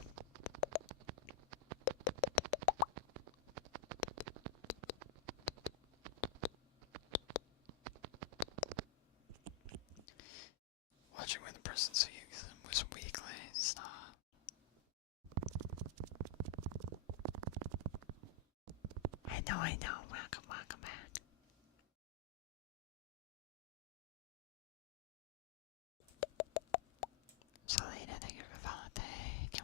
Watching when the presence of youth was weekly. Stop. I know. Welcome back. Selena, thank you for following. Thank you.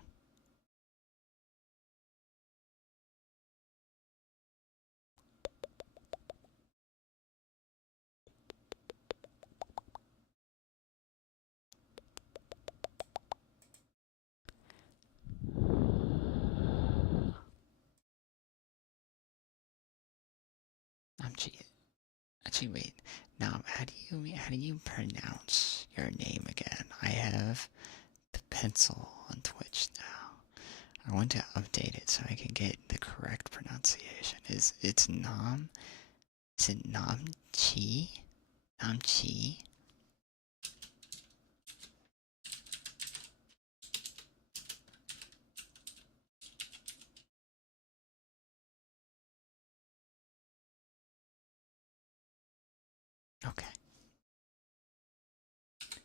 I'm cheating. Actually, wait. Now, how do you pronounce your name again? I have the pencil on Twitch now. I want to update it so I can get the correct pronunciation. It's Nam? Is it Namchi? Namchi? Okay.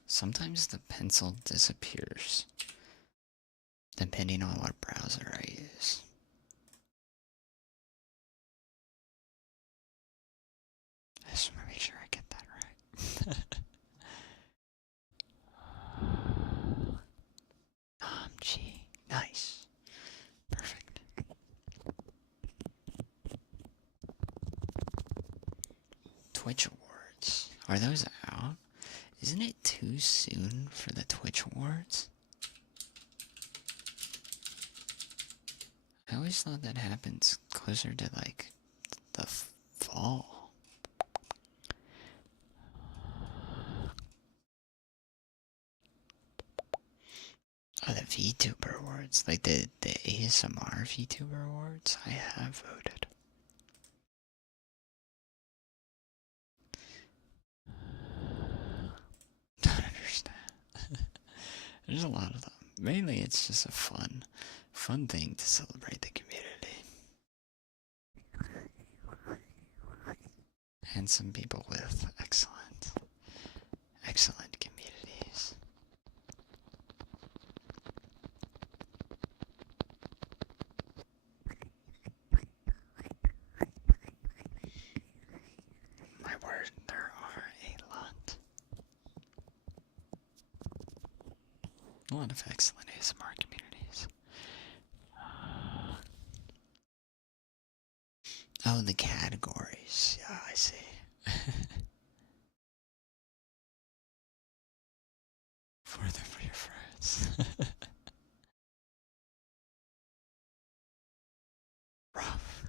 Sometimes the pencil disappears, depending on what browser I use. I just want to make sure I get that right. Namchi. Nice. Perfect. Twitch Awards. Are those out? Isn't it too soon for the Twitch Awards? I always thought that happens closer to like the fall. Oh, the VTuber Awards, like the ASMR VTuber Awards, I have voted. Don't understand. There's a lot of them. Mainly it's just a fun thing to celebrate the community. And some people with excellent communities. My word, there are a lot. A lot of excellent ASMR communities. Oh, the categories. Yeah, I see. For your friends. Rough.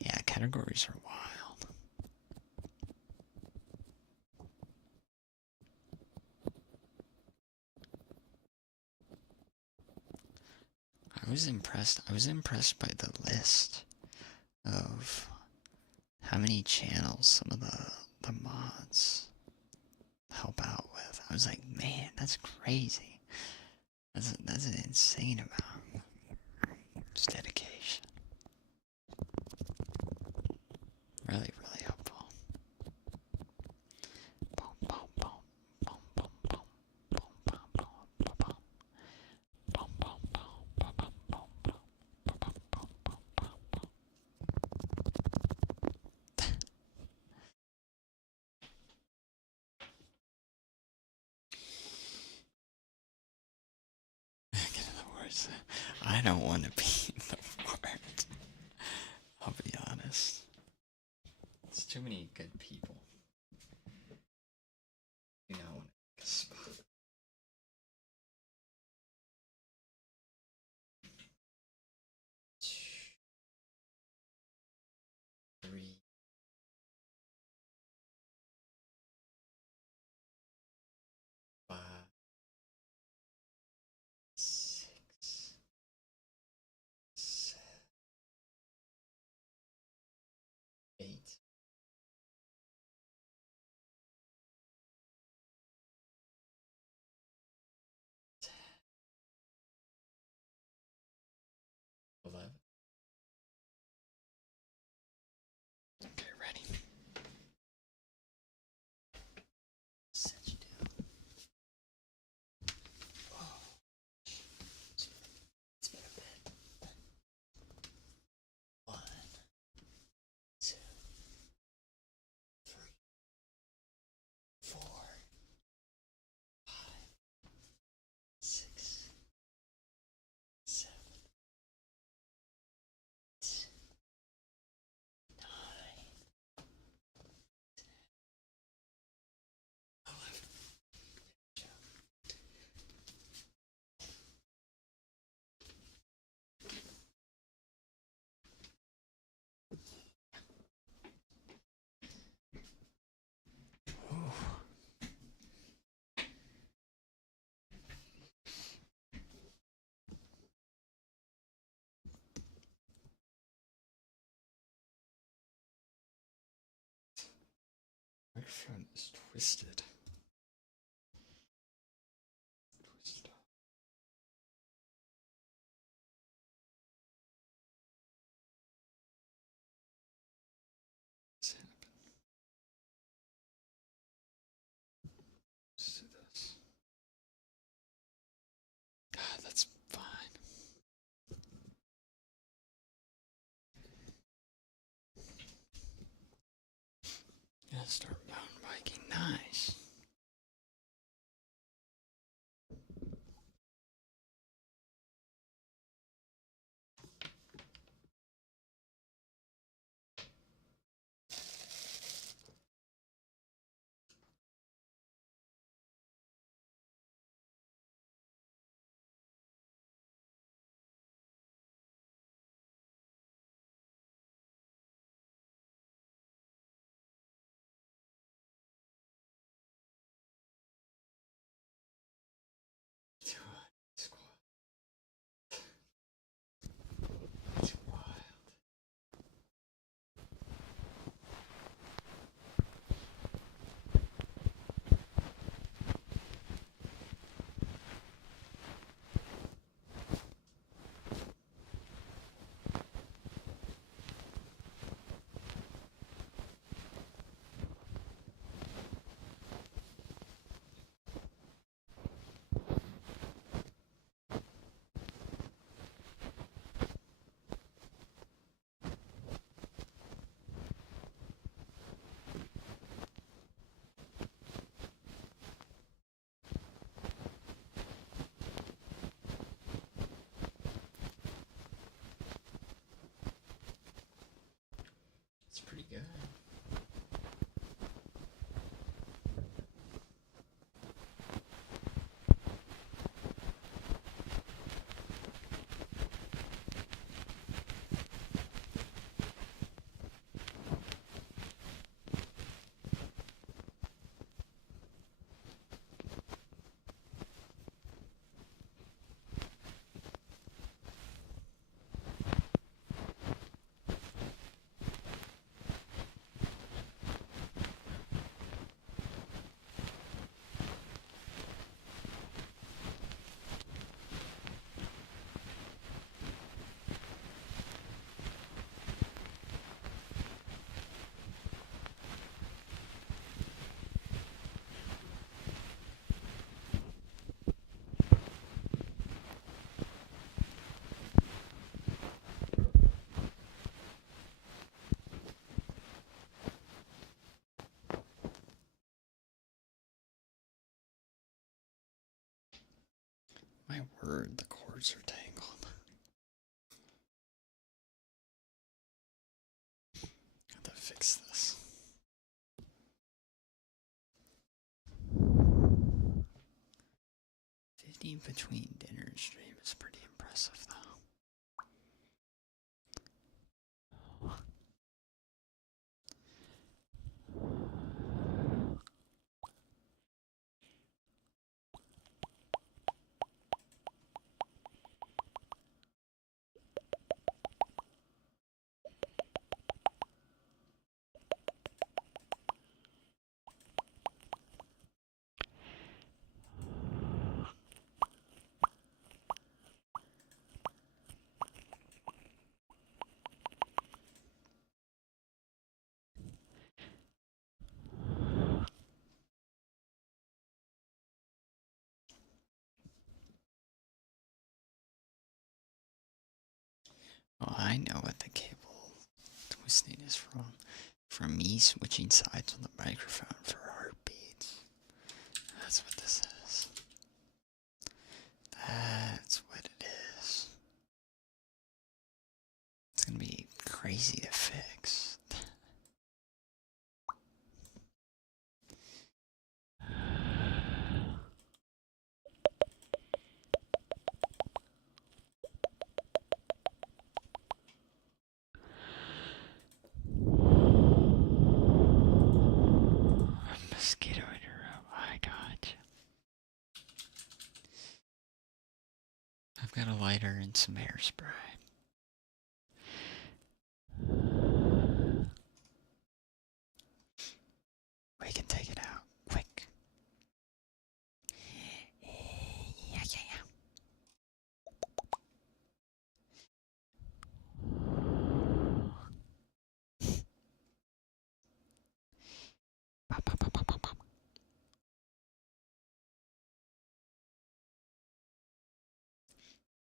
Yeah, categories are wild. I was impressed by the list of how many channels some of the mods help out with. I was like, man, that's crazy. That's an insane amount. It's dedication. Really, really helpful. course. I don't want to be the part. I'll be honest. It's too many good people. You know, want to pick a spot. Three. 5. 6. 7. 8. 10. 11. Okay, ready. Set you down. Whoa. It's been a bit. 1, 2, 3, 4, 5, 6, 7, 8, 9, 11. My phone is twisted. Twisted. What's happened? Let's do this. Ah, that's fine. Yeah, start mountain biking. Nice. Squat. It's wild. It's pretty good. My word, the course cords are tangled. Have to fix this. 15 between dinner stream is pretty impressive though. Oh, I know what the cable twisting is from. From me switching sides on the microphone for heartbeats. That's what this is. That's what it is. It's gonna be crazy to fix. Mosquito in your room. I got you. I've got a lighter and some hairspray. We can take it out quick. Yeah. Pop.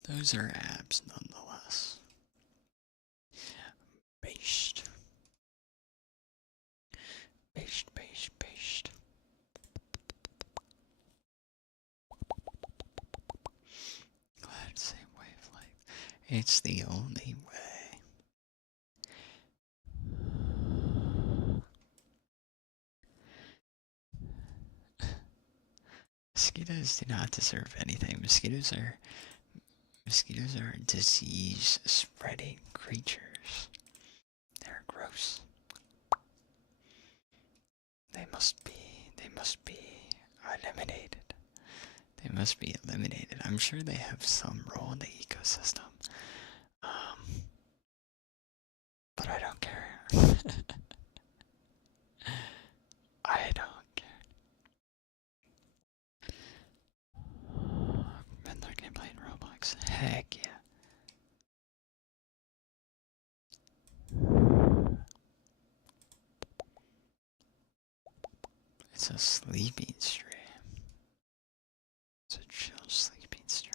Those are abs nonetheless. Based. Glad same wavelength. It's the only way. Mosquitoes do not deserve anything. Mosquitoes are disease spreading creatures. They're gross. They must be eliminated. They must be eliminated. I'm sure they have some role in the ecosystem. But I don't care. I don't care. Men lurking playing Roblox. Heck yeah. It's a sleeping stream. It's a chill sleeping stream.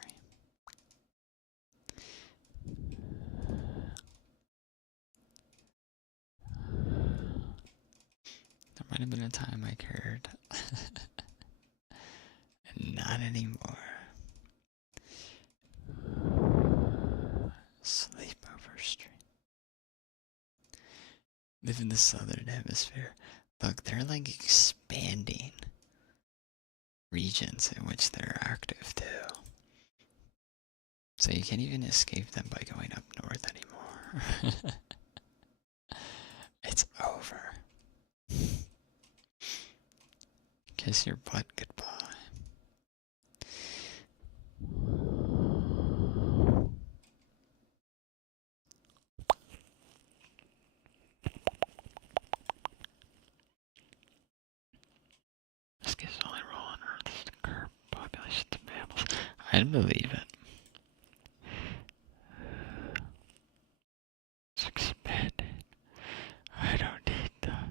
There might have been a time I cared. And not anymore. Sleepover stream. Live in the southern hemisphere. Look, they're like expanding regions in which they're active too. So you can't even escape them by going up north anymore. It's over. Kiss your butt goodbye. This gives only roll on Earth to curb population of mammals. I'd believe it. It's expanded. I don't need that.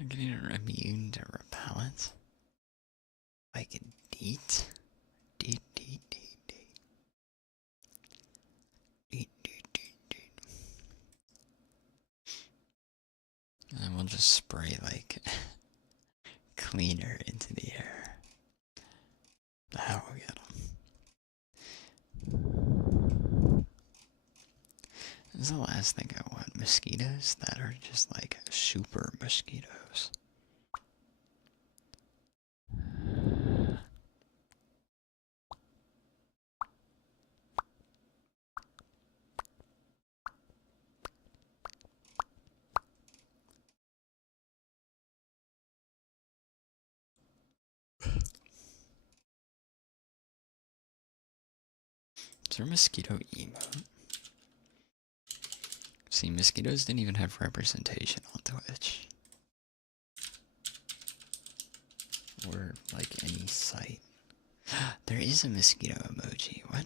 I'm getting immune to repellents. Like deet? Deet, deet, deet, deet. Deet, deet, deet, deet. And then we'll just spray like cleaner into the air. That will get them. This is the last thing I want. Mosquitoes that are just like super mosquitoes. Is there a mosquito emote? See, mosquitoes didn't even have representation on Twitch. Or, like, any site. There is a mosquito emoji. What?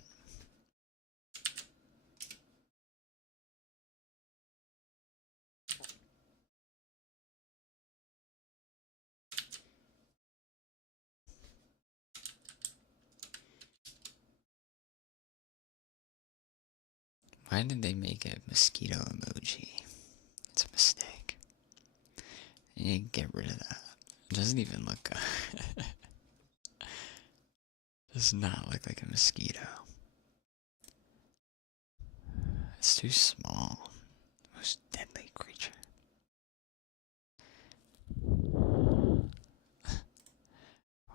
Why did they make a mosquito emoji? It's a mistake. You need to get rid of that. It doesn't even look good. Does not look like a mosquito. It's too small. The most deadly creature.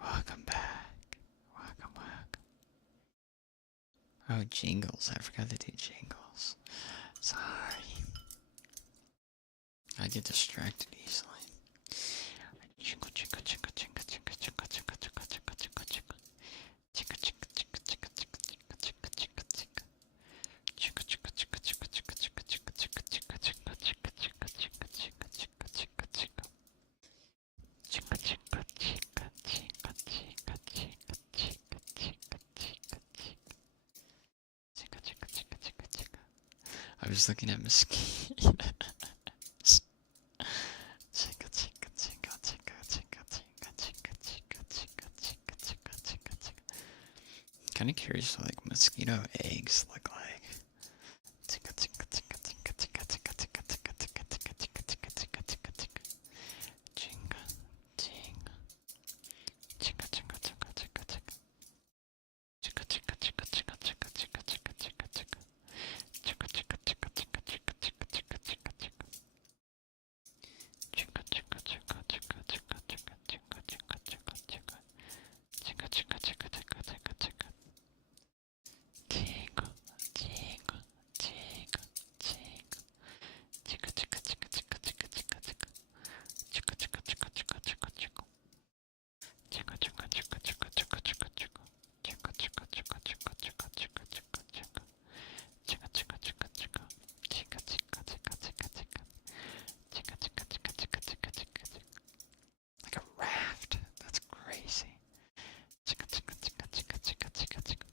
Welcome back. Welcome back. Oh, jingles. I forgot to do jingles. Sorry. I get distracted easily. Jingle, jingle, jingle, jingle, jingle, jingle, jingle, jingle, jingle, jingle, jingle. Jingle, jingle, jingle, jingle, jingle, jingle, jingle, jingle, jingle. Jingle, jingle, jingle, jingle, jingle, jingle, jingle, jingle, jingle, jingle, jingle, jingle, jingle, jingle, jingle, jingle, jingle. Jingle, jingle, jingle, jingle, jingle, jingle, jingle, jingle, jingle, jingle. Jingle, jingle, jingle, jingle, jingle. I was looking at mosquitoes. Jingle, jingle, jingle, jingle, jingle, jingle, jingle, jingle, jingle, jingle, jingle, jingle, jingle. Kind of curious what like mosquito eggs look like. Jingle, jingle, jingle, jingle, jingle, jingle, jingle, jingle, jingle, jingle, jingle, jingle, jingle, jingle. Jingle, jingle. Jingle, jingle, jingle, jingle, jingle. Jingle, jingle, jingle, jingle, jingle, jingle, jingle, jingle, jingle. Jingle, jingle, jingle, jingle, jingle, jingle, jingle, jingle, jingle. Jingle, jingle, jingle, jingle, jingle, jingle, jingle, jingle, jingle, jingle. Jingle, jingle, jingle, jingle, jingle, jingle. Jingle, jingle, jingle, jingle. Jingle, jingle, jingle, jingle, jingle, jingle, jingle. Jingle, jingle, jingle, jingle, jingle, jingle. Jingle, jingle, jingle, jingle, jingle, jingle, jingle. Jingle, jingle, jingle, jingle, jingle, jingle, jingle, jingle. Jingle, jingle, jingle, jingle. Jingle, jingle, jingle, jingle, jingle. Jingle, jingle, jingle, jingle, jingle, jingle, jingle. Like a raft. That's crazy. Jingle, jingle, jingle, jingle, jingle, jingle, jingle.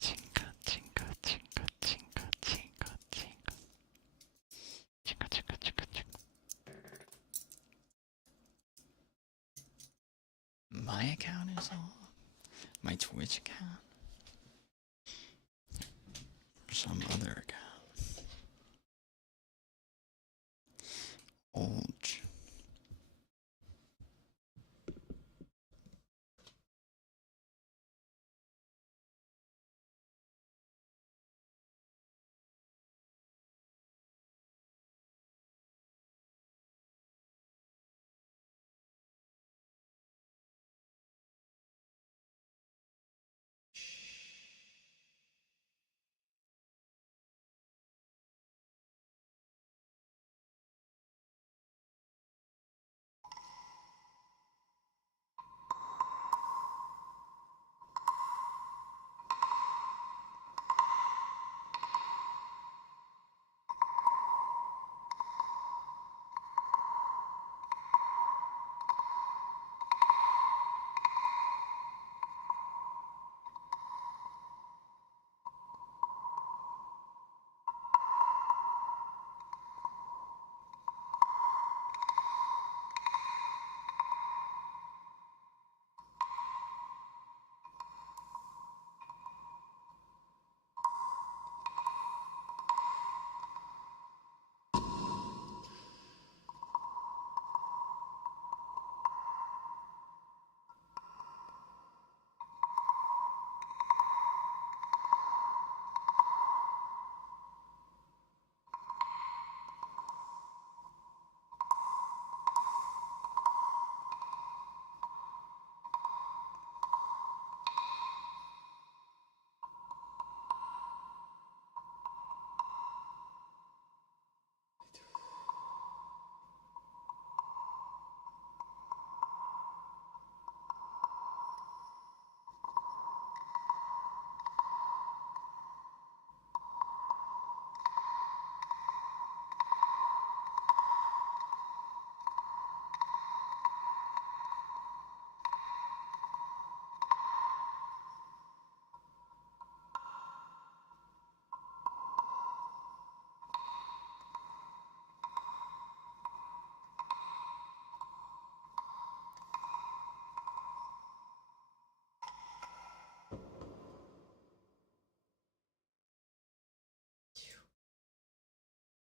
Jingle, jingle, jingle, jingle, jingle, jingle. Jingle, jingle, jingle, jingle. My account is on. My Twitch account. Or some other account. Old.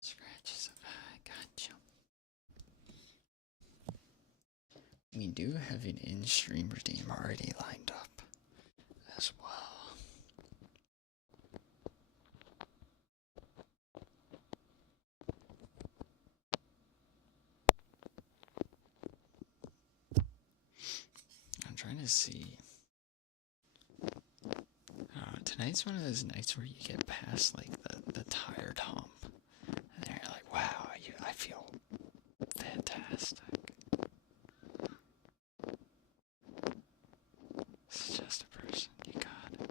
Scratches. I got you. We do have an in-stream redeem already lined up as well. I'm trying to see. Tonight's one of those nights where you get past like the tired hump, and then you're like, wow, I feel fantastic. It's just a person. You got it.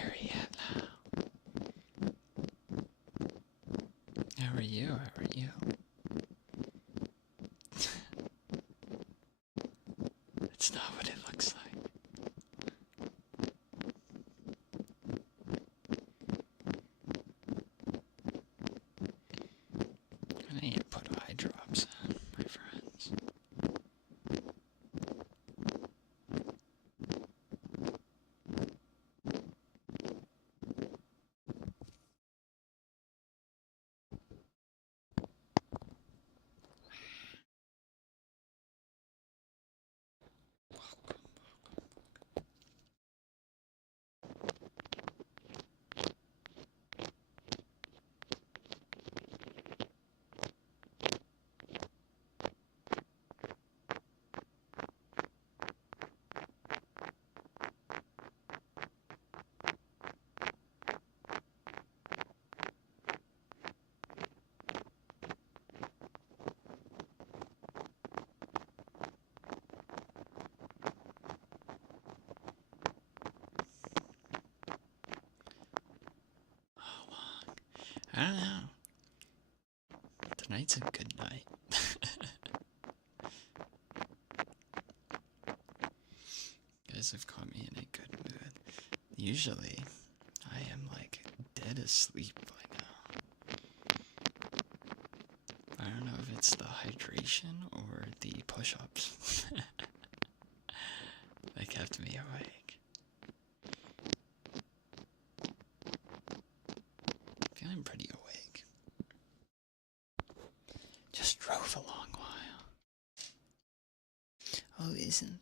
Very hello. How are you? How are you? It's not what it looks like. I need to put eye drops on, my friends. I don't know. Tonight's a good night. You guys have caught me in a good mood. Usually, I am like dead asleep by now. I don't know if it's the hydration or the push-ups that kept me awake. Feeling pretty awake. Just drove a long while. Oh, isn't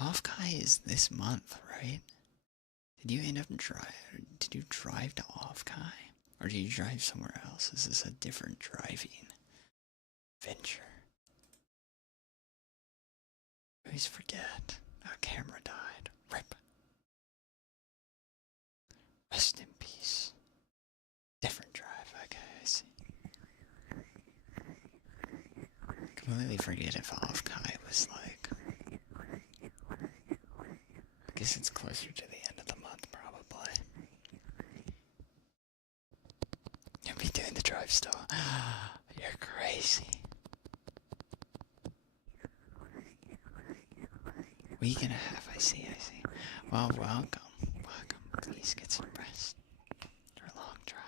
Offkai is this month, right? Did you drive to Offkai? Or did you drive somewhere else? Is this a different driving venture? I always forget. Our camera died. Rip. Rest in peace. Different drive. Okay, I see. Completely forget if Offkai was like. I guess it's closer to the end of the month, probably. You'll be doing the drive still. You're crazy. Week and a half, I see. Well, welcome. Please get some rest. Your long drive.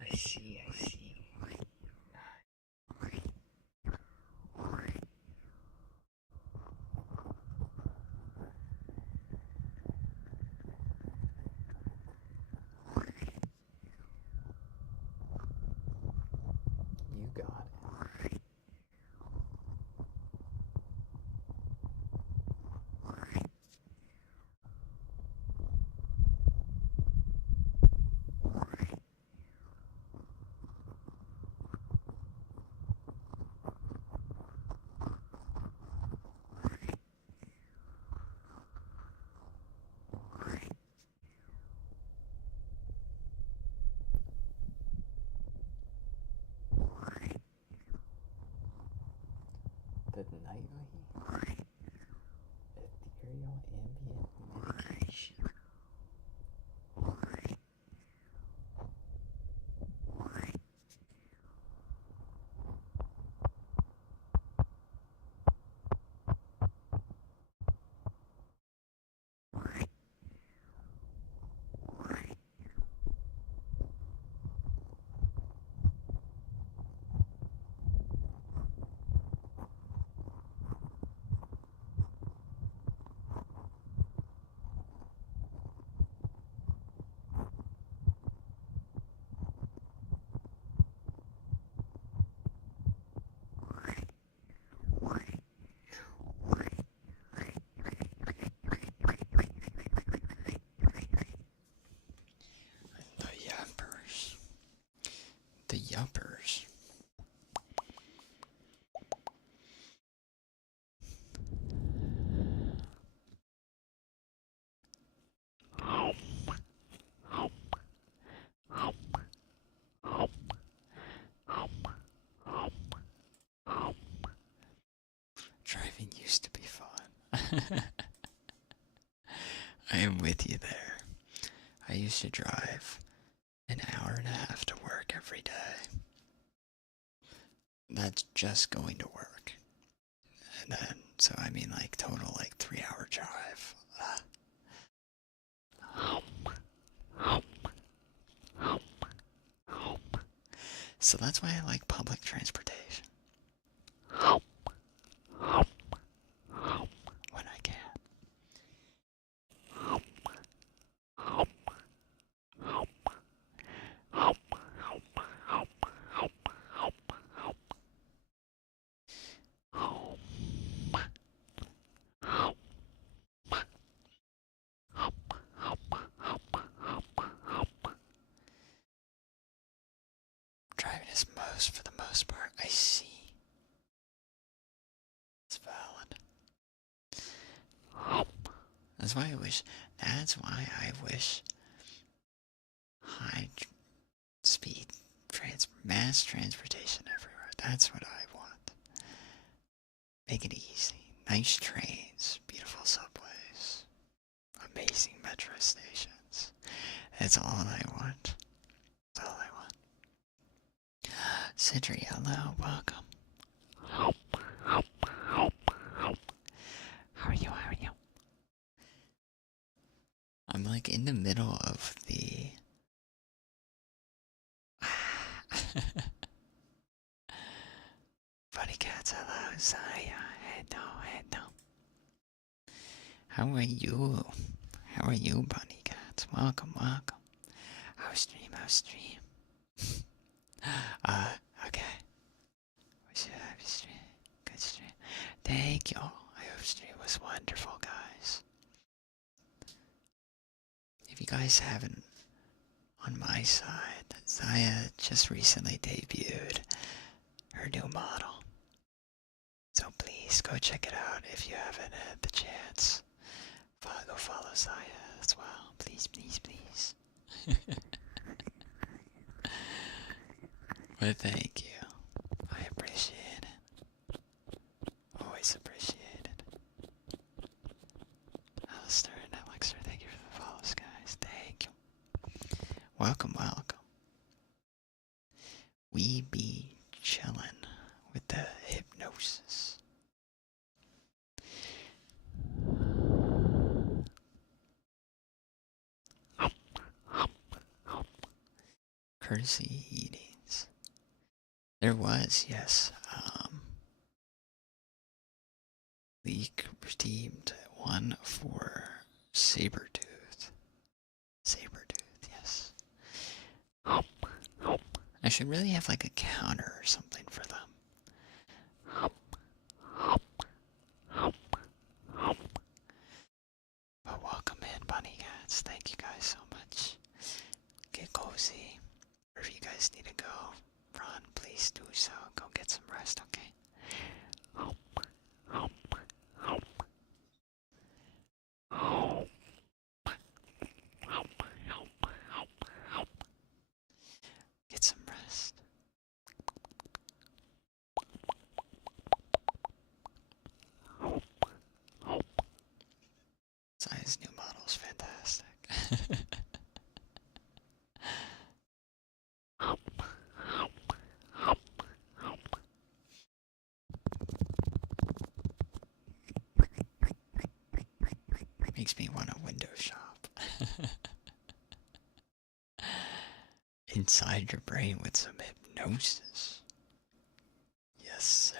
I see. You got it. The nightly ethereal ambient mitigation. The yuppers. The yuppers. Driving used to be fun. I am with you there. I used to drive an hour and a half to work every day. That's just going to work. And then, so I mean like total like 3 hour drive. So that's why I like public transportation. When I can. Driving is for the most part, I see. It's valid. That's why I wish high speed mass transportation everywhere. That's what I want. Make it easy. Nice trains, beautiful subways, amazing metro stations. That's all I want. That's all I want. Sidri, hello, welcome. How are you? How are you? I'm like in the middle of the Buddy cats, hello, Zaya, hello. How are you? How are you, bunny cats? Welcome. How's stream? Okay. We should have a stream. Good stream. Thank you. I hope stream was wonderful, guys. If you guys haven't, on my side, Zaya just recently debuted her new model. So please go check it out if you haven't had the chance. Go follow Zaya as well. Please. But thank you. I appreciate it. Always appreciate it. Alistair and Elixir, thank you for the follows, guys. Thank you. Welcome. We be chillin' with the hypnosis. Courtesy eatings. There was, yes. We redeemed one for Sabertooth. Yes. I should really have like a counter or something for them. But welcome in, bunny cats. Thank you guys so much. Get cozy. Or if you guys need to go run, please do so. Go get some rest, okay? Get some rest. Makes me want to window shop. Inside your brain with some hypnosis. Yes, sir.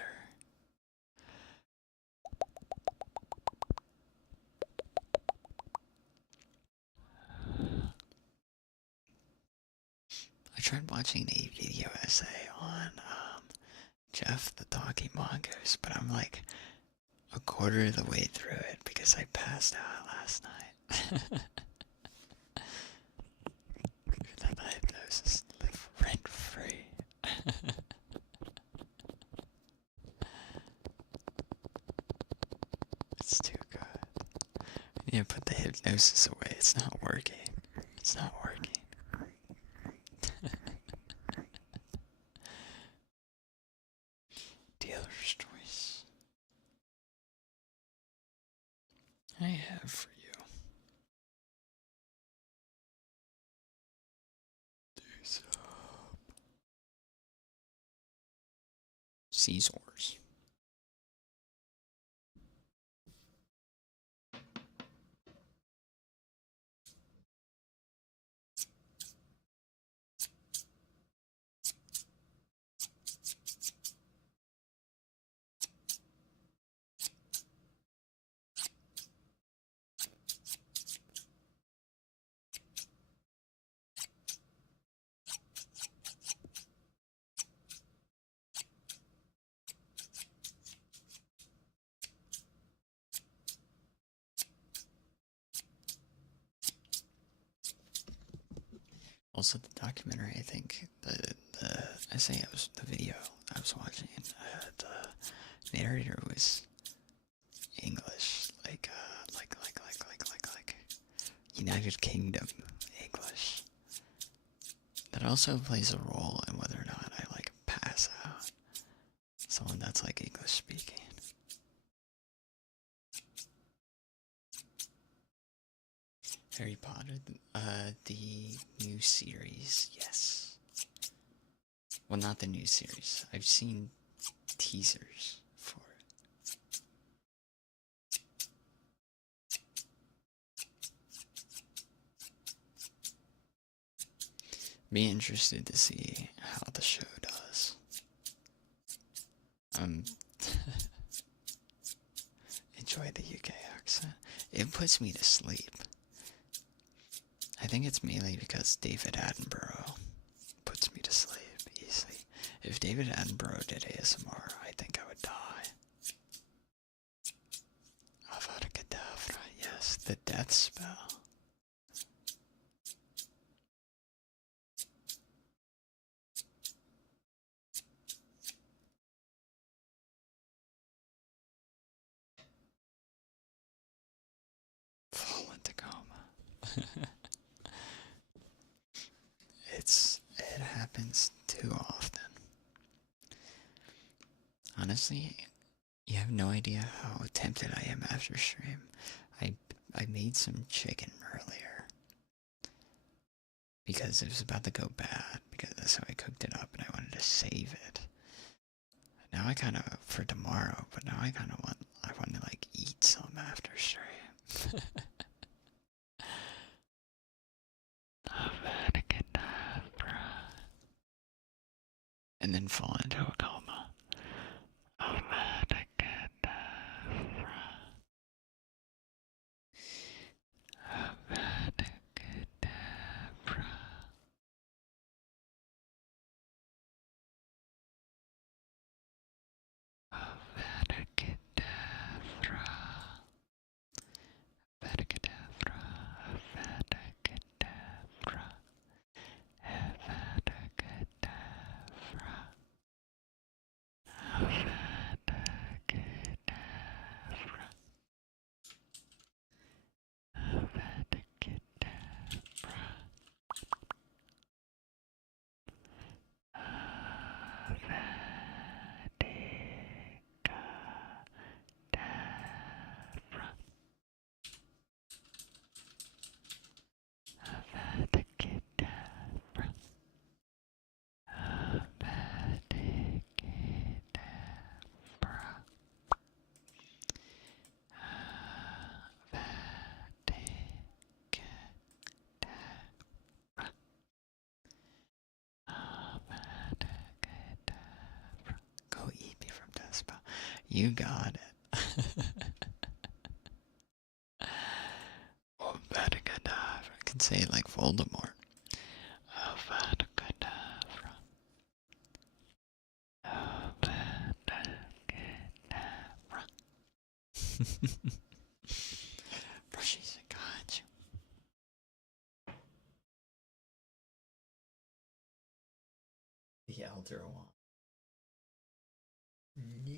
I tried watching a video essay on Jeff the Talking Mongoose, but I'm like a quarter of the way through it because I passed out last night. That hypnosis live rent free. It's too good. I need to put the hypnosis away. It's not working. It's not working. Dealer's choice. I have for you. These Caesars. Also, the documentary, I think, the essay, the video I was watching, the narrator was English, like United Kingdom English. That also plays a role in whether or not I like pass out. Someone that's like English speaking. Harry Potter, the new series, yes. Well, not the new series. I've seen teasers for it. Be interested to see how the show does. Enjoy the UK accent. It puts me to sleep. I think it's mainly because David Attenborough puts me to sleep easily. If David Attenborough did ASMR, I think I would die. Avada Kedavra, yes, the death spell. Fall into coma. It happens too often. Honestly, you have no idea how tempted I am after stream. I made some chicken earlier because it was about to go bad, because that's how I cooked it up and I wanted to save it. Now I kind of, for tomorrow, but now I want to like eat some after stream. And then fall into a coma. You got it. Avada-kedavra. I can say it like Voldemort. Avada-kedavra. Avada-kedavra. Brushies, I got you. The Elder One. Yeah.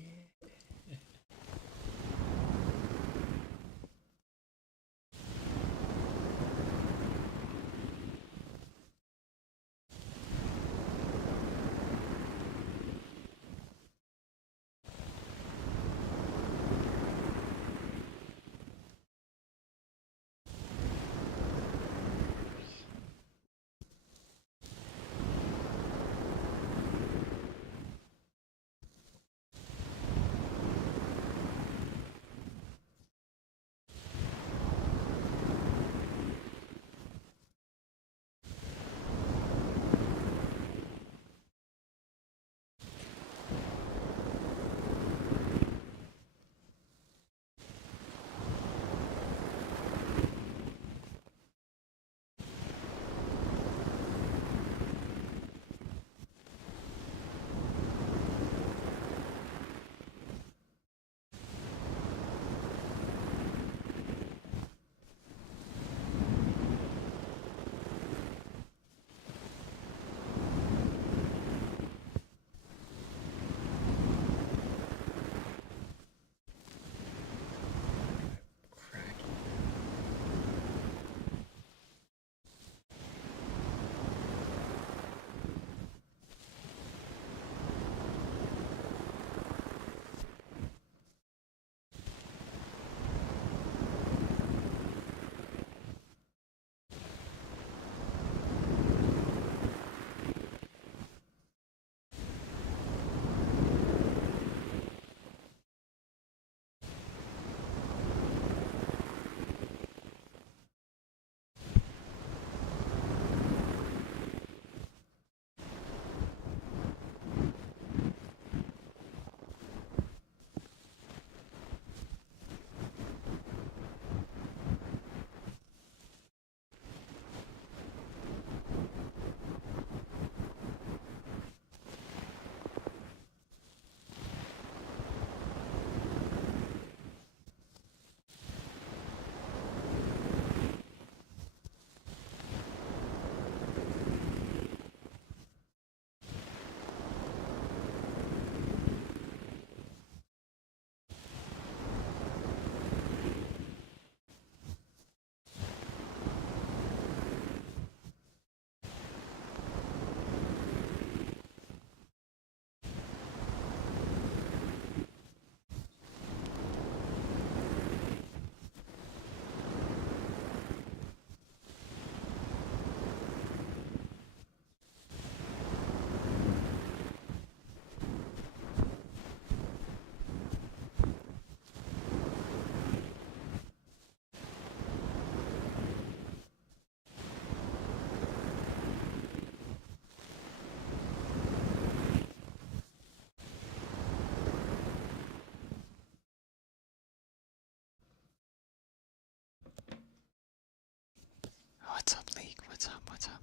What's up, League? What's up? What's up?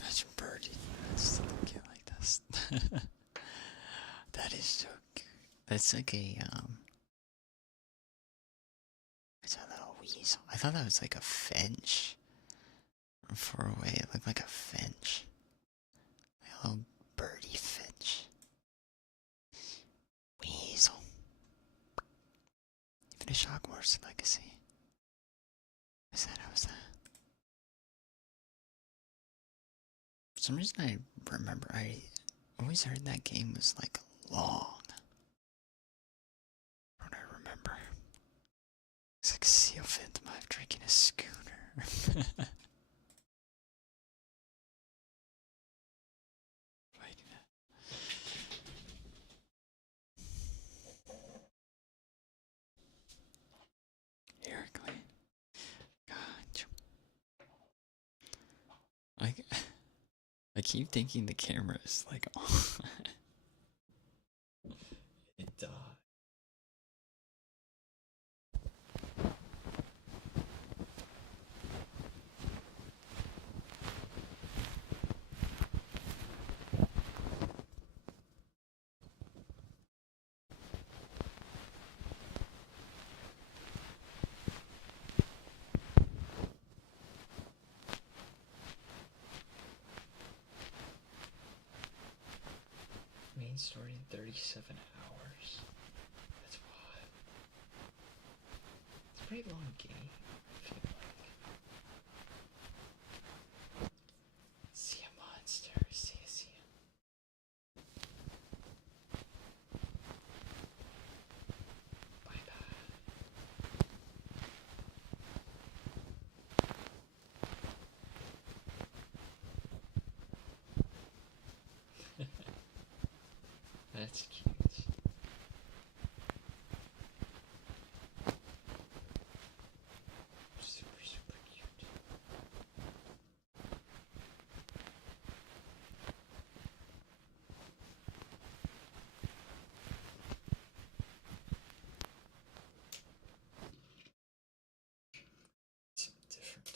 That's birdie. Let's look at like this. That is so cute. That's like a it's a little weasel. I thought that was like a finch. Far away, it looked like a finch. A little birdie finch. Weasel. Finish Hogwarts Legacy. Is that how was that? For some reason I remember I always heard that game was like long. What do I remember? It's like Seal Phantom I've drinking a schooner. Erically. God. Like I keep thinking the camera is like on. one story in 37 hours. That's wild. It's a pretty long game, I feel like. See a monster, see a. Bye bye. That's cute. Super, super cute. It's different.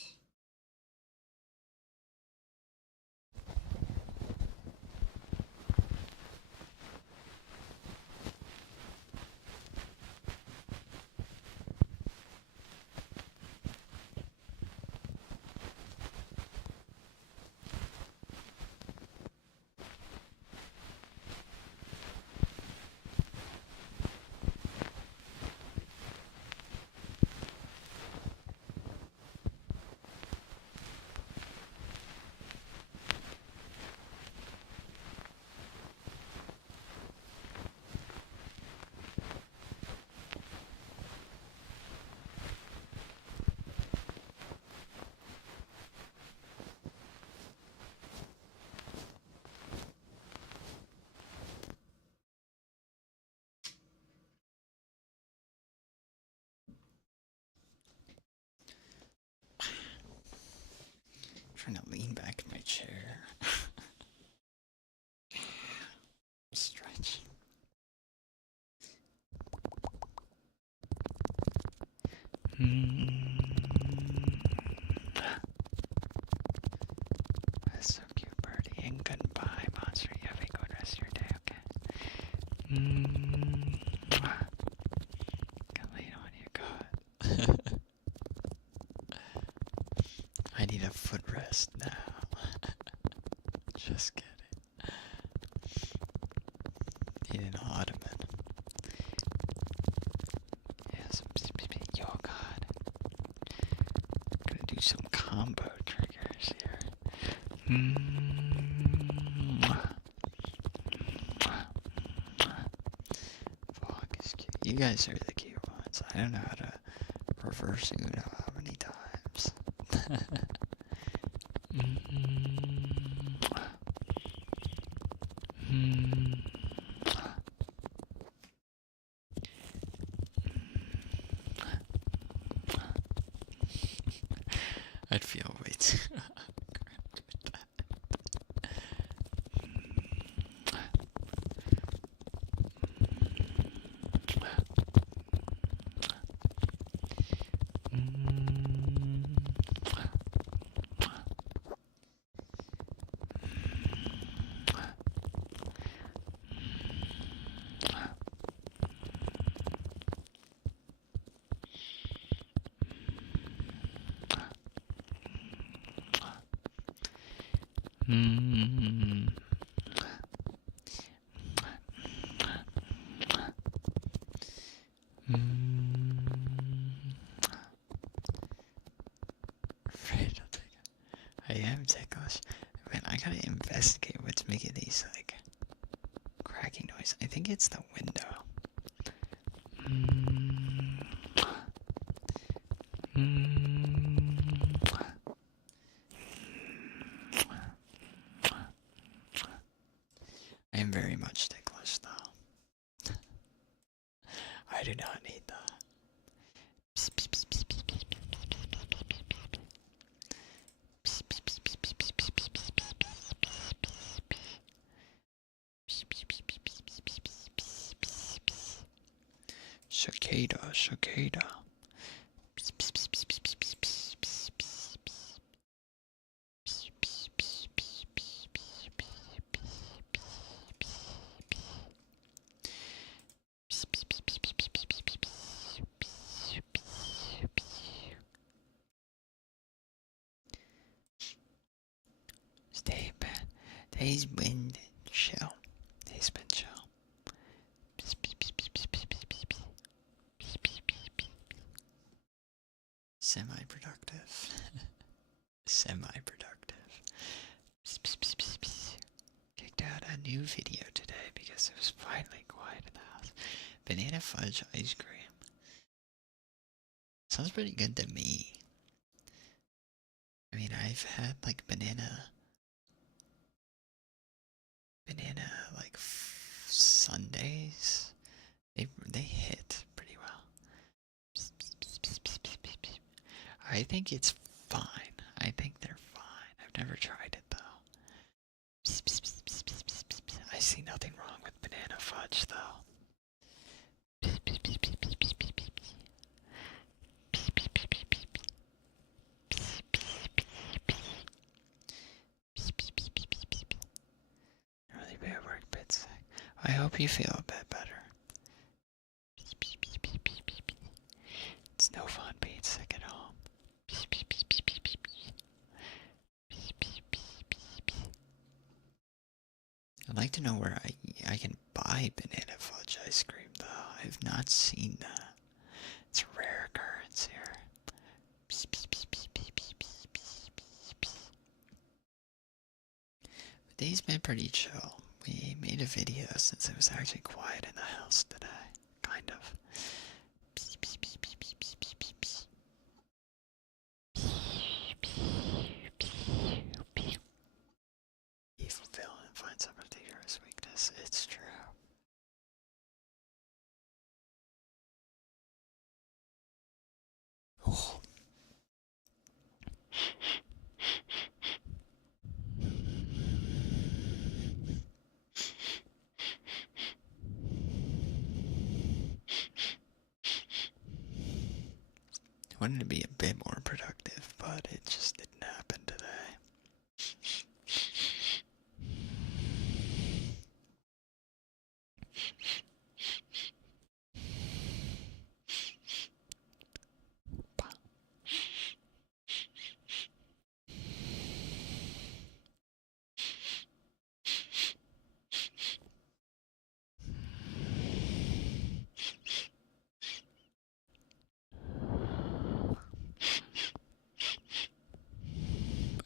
Trying to lean back in my chair. Stretch. That's so cute, birdie. And goodbye, monster. You have a good rest of your day, okay? Can lean on you, God. I need a footrest now. Just kidding. Need an ottoman. Yes, yo, God. Gonna do some combo triggers here. Fog is cute. You guys are the cute ones. I don't know how to reverse Uno how many times. I'd feel way too awkward with that. I am ticklish. Man, I gotta investigate what's making these, like, cracking noise. I think it's the window. I am very much ticklish, though. I do not need that. Cicada, cicada. Today's been chill. Today's been chill. Semi-productive. Semi-productive. Kicked out a new video today because it was finally quiet in the house. Banana fudge ice cream. Sounds pretty good to me. I mean, I've had like banana like sundaes. They hit pretty well. I think it's fine. I think they're fine. I've never tried it though. I see nothing wrong with banana fudge though. Really bad work, bit sick. I hope you feel a bit better. It's no fun being sick at home. I'd like to know where I can buy banana fudge ice cream though. I have not seen that. It's a rare occurrence here. The day's been pretty chill. We made a video since it was actually quiet in the house today. Kind of. Evil villain finds some of the hero's weakness. It's true. Oh. I wanted to be a bit more productive, but it just didn't happen today.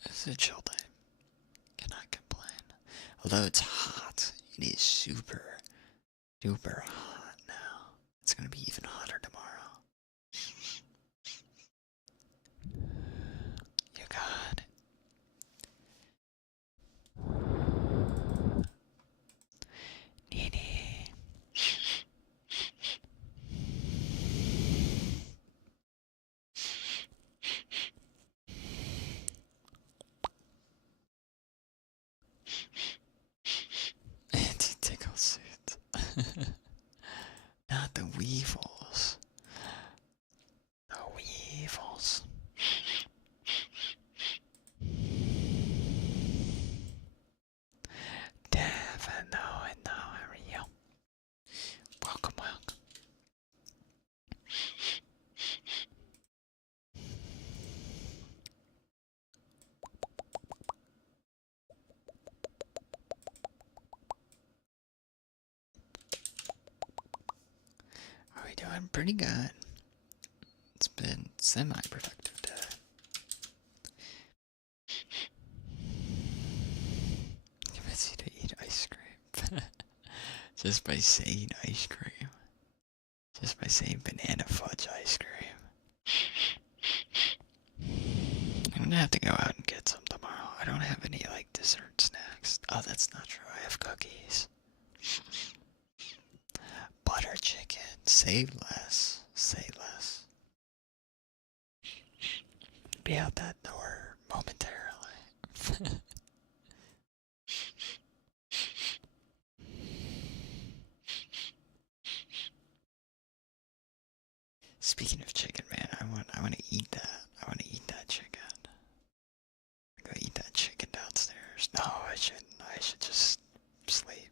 It's a chill day. Cannot complain. Although it's hot, it is super duper hot now. It's gonna be even hotter tomorrow. You got it. Nene. Anti-tickle suit. Not the weevils. The weevils. Devin, no, how are you? Welcome. Are we doing pretty good? It's been semi-productive day. Convince you to eat ice cream. Just by saying ice cream. Just by saying banana fudge ice cream. I'm gonna have to go out and get some tomorrow. I don't have any like dessert snacks. Oh, that's not true. I have cookies. Butter chicken. Say less. Say less. Be out that door momentarily. Speaking of chicken, man, I want to eat that. I want to eat that chicken. Go eat that chicken downstairs. No, I shouldn't. I should just sleep.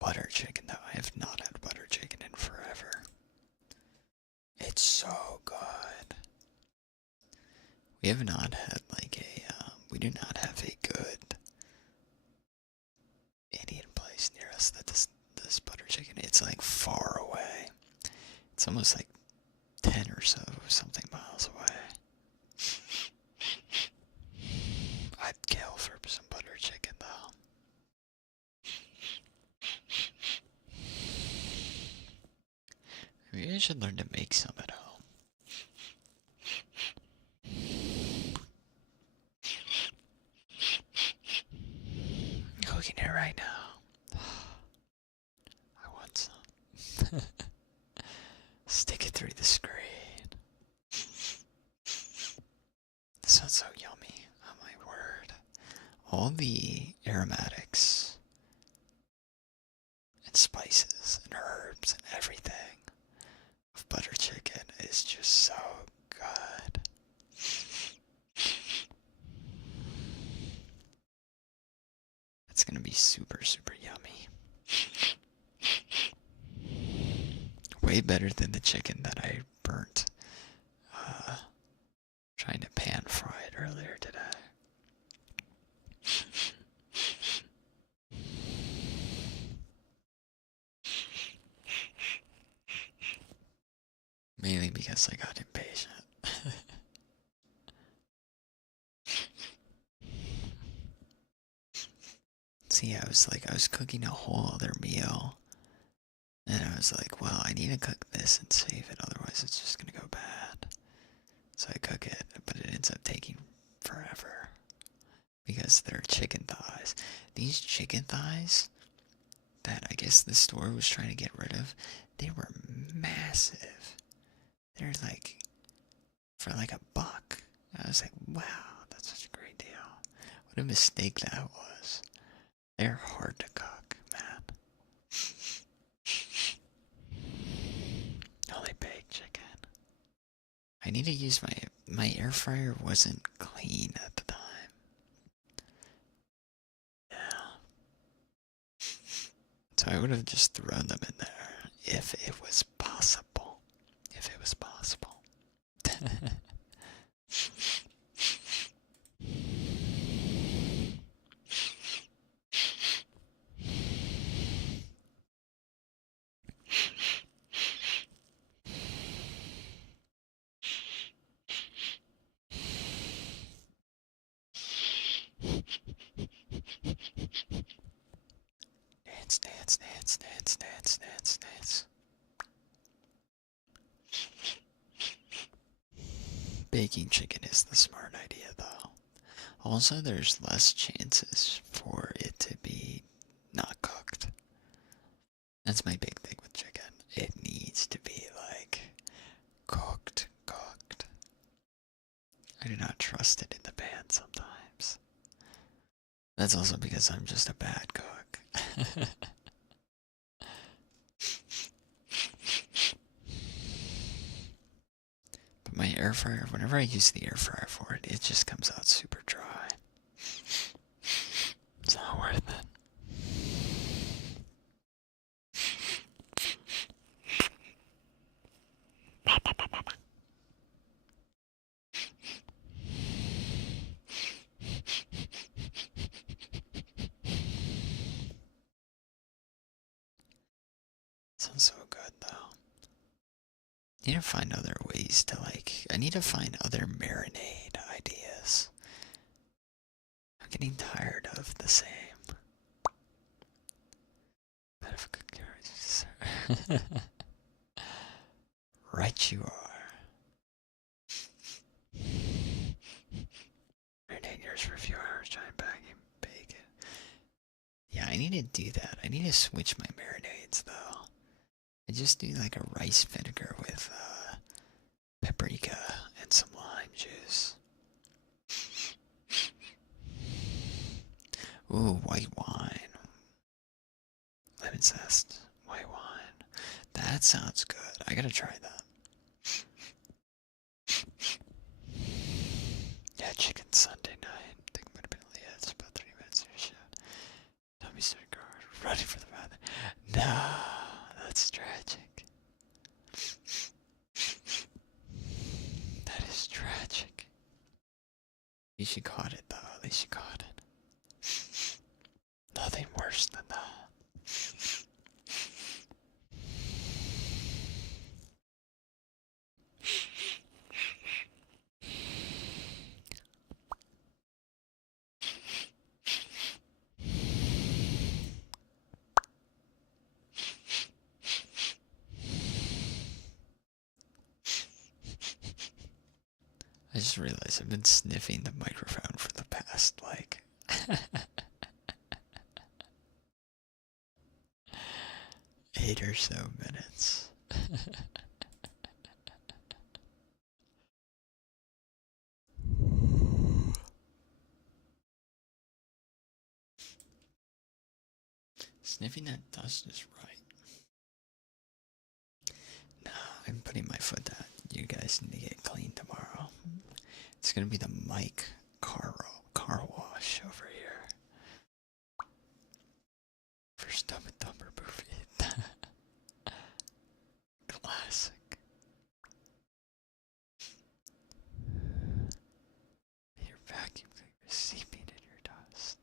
Butter chicken, though. I have not had butter We have not had like we do not have a good Indian place near us that this butter chicken. It's like far away. It's almost like 10 or so something miles away. I'd kill for some butter chicken though. Maybe I should learn to make some at home. I'm cooking it right now. I want some. Stick it through the screen. This sounds so yummy. Oh my word. All the aromatics and spices and herbs and everything of butter chicken is just so good. It's gonna be super, super yummy. Way better than the chicken that I burnt trying to pan fry it earlier today. Mainly because I got impatient. See, I was cooking a whole other meal. And I was like, well, I need to cook this and save it, otherwise it's just gonna go bad. So I cook it, but it ends up taking forever. Because they're chicken thighs. These chicken thighs that I guess the store was trying to get rid of, they were massive. They're like, for like $1. I was like, wow, that's such a great deal. What a mistake that was. They're hard to cook, man. Only baked chicken. I need to use my air fryer wasn't clean at the time. Yeah. So I would have just thrown them in there if it was possible. If it was possible. Dance, dance, dance, dance, dance, dance, dance. Baking chicken is the smart idea, though. Also, there's less chances for it to be not cooked. That's my big thing with chicken. It needs to be, like, cooked, cooked. I do not trust it in the pan sometimes. That's also because I'm just a bad cook. But my air fryer, whenever I use the air fryer for it, it just comes out super dry. It's not worth it. Sounds so good though. I need to find other ways to I need to find other marinade ideas. I'm getting tired of the same. Bit of a good Right you are. Marinate yours for a few hours, try and bake it. Yeah, I need to do that. I need to switch my marinades though. I just do like a rice vinegar with paprika and some lime juice. Ooh, white wine. Lemon zest. White wine. That sounds good. I gotta try that. Yeah, chicken Sunday night. I think it might have been late. It's about 30 minutes or shit. Tommy started running for the bathroom. No, that's tragic. That is tragic. least you caught it, though. At least you caught it. Nothing worse than that. I just realized I've been sniffing the microphone for the past, like, 8 or so minutes. Sniffing that dust is right. No, I'm putting my foot down. You guys need to get clean tomorrow. It's gonna be the Mike car wash over here. First Dumb and Dumber movie. Classic. Your vacuum cleaner seeping in your dust.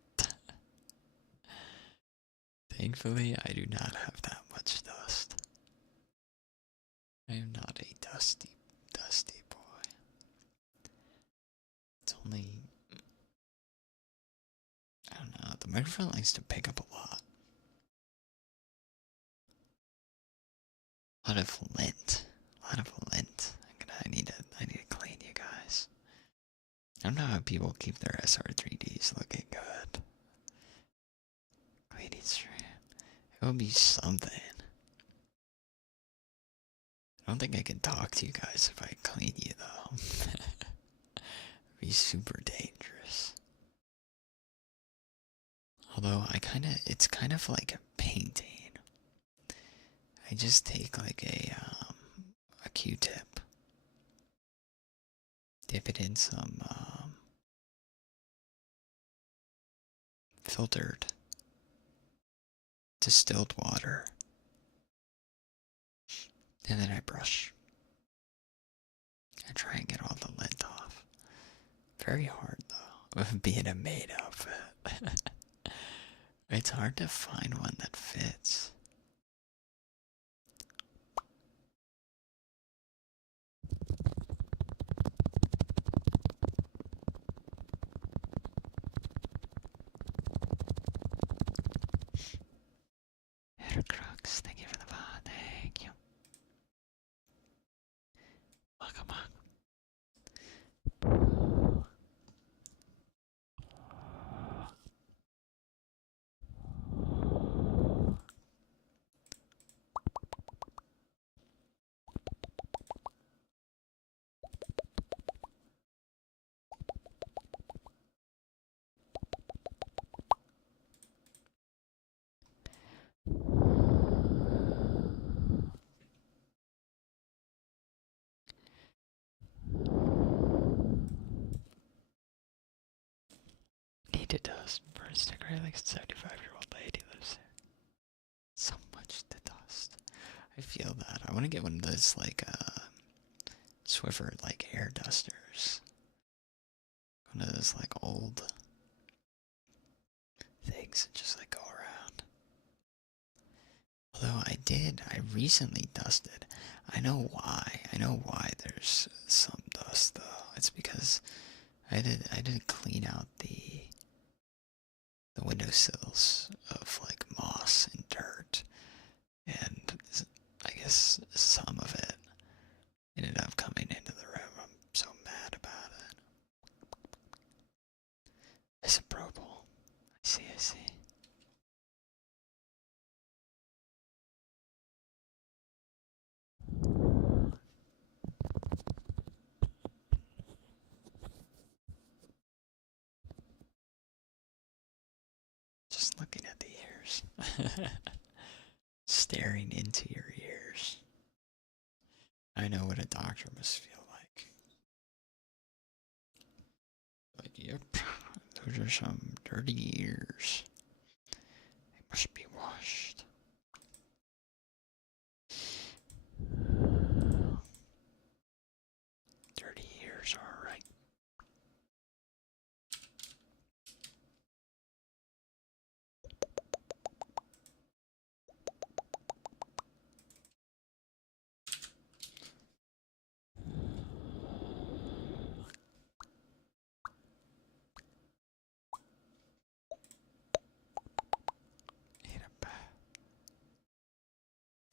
Thankfully, I do not have that much dust. I am not a dusty boy. It's only, I don't know, the microphone likes to pick up a lot. A lot of lint. I need to clean you guys. I don't know how people keep their SR3Ds looking good. Cleaning stream. It would be something. I don't think I can talk to you guys if I clean you though. It'd be super dangerous. Although it's kind of like painting. I just take like a Q-tip, dip it in some filtered distilled water, and then I brush. I try and get all the lint off. Very hard though, being a maid outfit. It's hard to find one that fits. Crux, thank you for the bot. Thank you. Welcome on. Need to dust. First degree like 75-year-old lady lives there. So much to dust. I feel that. I want to get one of those like Swiffer like air dusters. One of those like old things that just like go around. Although I recently dusted. I know why there's some dust though. It's because I did clean out the windowsills of like moss and dirt, and I guess some of it ended up coming into the room. I'm so mad about it. Isopropyl. I see. Just looking at the ears. Staring into your ears. I know what a doctor must feel like. Like, yep, those are some dirty ears. They must be washed. Dirty ears, alright.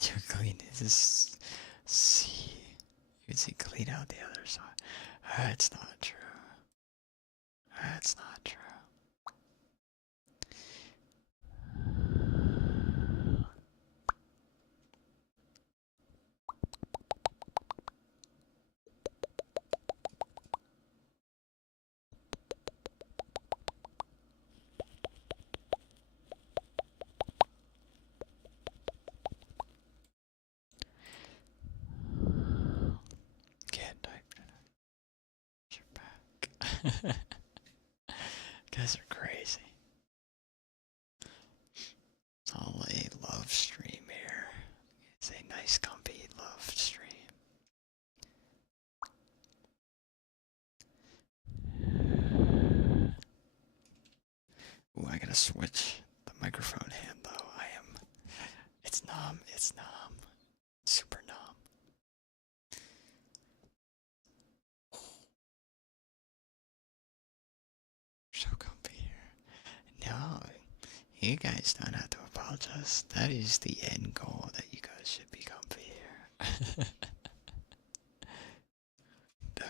You're clean. Just see. You can see clean out the other side. That's not true. That's not true. Can't type it. You're back. Guys are crazy. It's all a love stream here. It's a nice, comfy love stream. Ooh, I gotta switch the microphone hand though. It's numb. It's numb. Super numb. So comfy here. No, you guys don't have to apologize. That is the end goal, that you guys should be comfy here.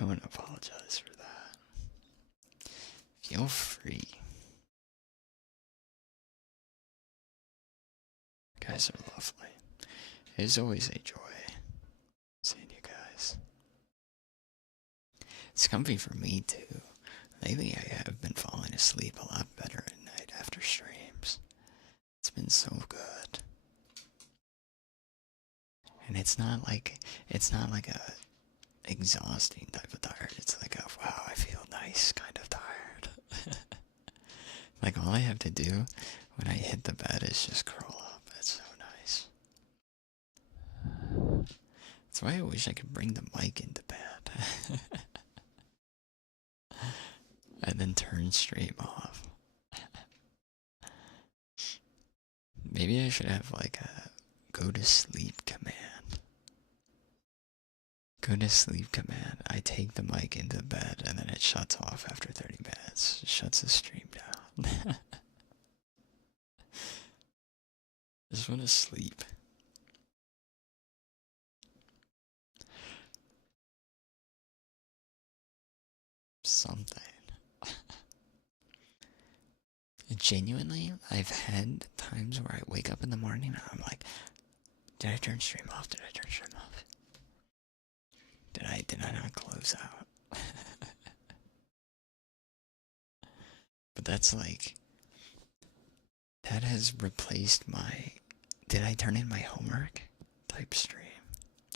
Don't apologize for that. Feel free. You guys are lovely. It is always a joy seeing you guys. It's comfy for me too. Lately I have been falling asleep a lot better at night after streams. It's been so good. And it's not like a exhausting type of tired. It's like a wow, I feel nice kind of tired. Like all I have to do when I hit the bed is just curl up. It's so nice. That's why I wish I could bring the mic into bed. And then turn stream off. Maybe I should have like a go to sleep command. Go to sleep command. I take the mic into bed and then it shuts off after 30 minutes. It shuts the stream down. Just want to sleep. Something. Genuinely, I've had times where I wake up in the morning and I'm like, did I turn stream off? Did I turn stream off? Did I not close out? But that's like, that has replaced my, did I turn in my homework type stream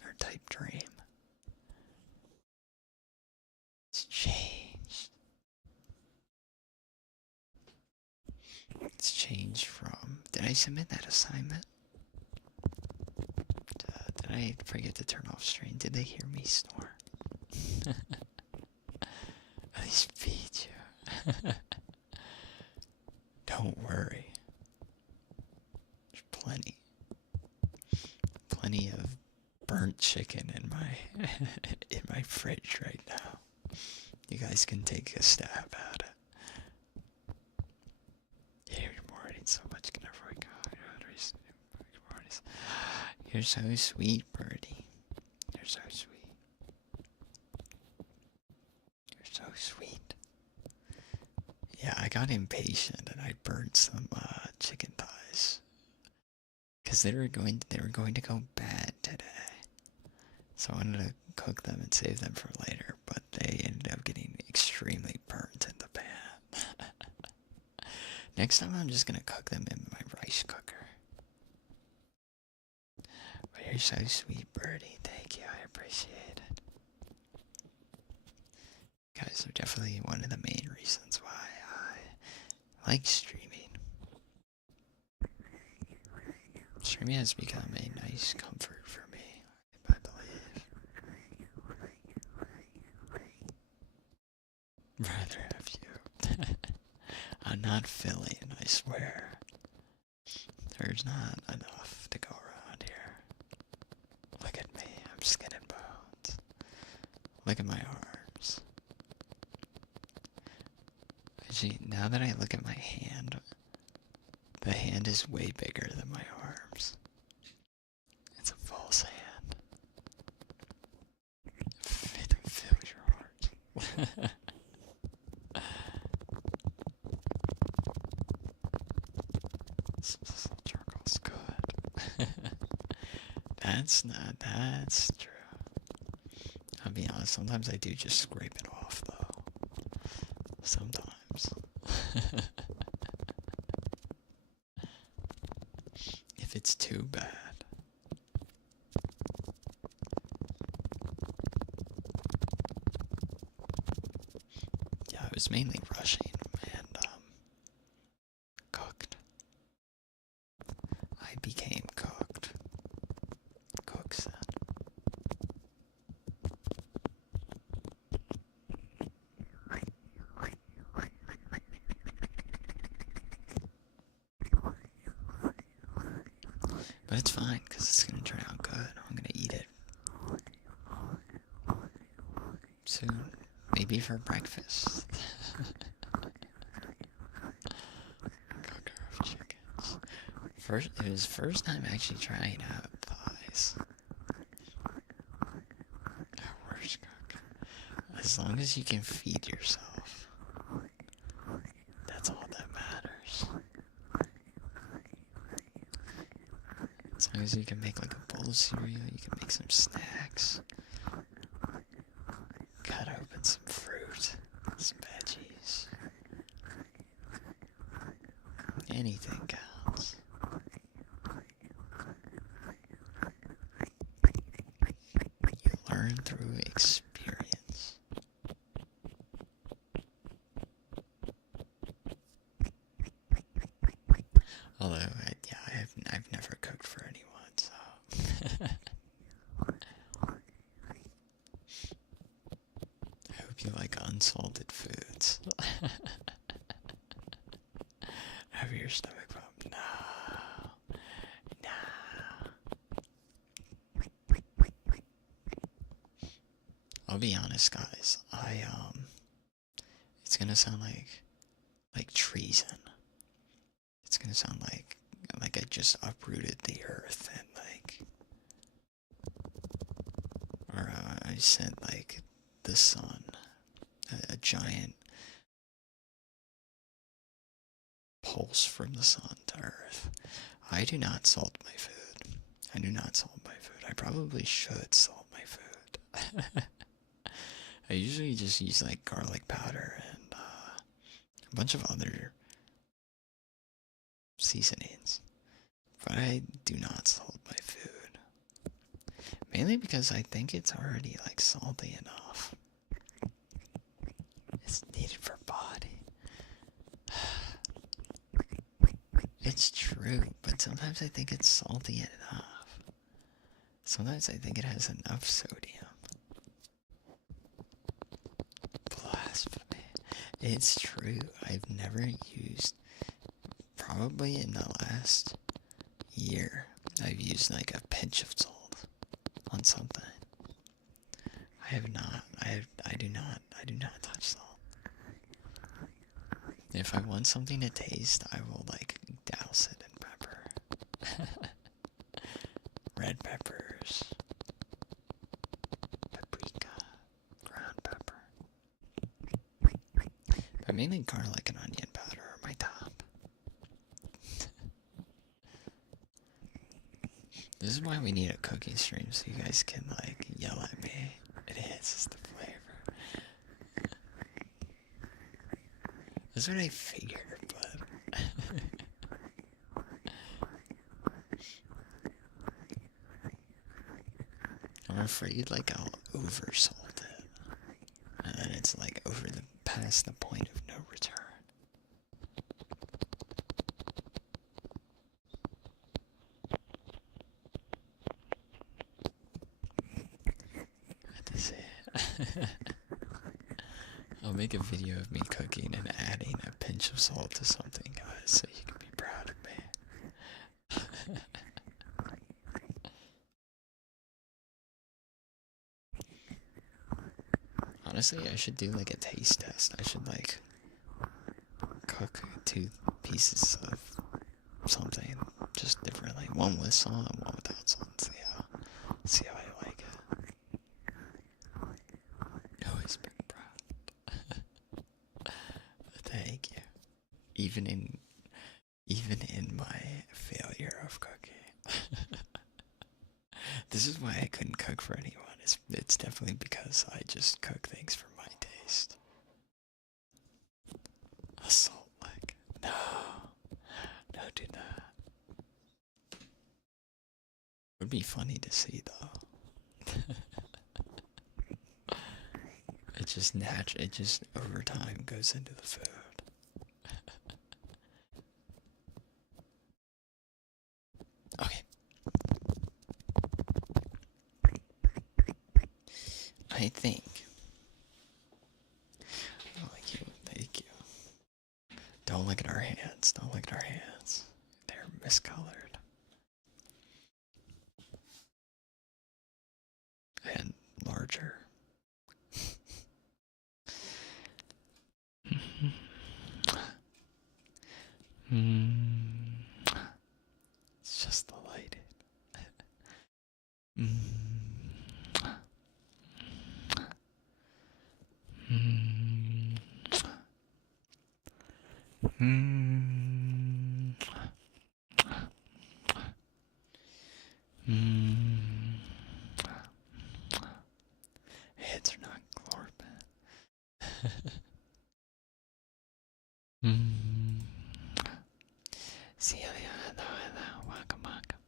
or type dream? It's changed. It's changed from, did I submit that assignment? Did I forget to turn off stream? Did they hear me snore? At least feed you. Don't worry. There's plenty of burnt chicken in my in my fridge right now. You guys can take a stab at it. Yeah, you're morning so much. Can I forget? You're so sweet, birdie. You're so sweet. You're so sweet. Yeah, I got impatient and I burned some chicken thighs because they were going to go bad today. So I wanted to cook them and save them for later, but they ended up getting extremely burnt in the pan. Next time I'm just gonna cook them in my rice cooker. But you're so sweet, birdie. Thank you, I appreciate it. You guys are definitely one of the main reasons why I like streaming. Streaming has become a nice comfort for me, I believe. Rather have you. I'm not filling, I swear. There's not enough to go around here. Look at me, I'm skin and bones. Look at my arms. Actually, now that I look at my hand, the hand is way bigger than my arms. It's Charcoal's good. That's true. I'll be honest, sometimes I do just scrape it off though. Sometimes. If it's too bad. Yeah, I was mainly rushing and cooked. I became cooked. Cook said. But it's fine, because it's going to turn out good. I'm going to eat it soon. Maybe for breakfast. Cooker of chickens. It was first time actually trying out thighs. Worst cook. As long as you can feed yourself. That's all that matters. As long as you can make like a bowl of cereal, you can make some snacks. Cut open some fruit, some veggies. Anything counts. You learn through experience. Although, I've never cooked for anyone, so. I hope you like unsalted foods. Have your stomach bump? No. I'll be honest, guys. It's gonna sound like treason. It's gonna sound like I just uprooted the earth and or I sent like the sun, a giant pulse from the sun to earth. I do not salt my food. I do not salt my food. I probably should salt my food. I usually just use like garlic powder and a bunch of other seasonings. But I do not salt my food. Mainly because I think it's already like salty enough. It's needed for body. It's true, but sometimes I think it's salty enough. Sometimes I think it has enough sodium. Blasphemy. It's true. I've never used, probably in the last year, I've used like a pinch of salt on something. I have not. I do not touch salt. If I want something to taste, I will like douse it in pepper. Red peppers. Paprika. Ground pepper. But mainly garlic and onion powder are my top. This is why we need a cooking stream, so you guys can like yell at me. It enhances the flavor. That's what I figured, but I'm afraid like I'll oversalt it, and then it's like past the point of no return. I'll make a video of me cooking and adding a pinch of salt to something, guys, so you can be proud of me. Honestly, I should do like a taste test. I should like cook 2 pieces of something just differently. One with salt and one without salt. See how I like it. Always been proud. even in my failure of cooking. This is why I couldn't cook for anyone. It's definitely because I just cook things for my taste. Assault leg. No. No, do not. It would be funny to see though. It just over time goes into the food. Okay. I think. Oh, thank you. Thank you. Don't look at our hands. Don't look at our hands. They're miscolored. And larger. It's just the lighting. Heads are not glorping. Celia, hello, welcome, welcome.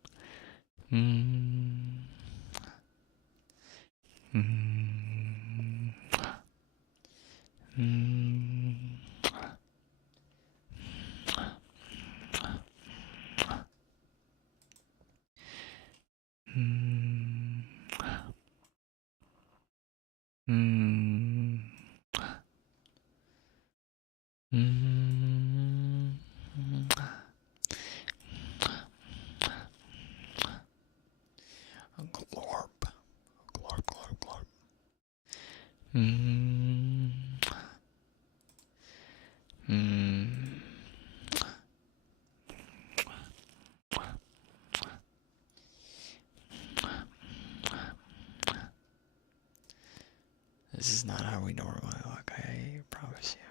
Glorp. Glorp, glorp, glorp. This is not how we normally look, I promise you.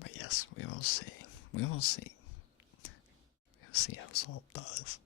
But yes, we will see. We will see. We'll see how salt does.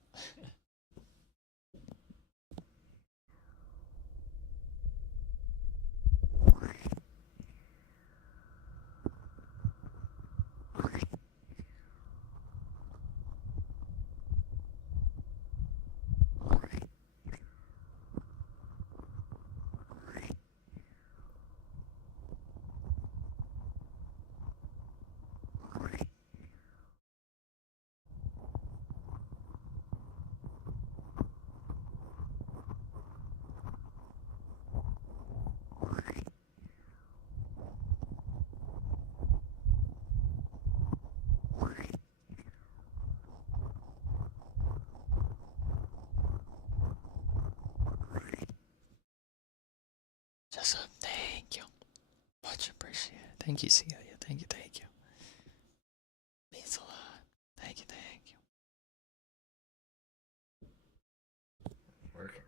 Just thank you. Much appreciated. Thank you, Celia. Thank you, thank you. Means a lot. Thank you, thank you. Working.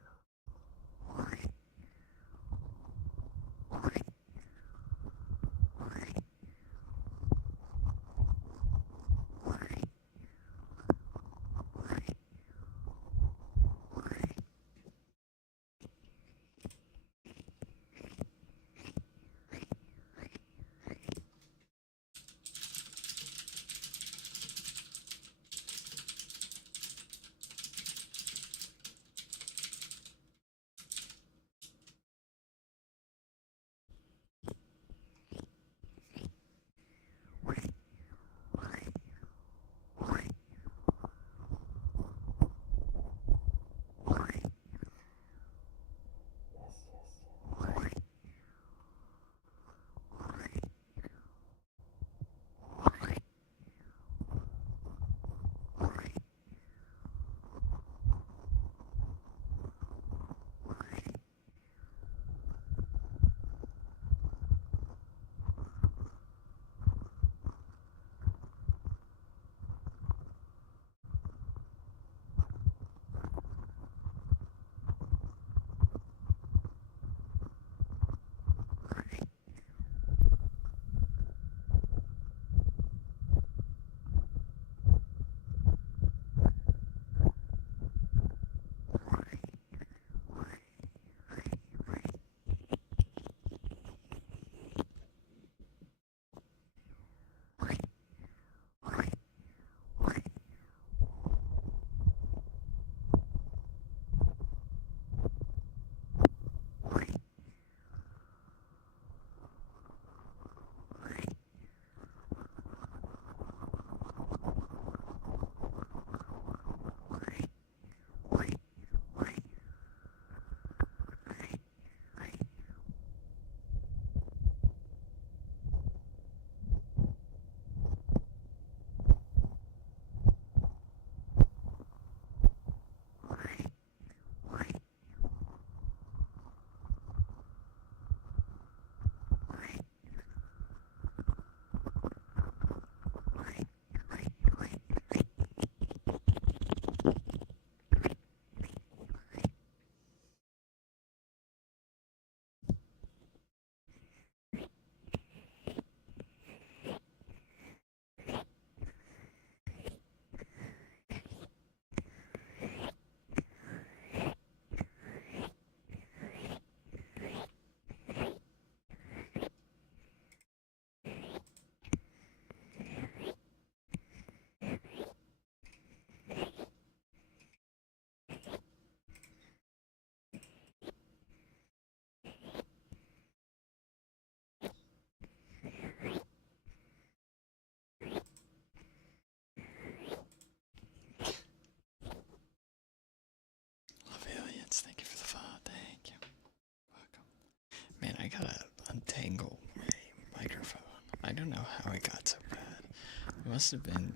must have been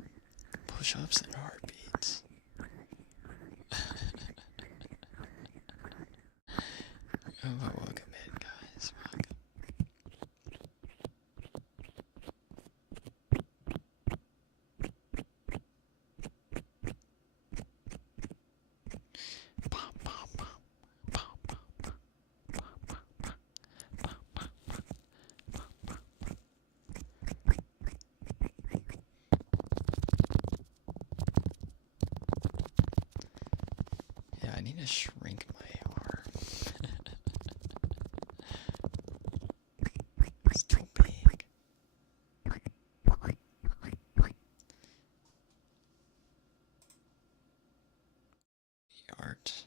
push-ups and heartbeats. Oh, welcome in, guys. Welcome. Yeah, I need to shrink my arm. It's too big. The art.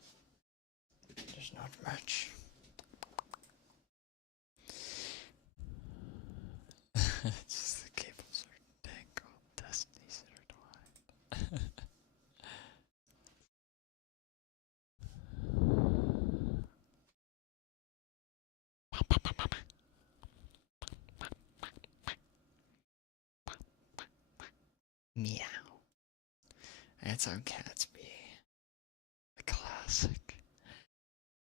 There's not much. Just the cables are tangled. Destinies intertwined. Meow. That's how cats be. The classic.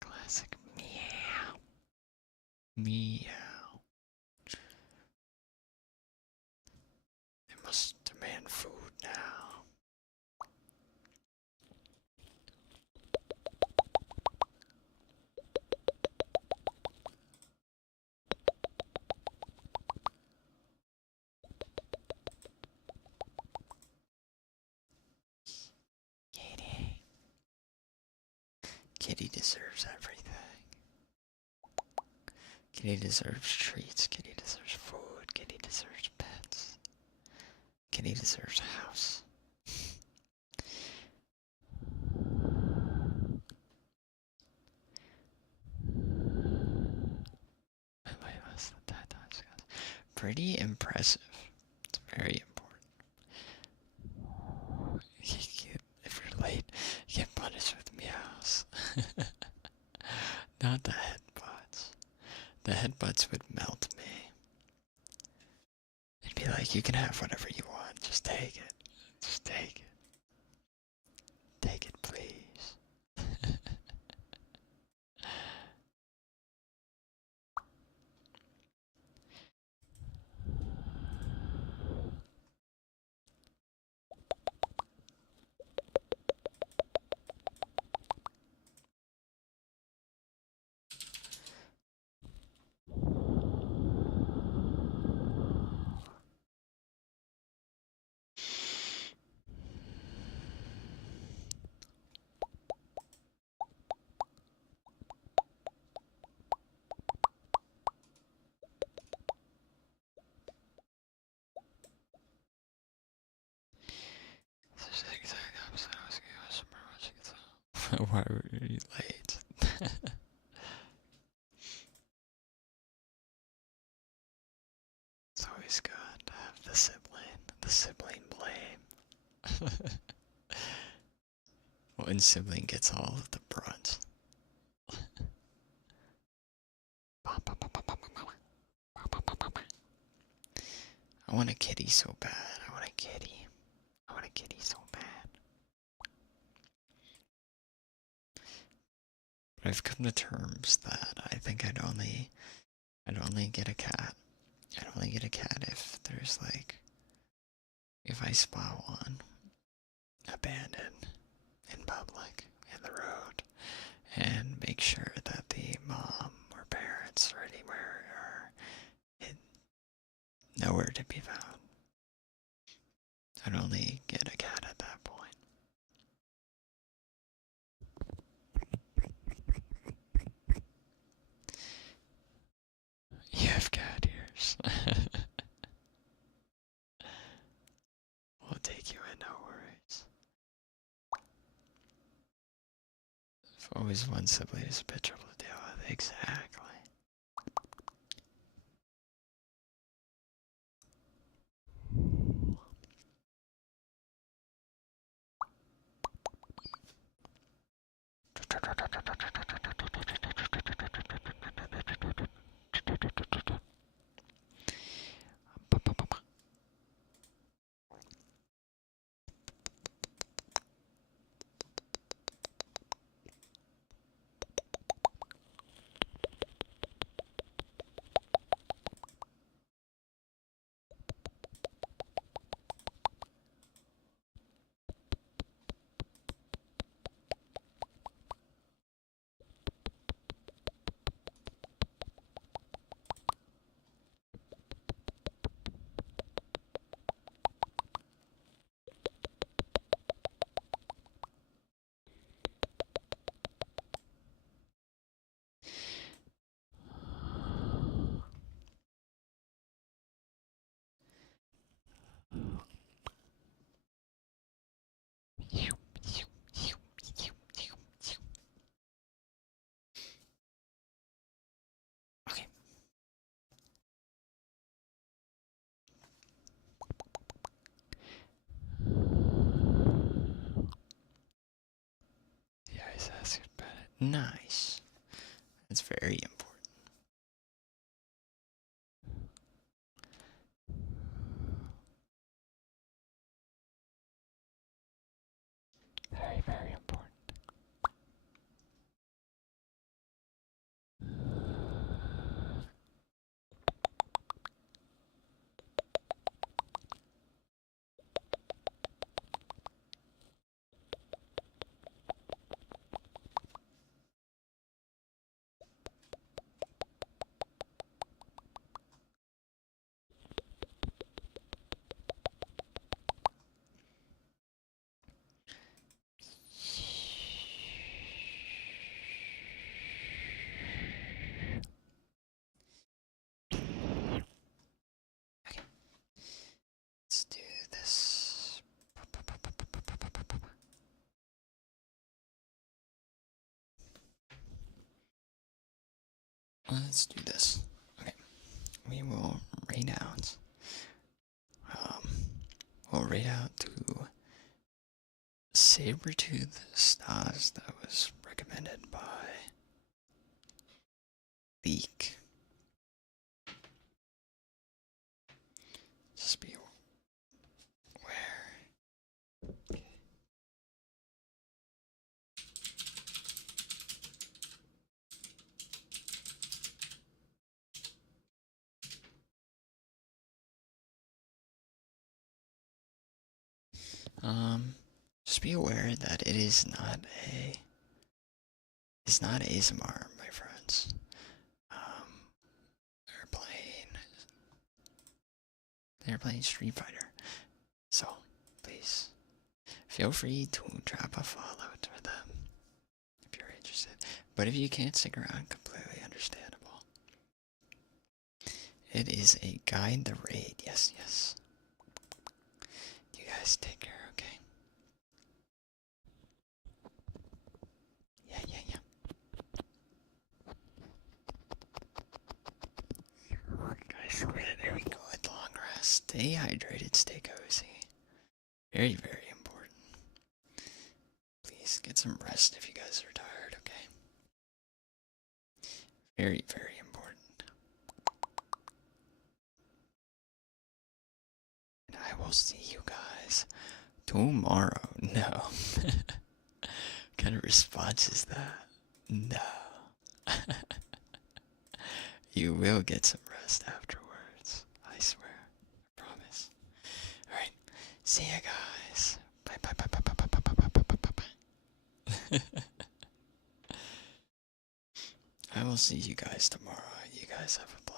Classic meow. Meow. They must demand food now. Kitty. Kitty deserves everything. Kitty deserves treats. Kitty deserves food. Kitty deserves pets. Kitty deserves a house. Pretty impressive. It's very important. If you're late, you get punished with meows. Not the headbutts. The headbutts would melt me. It'd be like, you can have whatever you want. Just take it. Just take it. Take it, please. Why were you late? It's always good to have the sibling blame. One sibling gets all of the brunt. I want a kitty so bad. I want a kitty. I want a kitty so bad. But I've come to terms that I think I'd only get a cat. I'd only get a cat if there's like, if I spot one abandoned in public, in the road, and make sure that the mom or parents or anywhere are nowhere to be found. I'd only get a cat at that point. You have cat ears. We'll take you in, no worries. If always one sibling is a bit trouble to deal with, exactly. Nice. That's very important. Very, very important. Let's do this. Let's do this. Okay. We will rate out. We'll rate out to saber-tooth stars that was recommended by Leak. Just be aware. Just be aware that it is not a. It's not ASMR, my friends. They're playing. They're playing Street Fighter, so please feel free to drop a follow to them if you're interested. But if you can't stick around, completely understandable. It is a guide the raid. Yes, yes. You guys take care, okay? Yeah, yeah, yeah. Guys, there we go. At long rest. Stay hydrated, stay cozy. Very, very important. Please get some rest if you guys are tired, okay? Very, very important. And I will see you guys tomorrow. No. What kind of response is that? No. You will get some rest afterwards. I swear. I promise. Alright. See ya, guys. Bye, bye, bye, bye, bye, bye, bye, bye, bye, bye, bye. I will see you guys tomorrow. You guys have a